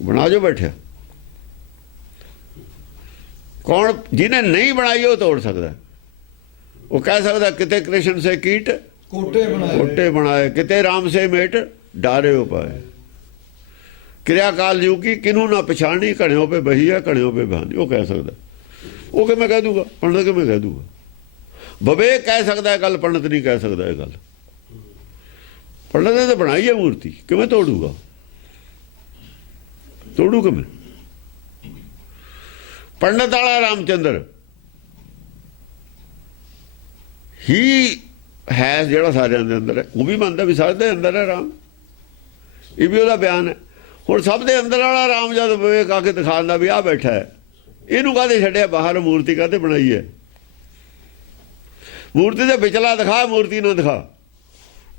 ਬਣਾ ਜੋ ਬੈਠਿਆ। ਕੌਣ? ਜਿਹਨੇ ਨਹੀਂ ਬਣਾਈ ਉਹ ਤੋੜ ਸਕਦਾ। ਉਹ ਕਹਿ ਸਕਦਾ ਕਿਤੇ ਕ੍ਰਿਸ਼ਨ ਸੇ ਕੀਟ ਕੋਟੇ ਬਣਾਏ, ਕਿਤੇ ਰਾਮ ਸੇ ਮੇਟ ਡਾਰੇ ਉਪਾਏ, ਕਿਰਿਆ ਕਾਲ ਜੂ ਕੀ ਕਿਨੂੰ ਨਾ ਪਛਾਣੀ, ਘੜਿਓ ਪੇ ਬਹੀ ਹੈ ਘੜਿਓ ਪੇ ਬਹਾਨੀ। ਉਹ ਕਹਿ ਸਕਦਾ। ਉਹ ਕਿਵੇਂ ਕਹਿ ਦੂਗਾ? ਪੰਡਤ ਕਿਵੇਂ ਕਹਿ ਦੂਗਾ? ਵਿਵੇਕ ਕਹਿ ਸਕਦਾ ਇਹ ਗੱਲ, ਪੰਡਤ ਨਹੀਂ ਕਹਿ ਸਕਦਾ ਇਹ ਗੱਲ। ਪੰਡਤ ਨੇ ਤਾਂ ਬਣਾਈ ਹੈ ਮੂਰਤੀ, ਕਿਵੇਂ ਤੋੜੂਗਾ? ਤੋੜੂ ਕਿਵੇਂ? ਪੰਡਤ ਵਾਲਾ ਰਾਮਚੰਦਰ ਹੀ ਹੈ ਜਿਹੜਾ ਸਾਰਿਆਂ ਦੇ ਅੰਦਰ ਹੈ। ਉਹ ਵੀ ਮੰਨਦਾ ਵੀ ਸਾਰੇ ਦੇ ਅੰਦਰ ਹੈ ਰਾਮ, ਇਹ ਵੀ ਉਹਦਾ ਬਿਆਨ ਹੈ। ਹੁਣ ਸਭ ਦੇ ਅੰਦਰ ਵਾਲਾ ਰਾਮ ਜਦ ਵਿਵੇਕ ਆ ਕੇ ਦਿਖਾਉਂਦਾ ਵੀ ਆਹ ਬੈਠਾ ਹੈ, ਇਹਨੂੰ ਕਾਹਦੇ ਛੱਡਿਆ ਬਾਹਰ? ਮੂਰਤੀ ਕਾਹਦੇ ਬਣਾਈ ਹੈ? ਮੂਰਤੀ ਦੇ ਵਿਚਲਾ ਦਿਖਾ, ਮੂਰਤੀ ਨਾ ਦਿਖਾ।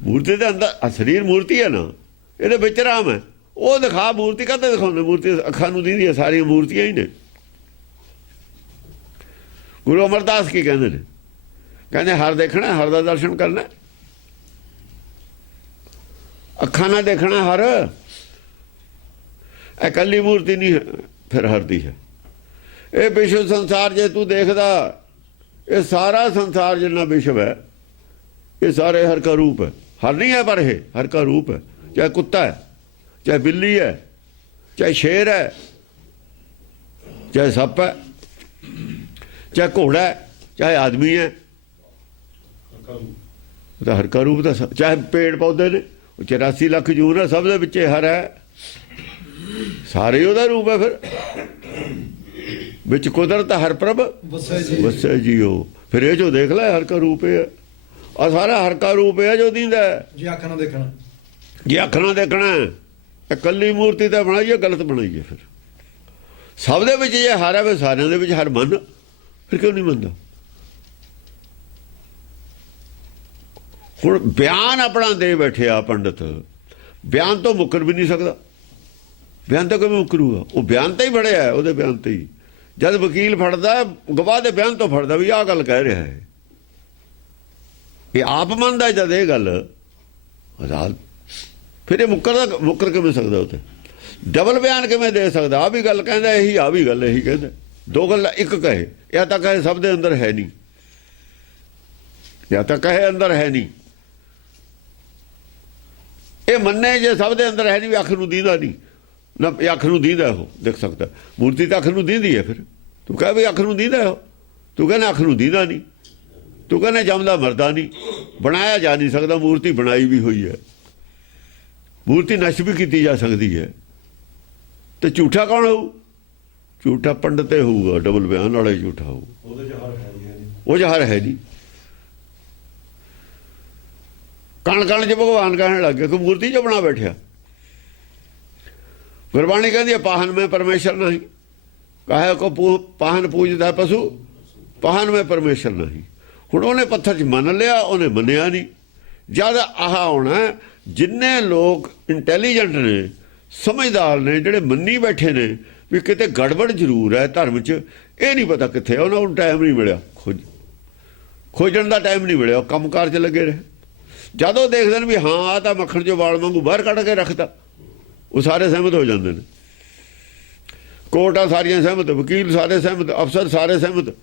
ਮੂਰਤੀ ਦੇ ਅੰਦਰ ਸਰੀਰ ਮੂਰਤੀ ਹੈ ਨਾ, ਇਹਦੇ ਵਿੱਚ ਰਾਮ ਹੈ, ਉਹ ਦਿਖਾ। ਮੂਰਤੀ ਕਾਹਦੇ ਦਿਖਾਉਂਦੇ? ਮੂਰਤੀ ਅੱਖਾਂ ਨੂੰ ਦੀਦੀ ਹੈ, ਸਾਰੀਆਂ ਮੂਰਤੀਆਂ ਹੀ ਨੇ। ਗੁਰੂ ਅਮਰਦਾਸ ਕੀ ਕਹਿੰਦੇ ਨੇ? ਕਹਿੰਦੇ ਹਰ ਦੇਖਣਾ, ਹਰ ਦਾ ਦਰਸ਼ਨ ਕਰਨਾ। ਅੱਖਾਂ ਨਾਲ ਦੇਖਣਾ ਹਰ, ਇਹ ਇਕੱਲੀ ਮੂਰਤੀ ਨਹੀਂ ਫਿਰ ਹਰ ਦੀ ਹੈ। ਇਹ ਵਿਸ਼ਵ ਸੰਸਾਰ ਜੇ ਤੂੰ ਦੇਖਦਾ, ਇਹ ਸਾਰਾ ਸੰਸਾਰ ਜਿੰਨਾ ਵਿਸ਼ਵ ਹੈ ਇਹ ਸਾਰੇ ਹਰ ਕਾ ਰੂਪ ਹੈ। ਹਰ ਨਹੀਂ ਹੈ ਪਰ ਇਹ ਹਰ ਕਾ ਰੂਪ ਹੈ। ਚਾਹੇ ਕੁੱਤਾ ਹੈ, ਚਾਹੇ ਬਿੱਲੀ ਹੈ, ਚਾਹੇ ਸ਼ੇਰ ਹੈ, ਚਾਹੇ ਸੱਪ ਹੈ, ਚਾਹੇ ਘੋੜਾ ਹੈ, ਚਾਹੇ ਆਦਮੀ ਹੈ, ਤਾਂ ਹਰ ਕਾ ਰੂਪ ਦਾ। ਚਾਹੇ ਪੇੜ ਪੌਦੇ ਨੇ, 84 ਲੱਖ ਜੂਨ ਹੈ, ਸਭ ਦੇ ਵਿੱਚ ਹਰ ਹੈ, ਸਾਰੇ ਉਹਦਾ ਰੂਪ ਹੈ। ਫਿਰ ਵਿੱਚ ਕੁਦਰਤ ਹਰ ਪ੍ਰਭ ਵਸੈ ਜੀਓ। ਫਿਰ ਇਹ ਜੋ ਦੇਖ ਲੈ ਹਰ ਕਾ ਰੂਪ ਹੈ, ਆ ਸਾਰਾ ਹਰ ਕਾ ਰੂਪ ਹੈ ਜੋ ਦਿੰਦਾ। ਜੇ ਅੱਖ ਨਾਲ ਦੇਖਣਾ, ਜੇ ਅੱਖ ਨਾਲ ਦੇਖਣਾ, ਇਕੱਲੀ ਮੂਰਤੀ ਤਾਂ ਬਣਾਈਏ, ਗਲਤ ਬਣਾਈਏ। ਫਿਰ ਸਭ ਦੇ ਵਿੱਚ ਜੇ ਹਰ ਹੈ, ਸਾਰਿਆਂ ਦੇ ਵਿੱਚ ਹਰ ਮੰਨ, ਫਿਰ ਕਿਉਂ ਨਹੀਂ ਮੰਨਦਾ? ਹੁਣ ਬਿਆਨ ਆਪਣਾ ਦੇ ਬੈਠਿਆ ਪੰਡਤ, ਬਿਆਨ ਤੋਂ ਮੁੱਕਰ ਵੀ ਨਹੀਂ ਸਕਦਾ। ਬਿਆਨ ਤੋਂ ਕਿਵੇਂ ਮੁੱਕਰੂਗਾ? ਉਹ ਬਿਆਨ ਤੇ ਹੀ ਫੜਿਆ ਹੈ, ਉਹਦੇ ਬਿਆਨ ਤੇ ਹੀ। ਜਦ ਵਕੀਲ ਫੜਦਾ, ਗਵਾਹ ਦੇ ਬਿਆਨ ਤੋਂ ਫੜਦਾ ਵੀ ਆਹ ਗੱਲ ਕਹਿ ਰਿਹਾ ਹੈ, ਇਹ ਆਪ ਮੰਨਦਾ ਜਦ ਇਹ ਗੱਲ ਅਦਾਲਤ, ਫਿਰ ਇਹ ਮੁੱਕਰ ਕਿਵੇਂ ਸਕਦਾ? ਉਹ ਤੇ ਡਬਲ ਬਿਆਨ ਕਿਵੇਂ ਦੇ ਸਕਦਾ? ਆ ਵੀ ਗੱਲ ਕਹਿੰਦਾ ਇਹੀ, ਆ ਵੀ ਗੱਲ ਇਹੀ ਕਹਿੰਦਾ। ਦੋ ਗੱਲਾਂ ਇੱਕ ਕਹੇ, ਜਾਂ ਤਾਂ ਕਹੇ ਸਭ ਦੇ ਅੰਦਰ ਹੈ ਨਹੀਂ, ਜਾਂ ਤਾਂ ਕਹੇ ਅੰਦਰ ਹੈ ਨਹੀਂ। ਇਹ ਮੰਨੇ ਜੇ ਸਭ ਦੇ ਅੰਦਰ ਹੈ ਨਹੀਂ, ਵੀ ਅੱਖ ਨੂੰ ਦੀਦਾ ਨਹੀਂ ਨਾ, ਅੱਖ ਨੂੰ ਦੀਦਾ ਉਹ ਦੇਖ ਸਕਦਾ। ਮੂਰਤੀ ਤਾਂ ਅੱਖ ਨੂੰ ਦੀਦੀ ਹੈ। ਫਿਰ ਤੂੰ ਕਹੇ ਵੀ ਅੱਖ ਨੂੰ ਦੀਦਾ ਉਹ, ਤੂੰ ਕਹਿੰਦਾ ਅੱਖ ਨੂੰ ਦੀਦਾ ਨਹੀਂ, ਤੂੰ ਕਹਿੰਦਾ ਜੰਮਦਾ ਮਰਦਾ ਨਹੀਂ, ਬਣਾਇਆ ਜਾ ਨਹੀਂ ਸਕਦਾ। ਮੂਰਤੀ ਬਣਾਈ ਵੀ ਹੋਈ ਹੈ, ਮੂਰਤੀ ਨਸ਼ਟ ਵੀ ਕੀਤੀ ਜਾ ਸਕਦੀ ਹੈ। ਤੇ ਝੂਠਾ ਕੌਣ ਹੋਊ? ਝੂਠਾ ਪੰਡਤ ਹੀ ਹੋਊਗਾ, ਡਬਲ ਬਿਆਨ ਵਾਲਾ ਹੀ ਝੂਠਾ ਹੋਊ। ਉਹ ਜਹਰ ਹੈ ਨਹੀਂ। ਕਣ ਕਣ 'ਚ ਭਗਵਾਨ ਕਹਿਣ ਲੱਗ ਗਿਆ ਕਿ ਮੂਰਤੀ 'ਚ ਬਣਾ ਬੈਠਿਆ। ਗੁਰਬਾਣੀ ਕਹਿੰਦੀ ਹੈ ਪਾਹਨ ਮੈਂ ਪਰਮੇਸ਼ਰ ਨਹੀਂ, ਕਾਹੇ ਕੋ ਪਾਹਨ ਪੂਜਦਾ ਪਸ਼ੂ, ਪਾਹਨ ਮੈਂ ਪਰਮੇਸ਼ਰ ਨਹੀਂ। ਹੁਣ ਉਹਨੇ ਪੱਥਰ 'ਚ ਮੰਨ ਲਿਆ, ਉਹਨੇ ਮੰਨਿਆ ਨਹੀਂ। ਜਦ ਆਹ ਆਉਣਾ, ਜਿੰਨੇ ਲੋਕ ਇੰਟੈਲੀਜੈਂਟ ਨੇ, ਸਮਝਦਾਰ ਨੇ, ਜਿਹੜੇ ਮੰਨੀ ਬੈਠੇ ਨੇ ਵੀ ਕਿਤੇ ਗੜਬੜ ਜ਼ਰੂਰ ਹੈ ਧਰਮ 'ਚ, ਇਹ ਨਹੀਂ ਪਤਾ ਕਿੱਥੇ। ਉਹਨਾਂ ਨੂੰ ਟਾਈਮ ਨਹੀਂ ਮਿਲਿਆ, ਖੋਜਣ ਦਾ ਟਾਈਮ ਨਹੀਂ ਮਿਲਿਆ, ਉਹ ਕੰਮਕਾਰ 'ਚ ਲੱਗੇ ਰਹੇ। ਜਦੋਂ ਦੇਖਦੇ ਨੇ ਵੀ ਹਾਂ ਆ ਤਾਂ ਮੱਖਣ 'ਚੋਂ ਵਾਲ ਵਾਂਗੂ ਬਾਹਰ ਕੱਢ ਕੇ ਰੱਖਤਾ, ਉਹ ਸਾਰੇ ਸਹਿਮਤ ਹੋ ਜਾਂਦੇ ਨੇ। ਕੋਰਟਾਂ ਸਾਰੀਆਂ ਸਹਿਮਤ, ਵਕੀਲ ਸਾਰੇ ਸਹਿਮਤ, ਅਫਸਰ ਸਾਰੇ ਸਹਿਮਤ।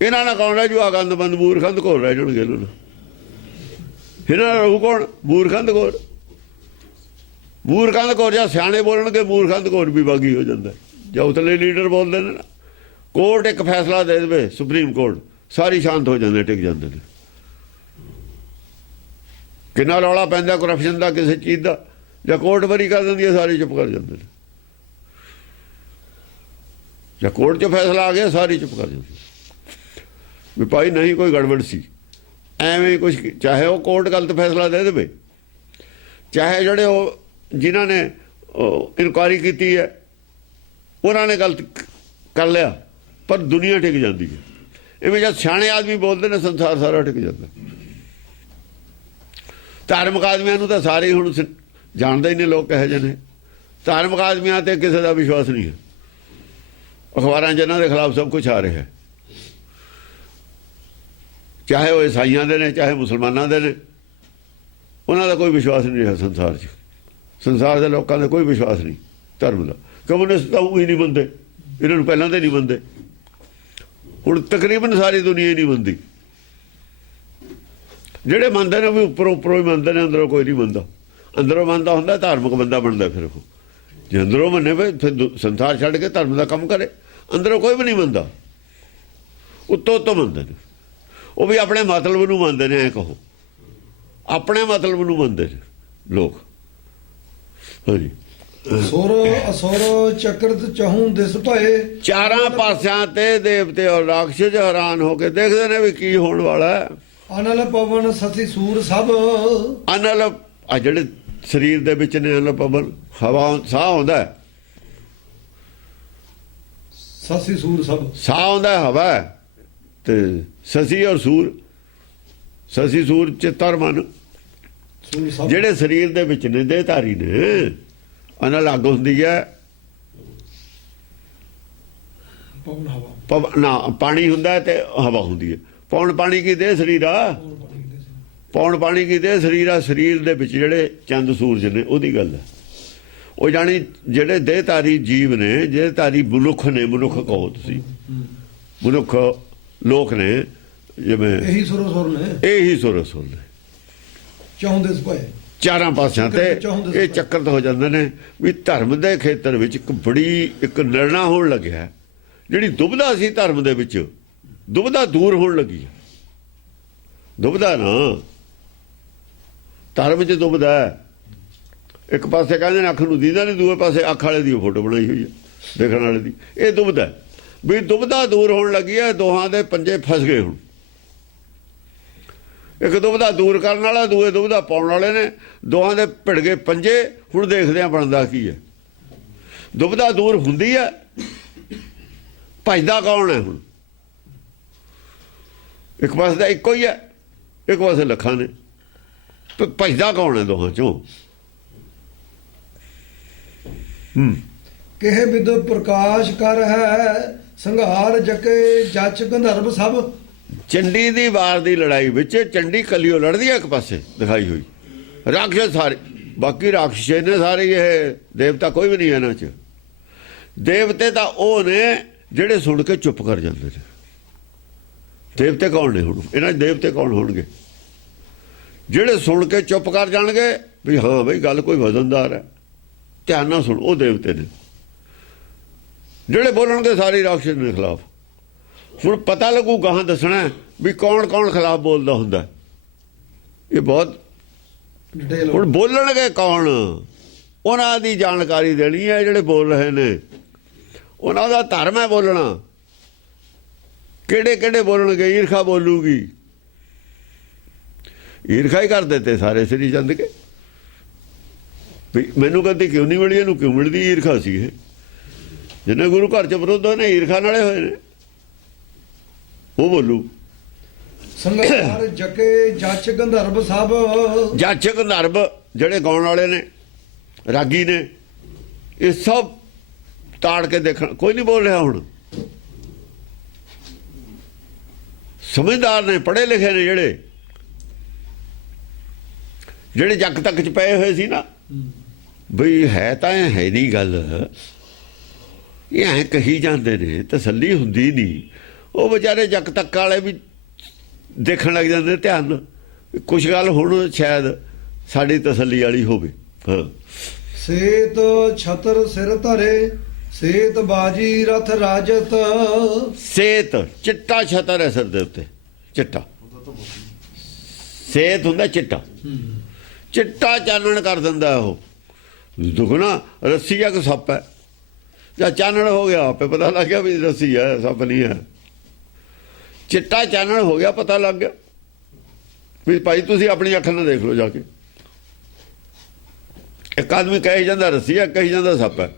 ਇਹਨਾਂ ਨਾਲ ਕੌਣ ਰਹਿ ਜੂ? ਆ ਗੰਦਬੰਦ ਮੂਰਖੰਦ ਕੋਲ ਰਹਿ ਜਾਣਗੇ। ਇਹਨਾਂ ਨਾਲ ਰਹੂ ਕੌਣ? ਮੂਰਖੰਦ ਕੋਲ। ਮੂਰਖਾਂ ਦੇ ਕੋਲ ਜਾਂ ਸਿਆਣੇ ਬੋਲਣਗੇ, ਮੂਰਖਾਂ ਦੇ ਕੋਲ ਵੀ ਬਾਗੀ ਹੋ ਜਾਂਦਾ। ਜਾਂ ਉਤਲੇ ਲੀਡਰ ਬੋਲਦੇ ਨੇ ਨਾ, ਕੋਰਟ ਇੱਕ ਫੈਸਲਾ ਦੇ ਦੇਵੇ, ਸੁਪਰੀਮ ਕੋਰਟ, ਸਾਰੀ ਸ਼ਾਂਤ ਹੋ ਜਾਂਦੇ, ਟਿਕ ਜਾਂਦੇ ਨੇ। ਕਿੰਨਾ ਰੌਲਾ ਪੈਂਦਾ ਕਰਪਸ਼ਨ ਦਾ, ਕਿਸੇ ਚੀਜ਼ ਦਾ, ਜਾਂ ਕੋਰਟ ਬਰੀ ਕਰ ਦਿੰਦੀ ਹੈ, ਸਾਰੇ ਚੁੱਪ ਕਰ ਜਾਂਦੇ ਨੇ। ਜਾਂ ਕੋਰਟ 'ਚ ਫੈਸਲਾ ਆ ਗਿਆ, ਸਾਰੇ ਚੁੱਪ ਕਰ ਜਾਂਦੇ ਵੀ ਭਾਈ ਨਹੀਂ ਕੋਈ ਗੜਬੜ ਸੀ। ਐਵੇਂ ਕੁਝ, ਚਾਹੇ ਉਹ ਕੋਰਟ ਗਲਤ ਫੈਸਲਾ ਦੇ ਦੇਵੇ, ਚਾਹੇ ਜਿਹੜੇ ਉਹ ਜਿਨ੍ਹਾਂ ਨੇ ਇਨਕੁਆਇਰੀ ਕੀਤੀ ਹੈ ਉਹਨਾਂ ਨੇ ਗਲਤ ਕਰ ਲਿਆ, ਪਰ ਦੁਨੀਆ ਟਿਕ ਜਾਂਦੀ ਹੈ। ਇਵੇਂ ਜਦ ਸਿਆਣੇ ਆਦਮੀ ਬੋਲਦੇ ਨੇ, ਸੰਸਾਰ ਸਾਰਾ ਟਿਕ ਜਾਂਦਾ। ਧਾਰਮਿਕ ਆਦਮੀਆਂ ਨੂੰ ਤਾਂ ਸਾਰੇ ਹੁਣ ਜਾਣਦੇ ਹੀ ਨੇ ਲੋਕ ਕਹੇ ਜਿਹੇ ਨੇ। ਧਾਰਮਿਕ ਆਦਮੀਆਂ ਤੇ ਕਿਸੇ ਦਾ ਵਿਸ਼ਵਾਸ ਨਹੀਂ ਹੈ। ਅਖਬਾਰਾਂ 'ਚ ਇਹਨਾਂ ਦੇ ਖਿਲਾਫ ਸਭ ਕੁਝ ਆ ਰਿਹਾ, ਚਾਹੇ ਉਹ ਈਸਾਈਆਂ ਦੇ ਨੇ, ਚਾਹੇ ਮੁਸਲਮਾਨਾਂ ਦੇ ਨੇ। ਉਹਨਾਂ ਦਾ ਕੋਈ ਵਿਸ਼ਵਾਸ ਨਹੀਂ ਰਿਹਾ ਸੰਸਾਰ 'ਚ। ਸੰਸਾਰ ਦੇ ਲੋਕਾਂ ਦਾ ਕੋਈ ਵਿਸ਼ਵਾਸ ਨਹੀਂ ਧਰਮ ਦਾ। ਕਮਿਊਨਿਸਟ ਤਾਂ ਉਹ ਹੀ ਨਹੀਂ ਮੰਨਦੇ, ਇਹਨਾਂ ਨੂੰ ਪਹਿਲਾਂ ਤਾਂ ਨਹੀਂ ਮੰਨਦੇ, ਹੁਣ ਤਕਰੀਬਨ ਸਾਰੀ ਦੁਨੀਆ ਹੀ ਨਹੀਂ ਮੰਨਦੀ। ਜਿਹੜੇ ਮੰਨਦੇ ਨੇ ਵੀ ਉੱਪਰੋਂ ਹੀ ਮੰਨਦੇ ਨੇ, ਅੰਦਰੋਂ ਕੋਈ ਨਹੀਂ ਮੰਨਦਾ। ਅੰਦਰੋਂ ਮੰਨਦਾ ਹੁੰਦਾ ਧਾਰਮਿਕ ਬੰਦਾ ਬਣਦਾ। ਫਿਰ ਉਹ ਜੇ ਅੰਦਰੋਂ ਮੰਨੇ ਫਿਰ ਸੰਸਾਰ ਛੱਡ ਕੇ ਧਰਮ ਦਾ ਕੰਮ ਕਰੇ। ਅੰਦਰੋਂ ਕੋਈ ਵੀ ਨਹੀਂ ਮੰਨਦਾ, ਉੱਤੋਂ ਮੰਨਦੇ ਨੇ। ਉਹ ਵੀ ਆਪਣੇ ਮਤਲਬ ਨੂੰ ਮੰਨਦੇ ਨੇ। ਐ ਕਹੋ ਆਪਣੇ ਮਤਲਬ ਨੂੰ ਮੰਨਦੇ ਨੇ ਲੋਕ। ਹਾਂਜੀ। ਸੁਰ ਅਸੁਰ ਚਕਰਤ ਚਹੂੰ ਦਿਸ ਭਏ, ਚਾਰਾਂ ਪਾਸਿਆਂ ਤੇ ਦੇਵਤੇ ਔਰ ਰਾਖਸ਼ ਹੈਰਾਨ ਹੋ ਕੇ ਦੇਖਦੇ ਨੇ ਵੀ ਕੀ ਹੋਣ ਵਾਲਾ ਹੈ। ਅਨਲ ਪਵਨ ਸਤੀ ਸੂਰ ਸਭ, ਅਨਲ ਆ ਜਿਹੜੇ ਸਰੀਰ ਦੇ ਵਿੱਚ ਨੇ, ਅਨਲ ਪਵਨ ਹਵਾ, ਸਾਹ ਆਉਂਦਾ, ਸਤੀ ਸੂਰ ਸਭ, ਸਾਹ ਆਉਂਦਾ, ਹਵਾ ਹੈ। ਤੇ ਸਸੀ ਔਰ ਸੂਰ, ਸਸੀ ਸੂਰ ਚਿੱਤਰ ਮਨ, ਸੂਰ ਸਭ ਜਿਹੜੇ ਸਰੀਰ ਦੇ ਵਿੱਚ ਨੇ, ਦੇਹਧਾਰੀ ਨੇ। ਅਨਲ ਅੱਗ ਹੁੰਦੀ ਹੈ, ਪਵਨ ਹਵਾ, ਨਾ ਪਾਣੀ ਹੁੰਦਾ ਤੇ ਹਵਾ ਹੁੰਦੀ ਹੈ। ਪੌਣ ਪਾਣੀ ਕੀ ਦੇ ਸਰੀਰ ਆ, ਪੌਣ ਪਾਣੀ ਕੀ ਦੇ ਸਰੀਰ ਆ। ਸਰੀਰ ਦੇ ਵਿੱਚ ਜਿਹੜੇ ਚੰਦ ਸੂਰਜ ਨੇ, ਉਹਦੀ ਗੱਲ ਹੈ। ਉਹ ਜਾਣੀ ਜਿਹੜੇ ਦੇਹਧਾਰੀ ਜੀਵ ਨੇ, ਦੇਹਧਾਰੀ ਮਨੁੱਖ ਨੇ, ਮਨੁੱਖ ਕਹੋ ਤੁਸੀਂ, ਮਨੁੱਖ ਲੋਕ ਨੇ, ਜਿਵੇਂ ਇਹੀ ਸੁਰ ਨੇ, ਇਹੀ ਸੁਰ ਨੇ। ਚਹੂੰ ਦਿਸ ਭਏ, ਚਾਰਾਂ ਪਾਸਿਆਂ ਤੇ ਇਹ ਚੱਕਰ ਹੋ ਜਾਂਦੇ ਨੇ ਵੀ ਧਰਮ ਦੇ ਖੇਤਰ ਵਿੱਚ ਇੱਕ ਨਿਰਣਾ ਹੋਣ ਲੱਗਿਆ। ਜਿਹੜੀ ਦੁਬਿਧਾ ਸੀ ਧਰਮ ਦੇ ਵਿੱਚ, ਦੁਬਿਧਾ ਦੂਰ ਹੋਣ ਲੱਗੀ। ਦੁਬਿਧਾ ਨਾ ਧਰਮ 'ਚ ਦੁਬਿਧਾ ਹੈ। ਇੱਕ ਪਾਸੇ ਕਹਿੰਦੇ ਨੇ ਅੱਖ ਨੂੰ ਦੀਦਾ ਨਹੀਂ, ਦੂਏ ਪਾਸੇ ਅੱਖ ਵਾਲੇ ਦੀ ਫੋਟੋ ਬਣਾਈ ਹੋਈ ਹੈ, ਦੇਖਣ ਵਾਲੇ ਦੀ। ਇਹ ਦੁਬਿਧਾ ਵੀ ਦੁਬਿਧਾ ਦੂਰ ਹੋਣ ਲੱਗੀ ਹੈ। ਦੋਹਾਂ ਦੇ ਪੰਜੇ ਫਸ ਗਏ ਹੁਣ। ਇੱਕ ਦੁਬਿਧਾ ਦੂਰ ਕਰਨ ਵਾਲਾ, ਦੂਏ ਦੁਬਿਧਾ ਪਾਉਣ ਵਾਲੇ ਨੇ। ਦੋਹਾਂ ਦੇ ਭਿੜ ਗਏ ਪੰਜੇ। ਹੁਣ ਦੇਖਦੇ ਆ ਬਣਦਾ ਕੀ ਹੈ। ਦੁਬਿਧਾ ਦੂਰ ਹੁੰਦੀ ਹੈ, ਭਜਦਾ ਕੌਣ ਹੈ? ਹੁਣ ਇੱਕ ਪਾਸੇ ਦਾ ਇੱਕੋ ਹੀ ਹੈ, ਇੱਕ ਪਾਸੇ ਲੱਖਾਂ ਨੇ। ਭਜਦਾ ਕੌਣ ਹੈ ਦੋਹਾਂ ਚੋਂ? ਕਿਹੇ ਵਿਦ ਪ੍ਰਕਾਸ਼ ਕਰ ਹੈ, ਸੰਘਾਰ ਜਕੇ ਜਚ ਗੰਧਰਵ ਸਭ। ਚੰਡੀ ਦੀ ਵਾਰ ਦੀ ਲੜਾਈ ਵਿੱਚ ਚੰਡੀ ਕੱਲਿਓ ਲੜਦੀ ਹੈ, ਇੱਕ ਪਾਸੇ ਦਿਖਾਈ ਹੋਈ। ਰਾਖਸ਼ ਸਾਰੇ, ਬਾਕੀ ਰਾਖਸ਼ ਨੇ ਸਾਰੇ। ਇਹ ਦੇਵਤਾ ਕੋਈ ਵੀ ਨਹੀਂ ਇਹਨਾਂ 'ਚ। ਦੇਵਤੇ ਤਾਂ ਉਹ ਨੇ ਜਿਹੜੇ ਸੁਣ ਕੇ ਚੁੱਪ ਕਰ ਜਾਂਦੇ ਨੇ। ਦੇਵਤੇ ਕੌਣ ਨੇ ਹੁਣ ਇਹਨਾਂ 'ਚ? ਦੇਵਤੇ ਕੌਣ ਹੋਣਗੇ? ਜਿਹੜੇ ਸੁਣ ਕੇ ਚੁੱਪ ਕਰ ਜਾਣਗੇ ਵੀ ਹਾਂ ਬਈ ਗੱਲ ਕੋਈ ਵਜ਼ਨਦਾਰ ਹੈ, ਧਿਆਨ ਨਾਲ ਸੁਣ, ਉਹ ਦੇਵਤੇ ਨੇ। ਜਿਹੜੇ ਬੋਲਣਗੇ ਸਾਰੇ ਰਾਖਸ਼ ਦੇ ਖਿਲਾਫ। ਹੁਣ ਪਤਾ ਲੱਗੂ ਗਾਹਾਂ ਦੱਸਣਾ ਵੀ ਕੌਣ ਕੌਣ ਖਿਲਾਫ ਬੋਲਦਾ ਹੁੰਦਾ। ਇਹ ਬਹੁਤ ਹੁਣ ਬੋਲਣਗੇ ਕੌਣ, ਉਹਨਾਂ ਦੀ ਜਾਣਕਾਰੀ ਦੇਣੀ ਹੈ। ਜਿਹੜੇ ਬੋਲ ਰਹੇ ਨੇ ਉਹਨਾਂ ਦਾ ਧਰਮ ਹੈ ਬੋਲਣਾ। ਕਿਹੜੇ ਕਿਹੜੇ ਬੋਲਣਗੇ? ਈਰਖਾ ਬੋਲੂਗੀ। ਈਰਖਾ ਹੀ ਕਰ ਦਿੱਤੇ ਸਾਰੇ ਸ੍ਰੀ ਚੰਦ ਕੇ ਵੀ ਮੈਨੂੰ ਕਹਿੰਦੀ ਕਿਉਂ ਨਹੀਂ ਮਿਲੀ, ਇਹਨੂੰ ਕਿਉਂ ਮਿਲਦੀ? ਈਰਖਾ ਸੀ ਇਹ। ਜਿਹਨੇ ਗੁਰੂ ਘਰ 'ਚ ਵਿਰੋਧ ਨੇ, ਈਰਖਾ ਨਾਲੇ ਹੋਏ ਨੇ, ਉਹ ਬੋਲੂ। ਸੰਘਾਰ ਜਕੇ ਜਚ ਗੰਧਰਵ ਸਭ, ਜੱਚ ਗੰਧਰਵ ਜਿਹੜੇ ਗਾਉਣ ਵਾਲੇ ਨੇ, ਰਾਗੀ ਨੇ, ਇਹ ਸਭ ਤਾੜ ਕੇ ਦੇਖਣ। ਕੋਈ ਨਹੀਂ ਬੋਲ ਰਿਹਾ ਹੁਣ। ਸਮਝਦਾਰ ਨੇ, ਪੜ੍ਹੇ ਲਿਖੇ ਨੇ, ਜਿਹੜੇ ਜੱਗ ਤੱਕ 'ਚ ਪਏ ਹੋਏ ਸੀ ਨਾ, ਬਈ ਹੈ ਤਾਂ ਹੈ ਨਹੀਂ ਗੱਲ, ਇਹ ਐਂ ਕਹੀ ਜਾਂਦੇ ਨੇ, ਤਸੱਲੀ ਹੁੰਦੀ ਨਹੀਂ। ਉਹ ਵਿਚਾਰੇ ਜੱਗ ਤੱਕ ਵਾਲੇ ਵੀ ਦੇਖਣ ਲੱਗ ਜਾਂਦੇ ਧਿਆਨ ਨਾਲ। ਕੁਛ ਗੱਲ ਹੁਣ ਸ਼ਾਇਦ ਸਾਡੀ ਤਸੱਲੀ ਵਾਲੀ ਹੋਵੇ। ਹਾਂ, ਸੇਤ ਛਤਰ ਸਿਰ ਧਰੇ ਸੇਤ ਬਾਜੀ ਰਥ ਰਾਜਤ। ਸੇਤ ਚਿੱਟਾ ਛਤਰ ਹੈ ਸਿਰ ਦੇ ਉੱਤੇ, ਚਿੱਟਾ ਸੇਤ ਹੁੰਦਾ ਚਿੱਟਾ, ਚਿੱਟਾ ਚਾਨਣ ਕਰ ਦਿੰਦਾ ਉਹ। ਦੁਗਣਾ ਰੱਸੀ ਆ ਕਿ ਸੱਪ ਹੈ, ਜਾਂ ਚਾਨਣ ਹੋ ਗਿਆ ਆਪੇ ਪਤਾ ਲੱਗ ਗਿਆ ਵੀ ਰੱਸੀ ਹੈ ਸੱਪ ਨਹੀਂ ਹੈ। ਚਿੱਟਾ ਚਾਨਣ ਹੋ ਗਿਆ, ਪਤਾ ਲੱਗ ਗਿਆ ਵੀ ਭਾਈ ਤੁਸੀਂ ਆਪਣੀ ਅੱਖ ਨਾਲ ਦੇਖ ਲਓ ਜਾ ਕੇ। ਇੱਕ ਆਦਮੀ ਕਹੀ ਜਾਂਦਾ ਰੱਸੀ ਹੈ, ਕਹੀ ਜਾਂਦਾ ਸੱਪ ਹੈ,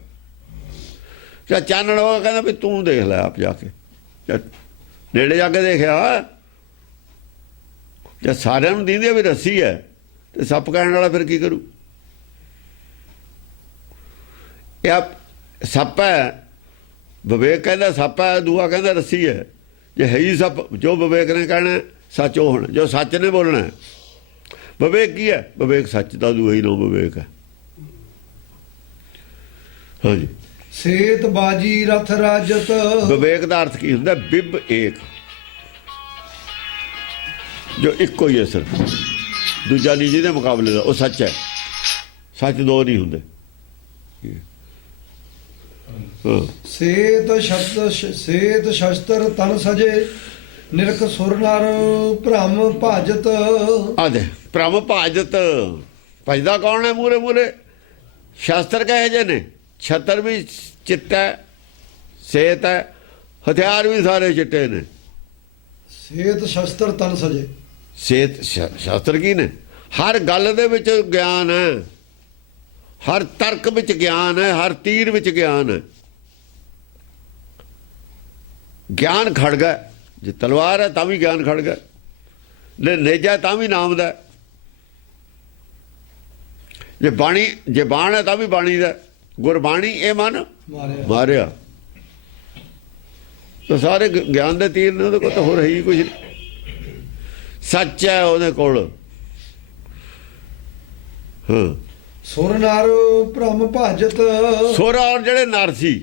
ਜਾਂ ਚਾਨਣ ਹੋ ਗਿਆ ਕਹਿੰਦਾ ਵੀ ਤੂੰ ਦੇਖ ਲੈ ਆਪ ਜਾ ਕੇ। ਨੇੜੇ ਜਾ ਕੇ ਦੇਖਿਆ, ਜੇ ਸਾਰਿਆਂ ਨੂੰ ਦਿੰਦੇ ਵੀ ਰੱਸੀ ਹੈ ਤੇ ਸੱਪ ਕਹਿਣ ਵਾਲਾ ਫਿਰ ਕੀ ਕਰੂ? ਇਹ ਸੱਪ ਹੈ, ਵਿਵੇਕ ਕਹਿੰਦਾ ਸੱਪ ਹੈ, ਦੂਆ ਕਹਿੰਦਾ ਰੱਸੀ ਹੈ। ਜੇ ਹੈ ਹੀ ਸੱਪ, ਜੋ ਵਿਵੇਕ ਨੇ ਕਹਿਣਾ ਸੱਚ ਉਹ ਹੋਣਾ, ਜੋ ਸੱਚ ਨੇ ਬੋਲਣਾ। ਵਿਵੇਕ ਕੀ ਹੈ? ਵਿਵੇਕ ਸੱਚ ਦਾ ਦੂਆ ਹੀ ਨਾਮ ਵਿਵੇਕ ਹੈ। ਹਾਂਜੀ, ਸੇਤ ਬਾਜੀ ਰਥ ਰਾਜਤ। ਵਿਵੇਕ ਦਾ ਅਰਥ ਕੀ ਹੁੰਦਾ? ਬਿਬ ਏਕ, ਜੋ ਇੱਕੋ ਹੀ ਹੈ ਸਿਰਫ, ਦੂਜਾ ਨਹੀਂ ਜਿਹਦੇ ਮੁਕਾਬਲੇ ਦਾ, ਉਹ ਸੱਚ ਹੈ। ਸੱਚ ਦੋ ਨਹੀਂ ਹੁੰਦੇ। ਸੇਤ ਸ਼ਸਤਰ ਤਨ ਸਜੇ ਨਿਰਖ ਸੁਰ ਨਰ ਭ੍ਰਮ ਭਾਜਤ। ਆਦੇ ਭ੍ਰਮ ਭਾਜਤ, ਭਜਦਾ ਕੌਣ ਹੈ ਮੂਰੇ ਮੂਰੇ? ਸ਼ਾਸਤਰ ਕਹੇ ਜੇ ਨੇ, ਛਤਰ ਵੀ ਚਿੱਟਾ ਹੈ, ਸੇਤ ਹੈ, ਹਥਿਆਰ ਵੀ ਸਾਰੇ ਚਿੱਟੇ ਨੇ। ਸੇਤ ਸ਼ਸਤਰ ਤਨ ਸਜੇ, ਸੇਤ ਸ਼ਾਸਤਰ ਕੀ ਨੇ? ਹਰ ਗੱਲ ਦੇ ਵਿੱਚ ਗਿਆਨ ਹੈ, ਹਰ ਤਰਕ ਵਿੱਚ ਗਿਆਨ ਹੈ, ਹਰ ਤੀਰ ਵਿੱਚ ਗਿਆਨ ਹੈ। ਗਿਆਨ ਖੜਗਾ, ਜੇ ਤਲਵਾਰ ਹੈ ਤਾਂ ਵੀ ਗਿਆਨ ਖੜਗਾ, ਜੇ ਨੇਜਾ ਤਾਂ ਵੀ ਨਾਮ ਦਾ, ਜੇ ਬਾਣੀ, ਜੇ ਬਾਣ ਹੈ ਤਾਂ ਵੀ ਬਾਣੀ ਦਾ। ਗੁਰਬਾਣੀ ਇਹ ਮਨ ਮਾਰਿਆ, ਤਾਂ ਸਾਰੇ ਗਿਆਨ ਦੇ ਤੀਰ ਨੇ ਉਹਦੇ ਕੋਲ, ਤਾਂ ਹੋਰ ਹੈ ਹੀ ਕੁਝ ਨਹੀਂ। ਸੱਚ ਹੈ ਉਹਦੇ ਕੋਲ। ਹਾਂ, ਸੁਰ ਨਰ ਭ੍ਰਮ ਭਾਜਤ। ਸੁਰ ਔਰ ਜਿਹੜੇ ਨਰ ਸੀ,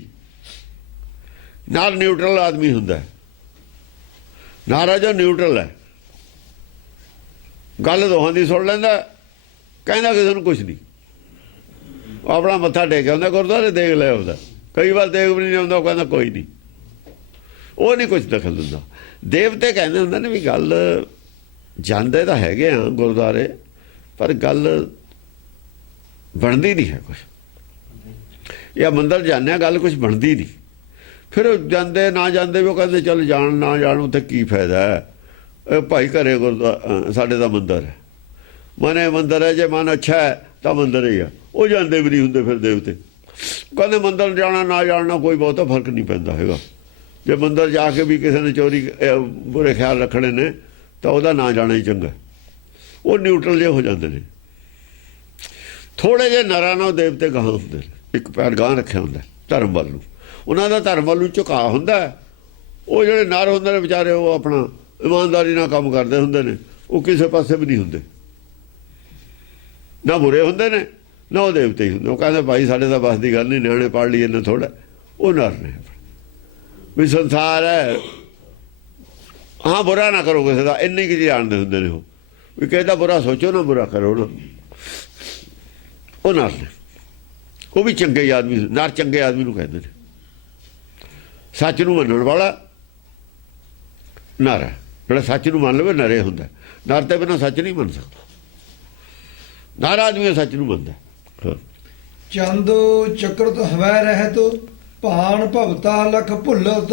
ਨਰ ਨਿਊਟਰਲ ਆਦਮੀ ਹੁੰਦਾ, ਨਾਰਾ ਜੋ ਨਿਊਟਰਲ ਹੈ, ਗੱਲ ਦੋਹਾਂ ਦੀ ਸੁਣ ਲੈਂਦਾ, ਕਹਿੰਦਾ ਕਿਸੇ ਨੂੰ ਕੁਛ ਨਹੀਂ। ਆਪਣਾ ਮੱਥਾ ਟੇਕਿਆ ਹੁੰਦਾ ਗੁਰਦੁਆਰੇ, ਦੇਖ ਲਿਆ ਹੁੰਦਾ, ਕਈ ਵਾਰ ਦੇਖ ਵੀ ਨਹੀਂ ਆਉਂਦਾ, ਉਹ ਕਹਿੰਦਾ ਕੋਈ ਨਹੀਂ, ਉਹ ਨਹੀਂ ਕੁਛ ਦਖਲ ਦਿੰਦਾ। ਦੇਵਤੇ ਕਹਿੰਦੇ ਹੁੰਦੇ ਨੇ ਵੀ ਗੱਲ ਜਾਂਦੇ ਤਾਂ ਹੈਗੇ ਆ ਗੁਰਦੁਆਰੇ, ਪਰ ਗੱਲ ਬਣਦੀ ਨਹੀਂ ਹੈ ਕੁਛ। ਜਾਂ ਮੰਦਰ ਜਾਂਦੇ ਆ, ਗੱਲ ਕੁਛ ਬਣਦੀ ਨਹੀਂ। ਫਿਰ ਉਹ ਜਾਂਦੇ ਨਾ ਜਾਂਦੇ ਵੀ ਉਹ ਕਹਿੰਦੇ ਚੱਲ ਜਾਣ ਨਾ ਜਾਣ ਉੱਥੇ ਕੀ ਫਾਇਦਾ ਹੈ? ਇਹ ਭਾਈ ਘਰੇ ਗੁਰਦੁਆਰਾ ਸਾਡੇ ਦਾ ਮੰਦਰ ਹੈ, ਮਨੇ ਮੰਦਰ ਹੈ, ਜੇ ਮਨ ਅੱਛਾ ਹੈ ਤਾਂ ਮੰਦਰ ਹੀ ਆ। ਉਹ ਜਾਂਦੇ ਵੀ ਨਹੀਂ ਹੁੰਦੇ ਫਿਰ ਦੇਵਤੇ, ਕਹਿੰਦੇ ਮੰਦਰ ਜਾਣਾ ਨਾ ਜਾਣਾ ਕੋਈ ਬਹੁਤਾ ਫਰਕ ਨਹੀਂ ਪੈਂਦਾ ਹੈਗਾ। ਜੇ ਮੰਦਰ ਜਾ ਕੇ ਵੀ ਕਿਸੇ ਨੇ ਚੋਰੀ ਬੁਰੇ ਖਿਆਲ ਰੱਖਣੇ ਨੇ ਤਾਂ ਉਹਦਾ ਨਾ ਜਾਣਾ ਹੀ ਚੰਗਾ। ਉਹ ਨਿਊਟਰਲ ਜਿਹੇ ਹੋ ਜਾਂਦੇ ਨੇ। ਥੋੜ੍ਹੇ ਜਿਹੇ ਨਰਾਂ ਨਾਲ ਦੇਵਤੇ ਗਾਹਾਂ ਹੁੰਦੇ ਨੇ, ਇੱਕ ਪੈਰ ਗਾਹਾਂ ਰੱਖਿਆ ਹੁੰਦਾ ਧਰਮ ਵੱਲ ਨੂੰ, ਉਹਨਾਂ ਦਾ ਧਰਮ ਵੱਲ ਨੂੰ ਝੁਕਾਅ ਹੁੰਦਾ। ਉਹ ਜਿਹੜੇ ਨਰ ਹੁੰਦੇ ਨੇ ਵਿਚਾਰੇ, ਉਹ ਆਪਣਾ ਇਮਾਨਦਾਰੀ ਨਾਲ ਕੰਮ ਕਰਦੇ ਹੁੰਦੇ ਨੇ, ਉਹ ਕਿਸੇ ਪਾਸੇ ਵੀ ਨਹੀਂ ਹੁੰਦੇ, ਨਾ ਬੁਰੇ ਹੁੰਦੇ ਨੇ ਨਾ ਉਹ ਦੇਵਤੇ ਹੀ ਹੁੰਦੇ। ਉਹ ਕਹਿੰਦੇ ਭਾਈ ਸਾਡੇ ਤਾਂ ਬਸ ਦੀ ਗੱਲ ਨਹੀਂ, ਨਿਆਣੇ ਪੜ੍ਹ ਲਈਏ ਨਾ ਥੋੜ੍ਹਾ। ਉਹ ਨਰ ਨੇ ਵੀ ਸੰਸਾਰ ਹੈ, ਹਾਂ ਬੁਰਾ ਨਾ ਕਰੋ ਕਿਸੇ ਦਾ, ਇੰਨੀ ਕੁ ਜਾਣਦੇ ਹੁੰਦੇ ਨੇ ਉਹ, ਵੀ ਕਿਸੇ ਦਾ ਬੁਰਾ ਸੋਚੋ ਨਾ ਬੁਰਾ ਕਰੋ ਨਾ। ਉਹ ਨਰ ਨੇ, ਉਹ ਵੀ ਚੰਗੇ ਆਦਮੀ, ਨਰ ਚੰਗੇ ਆਦਮੀ ਨੂੰ ਕਹਿੰਦੇ ਨੇ। ਸੱਚ ਨੂੰ ਮੰਨਣ ਵਾਲਾ ਨਰ ਹੈ, ਜਿਹੜਾ ਸੱਚ ਨੂੰ ਮੰਨ ਲਵੇ ਨਰੇ ਹੁੰਦਾ। ਨਰ ਤੇ ਬਿਨਾਂ ਸੱਚ ਨਹੀਂ ਮੰਨ ਸਕਦਾ, ਨਰ ਆਦਮੀ ਸੱਚ ਨੂੰ ਮੰਨਦਾ। ਚੰਦ ਚਕਰਤ ਹਵੈ ਰਹਿਤ ਭਾਨ ਭਵਤਾ ਲਖ ਭੁੱਲਤ।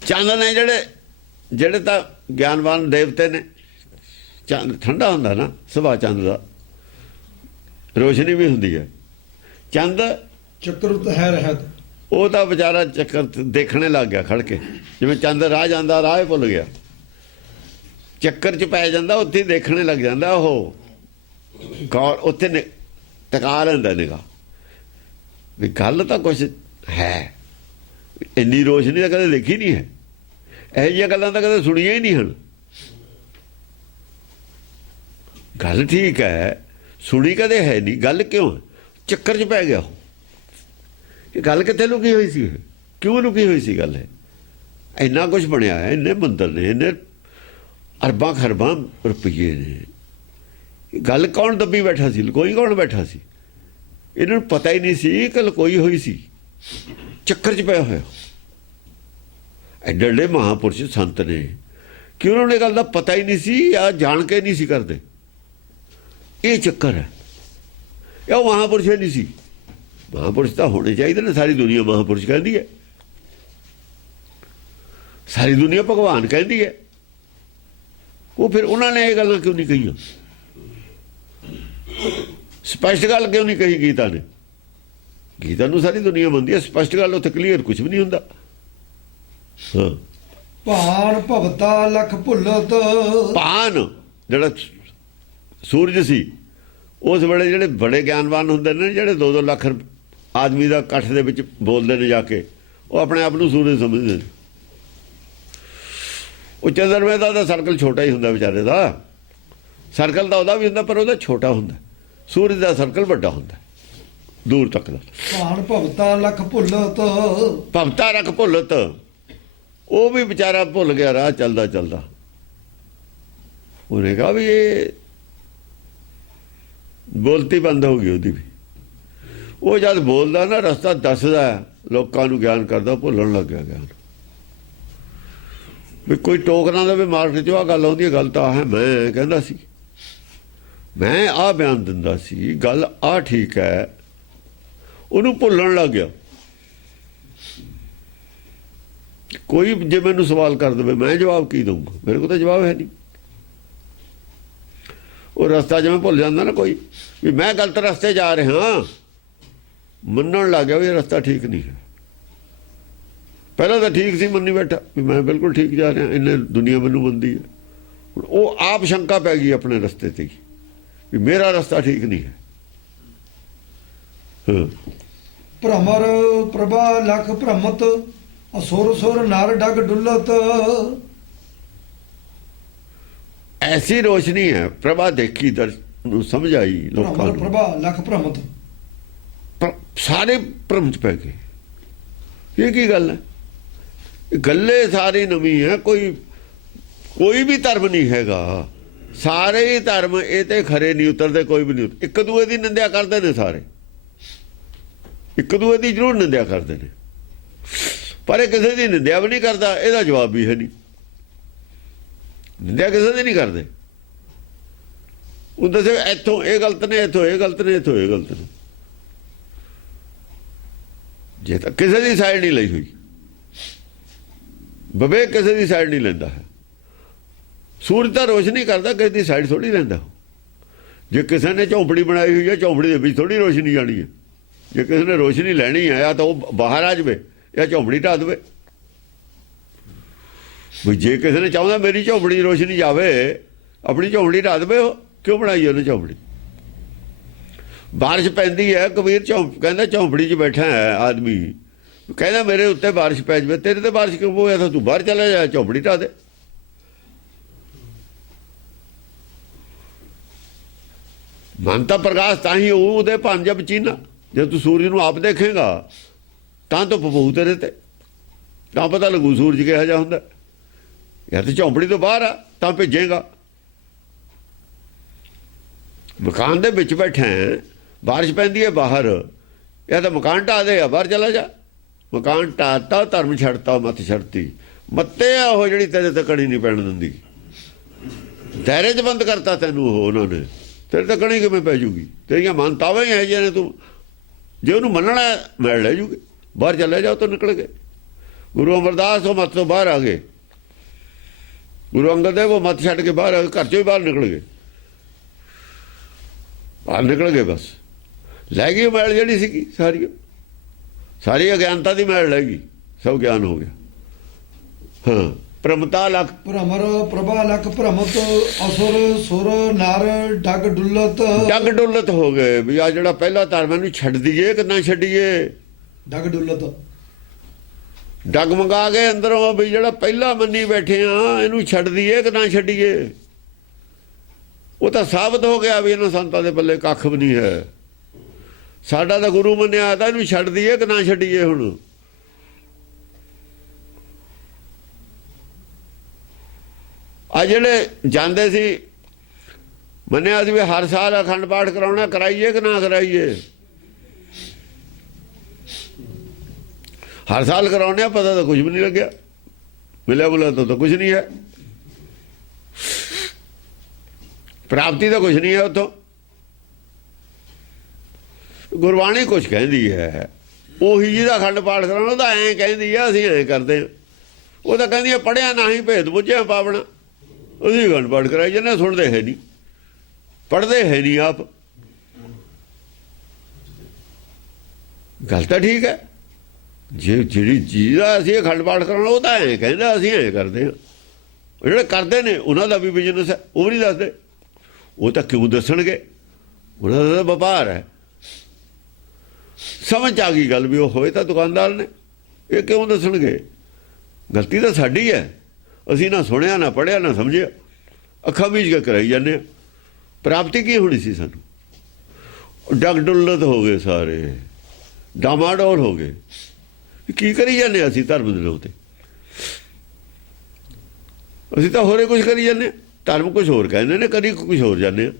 ਚੰਦ ਨੇ ਜਿਹੜੇ ਤਾਂ ਗਿਆਨਵਾਨ ਦੇਵਤੇ ਨੇ। ਚੰਦ ਠੰਡਾ ਹੁੰਦਾ ਨਾ ਸੁਭਾਅ, ਚੰਦ ਦਾ ਰੋਸ਼ਨੀ ਵੀ ਹੁੰਦੀ ਹੈ। ਚੰਦ ਚਕਰਤ ਹੈ ਰਹਿਤ, ਉਹ ਤਾਂ ਵਿਚਾਰਾ ਚੱਕਰ ਦੇਖਣੇ ਲੱਗ ਗਿਆ ਖੜ ਕੇ, ਜਿਵੇਂ ਚੰਦ ਰਾਹ ਜਾਂਦਾ ਰਾਹ ਹੀ ਭੁੱਲ ਗਿਆ, ਚੱਕਰ 'ਚ ਪੈ ਜਾਂਦਾ, ਉੱਥੇ ਦੇਖਣੇ ਲੱਗ ਜਾਂਦਾ। ਉਹ ਗੌਰ ਉੱਥੇ ਟਿਕਾ ਲੈਂਦਾ ਨਿਗਾਹ ਵੀ ਗੱਲ ਤਾਂ ਕੁਛ ਹੈ, ਇੰਨੀ ਰੋਸ਼ਨੀ ਤਾਂ ਕਦੇ ਦੇਖੀ ਨਹੀਂ ਹੈ, ਇਹੋ ਜਿਹੀਆਂ ਗੱਲਾਂ ਤਾਂ ਕਦੇ ਸੁਣੀਆਂ ਹੀ ਨਹੀਂ ਹਨ। ਗੱਲ ਠੀਕ ਹੈ, ਸੁਣੀ ਕਦੇ ਹੈ ਨਹੀਂ, ਗੱਲ ਕਿਉਂ? ਚੱਕਰ 'ਚ ਪੈ ਗਿਆ ਉਹ। ਇਹ ਗੱਲ ਕਿੱਥੇ ਲੁਕੀ ਹੋਈ ਸੀ? ਕਿਉਂ ਲੁਕੀ ਹੋਈ ਸੀ ਗੱਲ? ਇੰਨਾ ਕੁਛ ਬਣਿਆ ਹੈ, ਇੰਨੇ ਮੰਦਰ ਨੇ, ਇੰਨੇ ਅਰਬਾਂ ਖਰਬਾਂ ਰੁਪਈਏ ਨੇ। ਗੱਲ ਕੌਣ ਦੱਬੀ ਬੈਠਾ ਸੀ? ਕੋਈ ਕੌਣ ਬੈਠਾ ਸੀ? ਇਹਨਾਂ ਨੂੰ ਪਤਾ ਹੀ ਨਹੀਂ ਸੀ ਕਿ ਲਕੋਈ ਹੋਈ ਸੀ, ਚੱਕਰ 'ਚ ਪਿਆ ਹੋਇਆ। ਐਡੇ ਐਡੇ ਮਹਾਂਪੁਰਸ਼ ਸੰਤ ਨੇ ਕਿ ਉਹਨਾਂ ਨੂੰ ਇਹ ਗੱਲ ਦਾ ਪਤਾ ਹੀ ਨਹੀਂ ਸੀ ਜਾਂ ਜਾਣ ਕੇ ਨਹੀਂ ਸੀ ਕਰਦੇ। ਇਹ ਚੱਕਰ ਹੈ। ਇਹ ਉਹ ਮਹਾਂਪੁਰਸ਼ ਨਹੀਂ ਸੀ। ਮਹਾਂਪੁਰਸ਼ ਤਾਂ ਹੋਣੇ ਚਾਹੀਦੇ ਨੇ, ਸਾਰੀ ਦੁਨੀਆ ਮਹਾਂਪੁਰਸ਼ ਕਹਿੰਦੀ ਹੈ, ਸਾਰੀ ਦੁਨੀਆ ਭਗਵਾਨ ਕਹਿੰਦੀ ਹੈ। ਉਹ ਫਿਰ ਉਹਨਾਂ ਨੇ ਇਹ ਗੱਲਾਂ ਕਿਉਂ ਨਹੀਂ ਕਹੀਆਂ? ਸਪਸ਼ਟ ਗੱਲ ਕਿਉਂ ਨਹੀਂ ਕਹੀ ਗੀਤਾ ਨੇ? ਗੀਤਾ ਨੂੰ ਸਾਰੀ ਦੁਨੀਆ ਮੰਨਦੀ ਹੈ, ਸਪਸ਼ਟ ਗੱਲ ਉੱਥੇ ਕਲੀਅਰ ਕੁਝ ਵੀ ਨਹੀਂ ਹੁੰਦਾ। ਹਾਂ, ਭਾਨ ਭਵਤਾ ਲਖ ਭੁੱਲਤ। ਭਾਨ ਜਿਹੜਾ ਸੂਰਜ ਸੀ ਉਸ ਵੇਲੇ, ਜਿਹੜੇ ਬੜੇ ਗਿਆਨਵਾਨ ਹੁੰਦੇ ਨੇ, ਜਿਹੜੇ 2-2 ਲੱਖ ਆਦਮੀ ਦਾ ਇਕੱਠ ਦੇ ਵਿੱਚ ਬੋਲਦੇ ਨੇ ਜਾ ਕੇ, ਉਹ ਆਪਣੇ ਆਪ ਨੂੰ ਸੂਰਜ ਸਮਝਦੇ ਨੇ। ਉਹ ਚੰਦਰਮੇ ਦਾ ਤਾਂ ਸਰਕਲ ਛੋਟਾ ਹੀ ਹੁੰਦਾ, ਵਿਚਾਰੇ ਦਾ ਸਰਕਲ ਤਾਂ ਉਹਦਾ ਵੀ ਹੁੰਦਾ, ਪਰ ਉਹਦਾ ਛੋਟਾ ਹੁੰਦਾ। ਸੂਰਜ ਦਾ ਸਰਕਲ ਵੱਡਾ ਹੁੰਦਾ, ਦੂਰ ਤੱਕ ਦਾ। ਭਾਨ ਭਵਤਾ ਲਖ ਭੁੱਲਤ। ਭਵਤਾ ਰਖ ਭੁੱਲਤ, ਉਹ ਵੀ ਵਿਚਾਰਾ ਭੁੱਲ ਗਿਆ ਰਾਹ ਚੱਲਦਾ ਚੱਲਦਾ। ਉਹਨੇ ਕਹਾ ਵੀ ਇਹ ਬੋਲਤੀ ਬੰਦ ਹੋ ਗਈ ਉਹਦੀ ਵੀ। ਉਹ ਜਦ ਬੋਲਦਾ ਨਾ, ਰਸਤਾ ਦੱਸਦਾ, ਲੋਕਾਂ ਨੂੰ ਗਿਆਨ ਕਰਦਾ, ਭੁੱਲਣ ਲੱਗ ਗਿਆ ਗਿਆਨ। ਵੀ ਕੋਈ ਟੋਕ ਨਾ ਦੇਵੇ ਮਾਰਕੀਟ 'ਚ, ਆਹ ਗੱਲ ਆਉਂਦੀ ਹੈ, ਗੱਲ ਤਾਂ ਹੈ, ਮੈਂ ਕਹਿੰਦਾ ਸੀ, ਮੈਂ ਆਹ ਬਿਆਨ ਦਿੰਦਾ ਸੀ, ਗੱਲ ਆਹ ਠੀਕ ਹੈ। ਉਹਨੂੰ ਭੁੱਲਣ ਲੱਗ ਗਿਆ। ਕੋਈ ਜੇ ਮੈਨੂੰ ਸਵਾਲ ਕਰ ਦੇਵੇ, ਮੈਂ ਜਵਾਬ ਕੀ ਦਊਂਗਾ? ਮੇਰੇ ਕੋਲ ਤਾਂ ਜਵਾਬ ਹੈ ਨਹੀਂ। ਉਹ ਰਸਤਾ ਜਿਵੇਂ ਭੁੱਲ ਜਾਂਦਾ ਨਾ ਕੋਈ, ਵੀ ਮੈਂ ਗਲਤ ਰਸਤੇ ਜਾ ਰਿਹਾ, ਮੰਨਣ ਲੱਗ ਗਿਆ ਵੀ ਇਹ ਰਸਤਾ ਠੀਕ ਨਹੀਂ ਹੈ। ਪਹਿਲਾਂ ਤਾਂ ਠੀਕ ਸੀ, ਮੰਨੀ ਬੈਠਾ ਵੀ ਮੈਂ ਬਿਲਕੁਲ ਠੀਕ ਜਾ ਰਿਹਾ, ਇੰਨੇ ਦੁਨੀਆ ਮੈਨੂੰ ਮੰਨਦੀ ਹੈ। ਹੁਣ ਉਹ ਆਪ ਸ਼ੰਕਾ ਪੈ ਗਈ ਆਪਣੇ ਰਸਤੇ ਤੇ ਵੀ ਮੇਰਾ ਰਸਤਾ ਠੀਕ ਨਹੀਂ ਹੈ। ਹਾਂ, ਭ੍ਰਮਰ ਪ੍ਰਭਾ ਲਖ ਭ੍ਰਮਤ। ਅਸੁਰ ਸੁਰ ਨਰ ਡਗ ਡੁੱਲਤ। ਐਸੀ ਰੋਸ਼ਨੀ ਹੈ, ਪ੍ਰਭਾ ਦੇਖੀ, ਨੂੰ ਸਮਝ ਆਈ ਲੋਕਾਂ ਭ੍ਰਮਰ ਨੂੰ, ਪ੍ਰਭਾ ਲਖ ਭ੍ਰਮਤ। ਸਾਰੇ ਭਰਮ 'ਚ ਪੈ ਗਏ। ਇਹ ਕੀ ਗੱਲ ਹੈ? ਗੱਲੇ ਸਾਰੀ ਨਵੀਂ ਹੈ। ਕੋਈ ਵੀ ਧਰਮ ਨਹੀਂ ਹੈਗਾ, ਸਾਰੇ ਹੀ ਧਰਮ ਇਹ ਤੇ ਖਰੇ ਨਹੀਂ ਉਤਰਦੇ, ਕੋਈ ਵੀ ਨਹੀਂ। ਇੱਕ ਦੂਏ ਦੀ ਨਿੰਦਿਆ ਕਰਦੇ ਨੇ ਸਾਰੇ, ਇੱਕ ਦੂਏ ਦੀ ਜ਼ਰੂਰ ਨਿੰਦਿਆ ਕਰਦੇ ਨੇ, ਪਰ ਇਹ ਕਿਸੇ ਦੀ ਨਿੰਦਿਆ ਵੀ ਨਹੀਂ ਕਰਦਾ। ਇਹਦਾ ਜਵਾਬ ਵੀ ਹੈ ਨਹੀਂ, ਨਿੰਦਿਆ ਕਿਸੇ ਦੀ ਨਹੀਂ ਕਰਦੇ। ਉਹ ਦੱਸੇ ਇੱਥੋਂ ਇਹ ਗਲਤ ਨੇ, ਇੱਥੋਂ ਇਹ ਗਲਤ ਨੇ, ਇੱਥੋਂ ਇਹ ਗਲਤ ਨੇ। ਜੇ ਤਾਂ ਕਿਸੇ ਦੀ ਸਾਈਡ ਨਹੀਂ ਲਈ ਹੋਈ, ਵਿਵੇਕ ਕਿਸੇ ਦੀ ਸਾਈਡ ਨਹੀਂ ਲੈਂਦਾ ਹੈ। ਸੂਰਜ ਤਾਂ ਰੋਸ਼ਨੀ ਕਰਦਾ, ਕਿਸੇ ਦੀ ਸਾਈਡ ਥੋੜੀ ਲੈਂਦਾ। ਜੇ ਕਿਸੇ ਨੇ ਝੌਂਪੜੀ ਬਣਾਈ ਹੋਈ ਹੈ, ਝੌਂਪੜੀ ਦੇ ਵਿੱਚ ਥੋੜੀ ਰੋਸ਼ਨੀ ਜਾਣੀ ਹੈ। ਜੇ ਕਿਸੇ ਨੇ ਰੋਸ਼ਨੀ ਲੈਣੀ ਹੈ, ਜਾਂ ਤਾਂ ਉਹ ਬਾਹਰ ਆ ਜਾਵੇ ਜਾਂ ਝੌਂਪੜੀ ਢਾਹ ਦੇਵੇ। ਵੀ ਜੇ ਕਿਸੇ ਨੇ ਚਾਹੁੰਦਾ ਮੇਰੀ ਝੌਂਪੜੀ ਦੀ ਰੋਸ਼ਨੀ ਜਾਵੇ, ਆਪਣੀ ਝੌਂਪੜੀ ਢਾਹ ਦੇਵੇ। ਉਹ ਕਿਉਂ ਬਣਾਈ ਉਹਨੇ ਝੌਂਪੜੀ? ਬਾਰਿਸ਼ ਪੈਂਦੀ ਹੈ, ਕਬੀਰ ਕਹਿੰਦਾ ਝੌਂਪੜੀ 'ਚ ਬੈਠਾ ਹੈ ਆਦਮੀ, ਕਹਿੰਦਾ ਮੇਰੇ ਉੱਤੇ ਬਾਰਿਸ਼ ਪੈ ਜਾਵੇ, ਤੇਰੇ ਤੇ ਬਾਰਿਸ਼ ਕਿਉਂ ਹੋਇਆ? ਤਾਂ ਤੂੰ ਬਾਹਰ ਚਲਾ ਜਾ, ਝੌਂਪੜੀ ਢਾਹ ਦੇ। ਮਨ ਤਾਂ ਪ੍ਰਕਾਸ਼ ਤਾਂ ਹੀ ਹੋਊ ਉਹਦੇ ਭੰਨ ਜਬ ਚੀਨਾ। ਜੇ ਤੂੰ ਸੂਰਜ ਨੂੰ ਆਪ ਦੇਖੇਗਾ ਤਾਂ ਪਪੂ ਤੇਰੇ ਤੇ, ਤਾਂ ਪਤਾ ਲੱਗੂ ਸੂਰਜ ਕਿਹੋ ਜਿਹਾ ਹੁੰਦਾ। ਜਾਂ ਤੇ ਝੌਂਪੜੀ ਤੋਂ ਬਾਹਰ ਆ ਤਾਂ ਭੇਜੇਗਾ। ਮਕਾਨ ਦੇ ਵਿੱਚ ਬੈਠਾ, ਬਾਰਿਸ਼ ਪੈਂਦੀ ਹੈ ਬਾਹਰ, ਜਾਂ ਤਾਂ ਮਕਾਨ ਢਾਹ ਦੇ, ਬਾਹਰ ਚਲਾ ਜਾ। ਮਕਾਨ ਢਾਹਤਾ, ਧਰਮ ਛੱਡਤਾ, ਮੱਤ ਛੱਡਤੀ। ਮੱਤੇ ਆ ਉਹ ਜਿਹੜੀ ਤੇਰੇ ਤੇ ਕਣੀ ਨਹੀਂ ਪੈਣ ਦਿੰਦੀ। ਦਾਇਰੇ 'ਚ ਬੰਦ ਕਰਤਾ ਤੈਨੂੰ ਉਹ ਉਹਨਾਂ ਨੇ, ਤੇਰੇ ਤੇ ਕਣੀ ਕਿਵੇਂ ਪੈ ਜੂਗੀ? ਤੇਰੀਆਂ ਮਾਨਤਾਵਾਂ ਹੀ ਹੈ ਜਿਹਨੇ ਤੂੰ, ਜੇ ਉਹਨੂੰ ਮੰਨਣਾ ਮੈਲ ਲੈ ਜੂਗੇ। ਬਾਹਰ ਚਲੇ ਜਾਓ ਤਾਂ ਨਿਕਲ ਗਏ। ਗੁਰੂ ਅਮਰਦਾਸ ਉਹ ਮੱਤ ਤੋਂ ਬਾਹਰ ਆ ਗਏ। ਗੁਰੂ ਅੰਗਦ ਦੇਵ ਉਹ ਮੱਤ ਛੱਡ ਕੇ ਬਾਹਰ ਆ ਗਏ, ਘਰ 'ਚੋਂ ਹੀ ਬਾਹਰ ਨਿਕਲ ਗਏ। ਬਾਹਰ ਨਿਕਲ ਗਏ, ਬਸ ਲੈ ਗਈ ਮੈਲ ਜਿਹੜੀ ਸੀਗੀ ਸਾਰੀ ਅਗਿਆਨਤਾ ਦੀ ਮੈਲ ਲੈ ਗਈ, ਸਭ ਗਿਆਨ ਹੋ ਗਿਆ। ਹਾਂ, ਭ੍ਰਮਤਾ ਲਖ ਭ੍ਰਮਰ ਪ੍ਰਭਾ ਲਖ ਭ੍ਰਮਤ। ਅਸੁਰ ਸੁਰ ਨਰ ਡਗ ਡੁੱਲਤ। ਡਗ ਡੁੱਲਤ ਹੋ ਗਏ ਵੀ ਆ ਜਿਹੜਾ ਪਹਿਲਾ ਧਰਮ ਇਹਨੂੰ ਛੱਡ ਦਈਏ ਕਿ ਨਾ ਛੱਡੀਏ। ਡਗ ਡੁੱਲਤ, ਡਗਮਗਾ ਗਏ ਅੰਦਰੋਂ ਵੀ ਜਿਹੜਾ ਪਹਿਲਾ ਮੰਨੀ ਬੈਠੇ ਆ ਇਹਨੂੰ ਛੱਡ ਦਈਏ ਕਿ ਨਾ ਛੱਡੀਏ। ਉਹ ਤਾਂ ਸਾਬਤ ਹੋ ਗਿਆ ਵੀ ਇਹਨਾਂ ਸੰਤਾਂ ਦੇ ਪੱਲੇ ਕੱਖ ਵੀ ਨਹੀਂ ਹੈ। ਸਾਡਾ ਤਾਂ ਗੁਰੂ ਮੰਨਿਆ ਤਾਂ ਇਹਨੂੰ ਛੱਡ ਦਈਏ ਕਿ ਨਾ ਛੱਡੀਏ। ਹੁਣ ਆ ਜਿਹੜੇ ਜਾਂਦੇ ਸੀ, ਮੰਨਿਆ ਸੀ ਵੀ ਹਰ ਸਾਲ ਅਖੰਡ ਪਾਠ ਕਰਾਉਣਾ, ਕਰਾਈਏ ਕਿ ਨਾ ਕਰਾਈਏ। ਹਰ ਸਾਲ ਕਰਾਉਂਦੇ ਆ, ਪਤਾ ਤਾਂ ਕੁਝ ਵੀ ਨਹੀਂ ਲੱਗਿਆ, ਮਿਲਿਆ ਮੁਲਿਆ ਤਾਂ ਕੁਝ ਨਹੀਂ ਹੈ, ਪ੍ਰਾਪਤੀ ਤਾਂ ਕੁਝ ਨਹੀਂ ਹੈ ਉੱਥੋਂ। ਗੁਰਬਾਣੀ ਕੁਝ ਕਹਿੰਦੀ ਹੈ, ਉਹੀ ਜਿਹਦਾ ਅਖੰਡ ਪਾਠ ਕਰਾਉਣਾ ਉਹਦਾ ਐਂ ਕਹਿੰਦੀ ਆ, ਅਸੀਂ ਐਂ ਕਰਦੇ ਹਾਂ। ਉਹ ਤਾਂ ਕਹਿੰਦੀ ਆ ਪੜ੍ਹਿਆ ਨਾ ਹੀ ਭੇਦ ਬੁੱਝਿਆ ਪਾਵਣਾ, ਉਹਦੀ ਅਖੰਡ ਪਾਠ ਕਰਾਈ ਜਾਂਦੇ, ਸੁਣਦੇ ਹੈ ਨਹੀਂ, ਪੜ੍ਹਦੇ ਹੈ ਨਹੀਂ ਆਪ। ਗੱਲ ਤਾਂ ਠੀਕ ਹੈ, ਜੇ ਜਿਹੜੀ ਚੀਜ਼ ਦਾ ਅਸੀਂ ਅਖੰਡ ਪਾਠ ਕਰਾਉਣਾ ਉਹ ਤਾਂ ਐਂ ਕਹਿੰਦਾ, ਅਸੀਂ ਐਂ ਕਰਦੇ ਹਾਂ। ਜਿਹੜੇ ਕਰਦੇ ਨੇ ਉਹਨਾਂ ਦਾ ਵੀ ਬਿਜ਼ਨਸ ਹੈ, ਉਹ ਨਹੀਂ ਦੱਸਦੇ। ਉਹ ਤਾਂ ਕਿਉਂ ਦੱਸਣਗੇ, ਉਹਨਾਂ ਦਾ ਤਾਂ ਵਪਾਰ ਹੈ। ਸਮਝ ਆ ਗਈ ਗੱਲ ਵੀ ਉਹ ਹੋਏ ਤਾਂ ਦੁਕਾਨਦਾਰ ਨੇ, ਇਹ ਕਿਉਂ ਦੱਸਣਗੇ? ਗਲਤੀ ਤਾਂ ਸਾਡੀ ਹੈ, ਅਸੀਂ ਨਾ ਸੁਣਿਆ, ਨਾ ਪੜ੍ਹਿਆ, ਨਾ ਸਮਝਿਆ, ਅੱਖਾਂ ਮੀਚ ਕੇ ਕਰਾਈ ਜਾਂਦੇ ਹਾਂ। ਪ੍ਰਾਪਤੀ ਕੀ ਹੋਣੀ ਸੀ ਸਾਨੂੰ? ਡਗ ਡੁੱਲਤ ਹੋ ਗਏ ਸਾਰੇ, ਡਾਮਾਡੋਲ ਹੋ ਗਏ। ਕੀ ਕਰੀ ਜਾਂਦੇ ਅਸੀਂ ਧਰਮ ਦੇ ਨਾਂ ਤੇ? ਅਸੀਂ ਤਾਂ ਹੋਰੇ ਕੁਝ ਕਰੀ ਜਾਂਦੇ, ਧਰਮ ਕੁਝ ਹੋਰ ਕਹਿੰਦੇ ਨੇ, ਕਦੀ ਕੁਝ ਹੋਰ ਜਾਂਦੇ ਆ।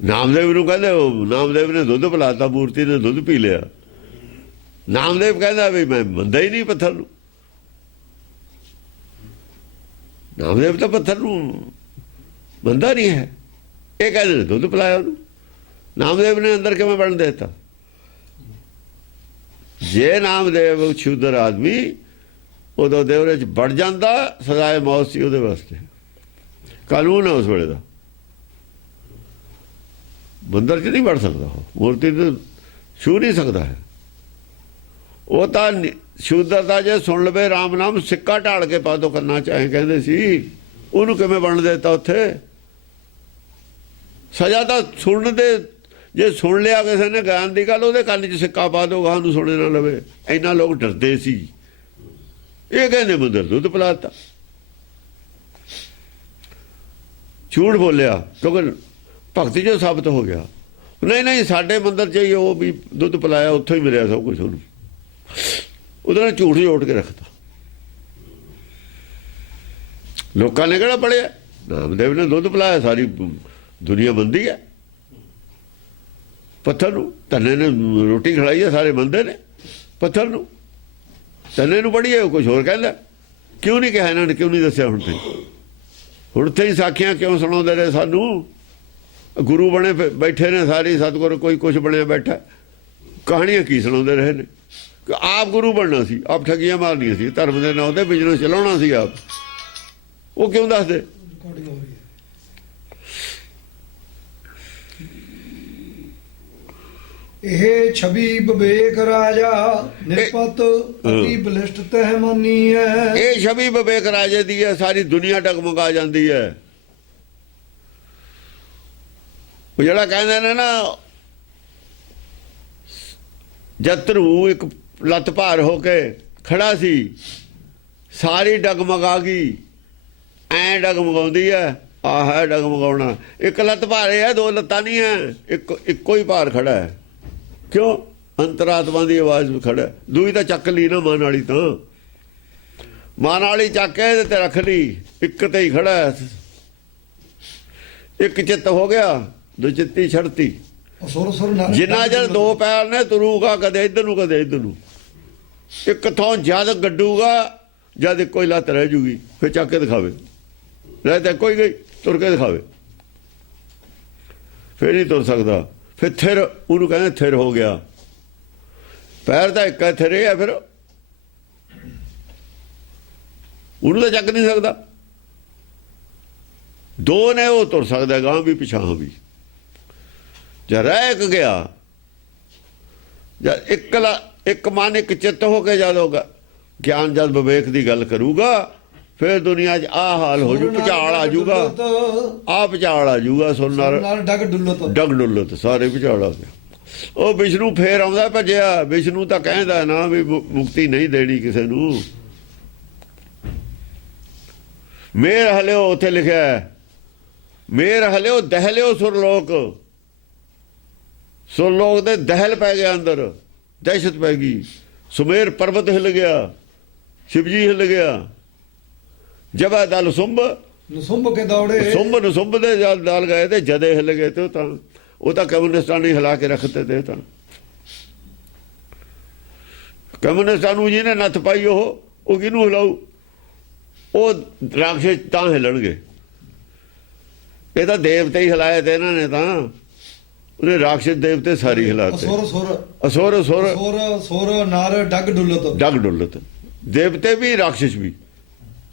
ਨਾਮਦੇਵ ਨੂੰ ਕਹਿੰਦੇ, ਨਾਮਦੇਵ ਨੇ ਦੁੱਧ ਪਿਲਾਤਾ, ਮੂਰਤੀ ਨੇ ਦੁੱਧ ਪੀ ਲਿਆ। ਨਾਮਦੇਵ ਕਹਿੰਦਾ ਵੀ ਮੈਂ ਮੰਨਦਾ ਹੀ ਨਹੀਂ ਪੱਥਰ ਨੂੰ। ਨਾਮਦੇਵ ਤਾਂ ਪੱਥਰ ਨੂੰ ਮੰਨਦਾ ਨਹੀਂ ਹੈ, ਇਹ ਕਹਿੰਦੇ ਨੇ ਦੁੱਧ ਪਿਲਾਇਆ ਉਹਨੂੰ। ਨਾਮਦੇਵ ਨੇ ਅੰਦਰ ਕਿਵੇਂ ਬਣ ਦਿੱਤਾ? ਜੇ ਨਾਮਦੇਵ ਸ਼ੂਦਰ ਆਦਮੀ ਉਦੋਂ ਦੇਵਰੇ 'ਚ ਵੜ ਜਾਂਦਾ, ਸਜ਼ਾਏ ਮੌਤ ਸੀ ਉਹਦੇ ਵਾਸਤੇ, ਕਾਨੂੰਨ ਹੈ ਉਸ ਵੇਲੇ ਦਾ। ਮੰਦਰ 'ਚ ਨਹੀਂ ਵੜ ਸਕਦਾ, ਉਹ ਮੂਰਤੀ ਤੇ ਛੂ ਨਹੀਂ ਸਕਦਾ ਹੈ। ਉਹ ਤਾਂ ਸ਼ੂਦਰ ਦਾ ਜੇ ਸੁਣ ਲਵੇ ਰਾਮ ਨਾਮ, ਸਿੱਕਾ ਢਾਲ ਕੇ ਪਾ ਦੋ ਕਰਨਾ ਚਾਹੇ ਕਹਿੰਦੇ ਸੀ। ਉਹਨੂੰ ਕਿਵੇਂ ਬਣ ਦਿੱਤਾ ਉੱਥੇ? ਸਜ਼ਾ ਤਾਂ ਸੁਣਨ ਦੇ, ਜੇ ਸੁਣ ਲਿਆ ਕਿਸੇ ਨੇ ਗਿਆਨ ਦੀ ਗੱਲ, ਉਹਦੇ ਕੰਨ 'ਚ ਸਿੱਕਾ ਪਾ ਦੋ, ਗਾਹ ਨੂੰ ਸੁਣੇ ਨਾ ਲਵੇ। ਇੰਨਾ ਲੋਕ ਡਰਦੇ ਸੀ। ਇਹ ਕਹਿੰਦੇ ਮੰਦਰ ਦੁੱਧ ਪਿਲਾਤਾ, ਝੂਠ ਬੋਲਿਆ, ਕਿਉਂਕਿ ਭਗਤੀ ਜੋ ਸਾਬਤ ਹੋ ਗਿਆ। ਨਹੀਂ ਨਹੀਂ, ਸਾਡੇ ਮੰਦਰ 'ਚ ਹੀ ਉਹ ਵੀ ਦੁੱਧ ਪਿਲਾਇਆ, ਉੱਥੋਂ ਹੀ ਮਿਲਿਆ ਸਭ ਕੁਛ ਉਹਨੂੰ। ਉਹਦੇ ਨਾਲ ਝੂਠ ਜੋੜ ਕੇ ਰੱਖਤਾ। ਲੋਕਾਂ ਨੇ ਕਿਹੜਾ ਪੜ੍ਹਿਆ? ਨਾਮਦੇਵ ਨੇ ਦੁੱਧ ਪਿਲਾਇਆ, ਸਾਰੀ ਦੁਨੀਆ ਮੰਨਦੀ ਹੈ। ਪੱਥਰ ਨੂੰ, ਧੰਨੇ ਨੇ ਰੋਟੀ ਖਿਲਾਈ ਹੈ, ਸਾਰੇ ਮੰਨਦੇ ਨੇ ਪੱਥਰ ਨੂੰ। ਧੰਨੇ ਨੂੰ ਪੜ੍ਹੀਏ, ਉਹ ਕੁਛ ਹੋਰ ਕਹਿੰਦਾ। ਕਿਉਂ ਨਹੀਂ ਕਿਹਾ ਇਹਨਾਂ ਨੇ? ਕਿਉਂ ਨਹੀਂ ਦੱਸਿਆ? ਹੁਣ ਤੇ ਹੀ ਸਾਖੀਆਂ ਕਿਉਂ ਸੁਣਾਉਂਦੇ ਨੇ ਸਾਨੂੰ? ਗੁਰੂ ਬਣੇ ਬੈਠੇ ਨੇ ਸਾਰੀ, ਸਤਿਗੁਰ ਕੋਈ ਕੁਛ ਬਣਿਆ ਬੈਠਾ, ਕਹਾਣੀਆਂ ਕੀ ਸੁਣਾਉਂਦੇ ਰਹੇ ਨੇ? ਆਪ ਗੁਰੂ ਬਣਨਾ ਸੀ, ਆਪ ਠੱਗੀਆਂ ਮਾਰਨੀਆਂ ਸੀ, ਧਰਮ ਦੇ ਨਾਂ ਤੇ ਬਿਜ਼ਨਸ ਚਲਾਉਣਾ ਸੀ ਆਪ। ਉਹ ਕਿਉਂ ਦੱਸਦੇ? ਇਹ ਛਵੀ ਵਿਵੇਕ ਰਾਜਾ ਨਿਰਪਤ ਅਤੀ ਬਲਿਸ਼ਟ ਤਹਿ ਮਾਨੀ ਹੈ। ਇਹ ਛਵੀ ਵਿਵੇਕ ਰਾਜੇ ਦੀ ਹੈ, ਸਾਰੀ ਦੁਨੀਆ ਡਗਮਗਾ ਜਾਂਦੀ ਹੈ। ਉਹ ਜਿਹੜਾ ਕਹਿੰਦੇ ਨੇ ਨਾ, ਜਤਰੂ ਇੱਕ ਲੱਤ ਭਾਰ ਹੋ ਕੇ ਖੜਾ ਸੀ, ਸਾਰੀ ਡਗਮਗਾ ਗਈ। ਐਂ ਡਗਮਗਾਉਂਦੀ ਹੈ, ਆਹ ਹੈ ਡਗਮਗਾਉਣਾ। ਇੱਕ ਲੱਤ ਭਾਰੇ ਹੈ, ਦੋ ਲੱਤਾਂ ਨਹੀਂ ਹੈ, ਇੱਕੋ ਹੀ ਭਾਰ ਖੜਾ ਹੈ। ਕਿਉਂ? ਅੰਤਰਾਤਮਾ ਦੀ ਆਵਾਜ਼ ਖੜਾ। ਦੂਈ ਤਾਂ ਚੱਕ ਲਈ ਨਾ ਮਨ ਵਾਲੀ, ਤਾਂ ਮਨ ਵਾਲੀ ਚੱਕ ਕੇ ਇਹਦੇ ਤੇ ਰੱਖ ਲਈ, ਇੱਕ ਤੇ ਹੀ ਖੜਾ ਹੈ। ਇੱਕ ਚਿੱਤ ਹੋ ਗਿਆ, ਦੋ ਚਿੱਤੀ ਛੜਤੀ। ਜਿੰਨਾ ਚਿਰ ਦੋ ਪੈਰ ਨੇ, ਤੁਰੂਗਾ ਕਦੇ ਇੱਧਰ ਨੂੰ ਕਦੇ ਇੱਧਰ ਨੂੰ। ਇੱਕ ਥਾਂ ਜਦ ਗੱਡੂਗਾ, ਜਦ ਇੱਕੋ ਹੀ ਲੱਤ ਰਹਿ ਜੂਗੀ, ਫਿਰ ਚੱਕ ਕੇ ਦਿਖਾਵੇ। ਰਹਿ ਤਾਂ ਕੋਈ ਗਈ, ਤੁਰ ਕੇ ਦਿਖਾਵੇ, ਫਿਰ ਨਹੀਂ ਤੁਰ ਸਕਦਾ। ਫਿਰ ਥਿਰ, ਉਹਨੂੰ ਕਹਿੰਦੇ ਥਿਰ ਹੋ ਗਿਆ। ਪੈਰ ਤਾਂ ਇੱਕ ਥਿਰ ਹੈ, ਫਿਰ ਉਹਨੂੰ ਤਾਂ ਚੱਕ ਨਹੀਂ ਸਕਦਾ। ਦੋ ਨੇ, ਉਹ ਤੁਰ ਸਕਦਾ ਗਾਂ ਵੀ ਪਿਛਾਂ ਵੀ। ਜਾਂ ਰਹਿ ਗਿਆ, ਜਦ ਇੱਕ ਮਨ ਇੱਕ ਚਿੱਤ ਹੋ ਕੇ ਜਦ ਹੋਗਾ ਗਿਆਨ, ਜਦ ਵਿਵੇਕ ਦੀ ਗੱਲ ਕਰੂਗਾ, ਫਿਰ ਦੁਨੀਆ 'ਚ ਆਹ ਹਾਲ ਹੋ ਜੂ, ਭੁਚਾਲ ਆ ਜੂਗਾ। ਆਹ ਭੁਚਾਲ ਆ ਜੂਗਾ, ਸੁਣਨਾ ਡਗ ਡੁੱਲਤ ਸਾਰੇ ਭੁਚਾਲ ਆ ਗਿਆ। ਉਹ ਵਿਸ਼ਨੂੰ ਫੇਰ ਆਉਂਦਾ ਭੱਜਿਆ। ਵਿਸ਼ਨੂੰ ਤਾਂ ਕਹਿੰਦਾ ਨਾ ਵੀ ਮੁਕਤੀ ਨਹੀਂ ਦੇਣੀ ਕਿਸੇ ਨੂੰ। ਮੇਰ ਹਲਿਓ, ਉੱਥੇ ਲਿਖਿਆ ਮੇਰ ਹਲਿਓ ਦਹਿਲਿਓ ਸੁਰਲੋਕ। ਸੁਰਲੋਕ ਦੇ ਦਹਿਲ ਪੈ ਗਿਆ, ਅੰਦਰ ਦਹਿਸ਼ਤ ਪੈ ਗਈ। ਸੁਮੇਰ ਪਰਬਤ ਹਿੱਲ ਗਿਆ, ਸ਼ਿਵਜੀ ਹਿੱਲ ਗਿਆ। ਜਬਾ ਦਲ ਸੁੰਭ ਨਸੁੰਭ ਕੇ ਦੌੜੇ, ਨਸੁੰਭ ਦੇ ਜਦ ਦਲ ਗਏ ਤੇ ਜਦੇ ਹਿੱਲ ਗਏ। ਤੇ ਉਹ ਤਾਂ ਕਮਿਊਨਿਸਟਾਂ ਨੇ ਹਿਲਾ ਕੇ ਰੱਖਤੇ ਤੇ। ਤਾਂ ਕਮਿਊਨਿਸਟਾਂ ਨੂੰ ਜਿਹਨੇ ਨੱਥ ਪਾਈ ਉਹ ਕਿਹਨੂੰ ਹਿਲਾਊ? ਉਹ ਰਾਖਸ਼ ਤਾਂ ਹਿਲਣਗੇ। ਇਹ ਤਾਂ ਦੇਵਤੇ ਹੀ ਹਿਲਾਏ ਤੇ ਇਹਨਾਂ ਨੇ, ਤਾਂ ਉਹਨੇ ਰਾਖਸ਼ ਦੇਵਤੇ ਸਾਰੀ ਹਿਲਾਤੇ। ਅਸੁਰ ਨਰ ਡਗ ਡੁੱਲਤ ਦੇਵਤੇ ਵੀ ਰਾਖਸ਼ ਵੀ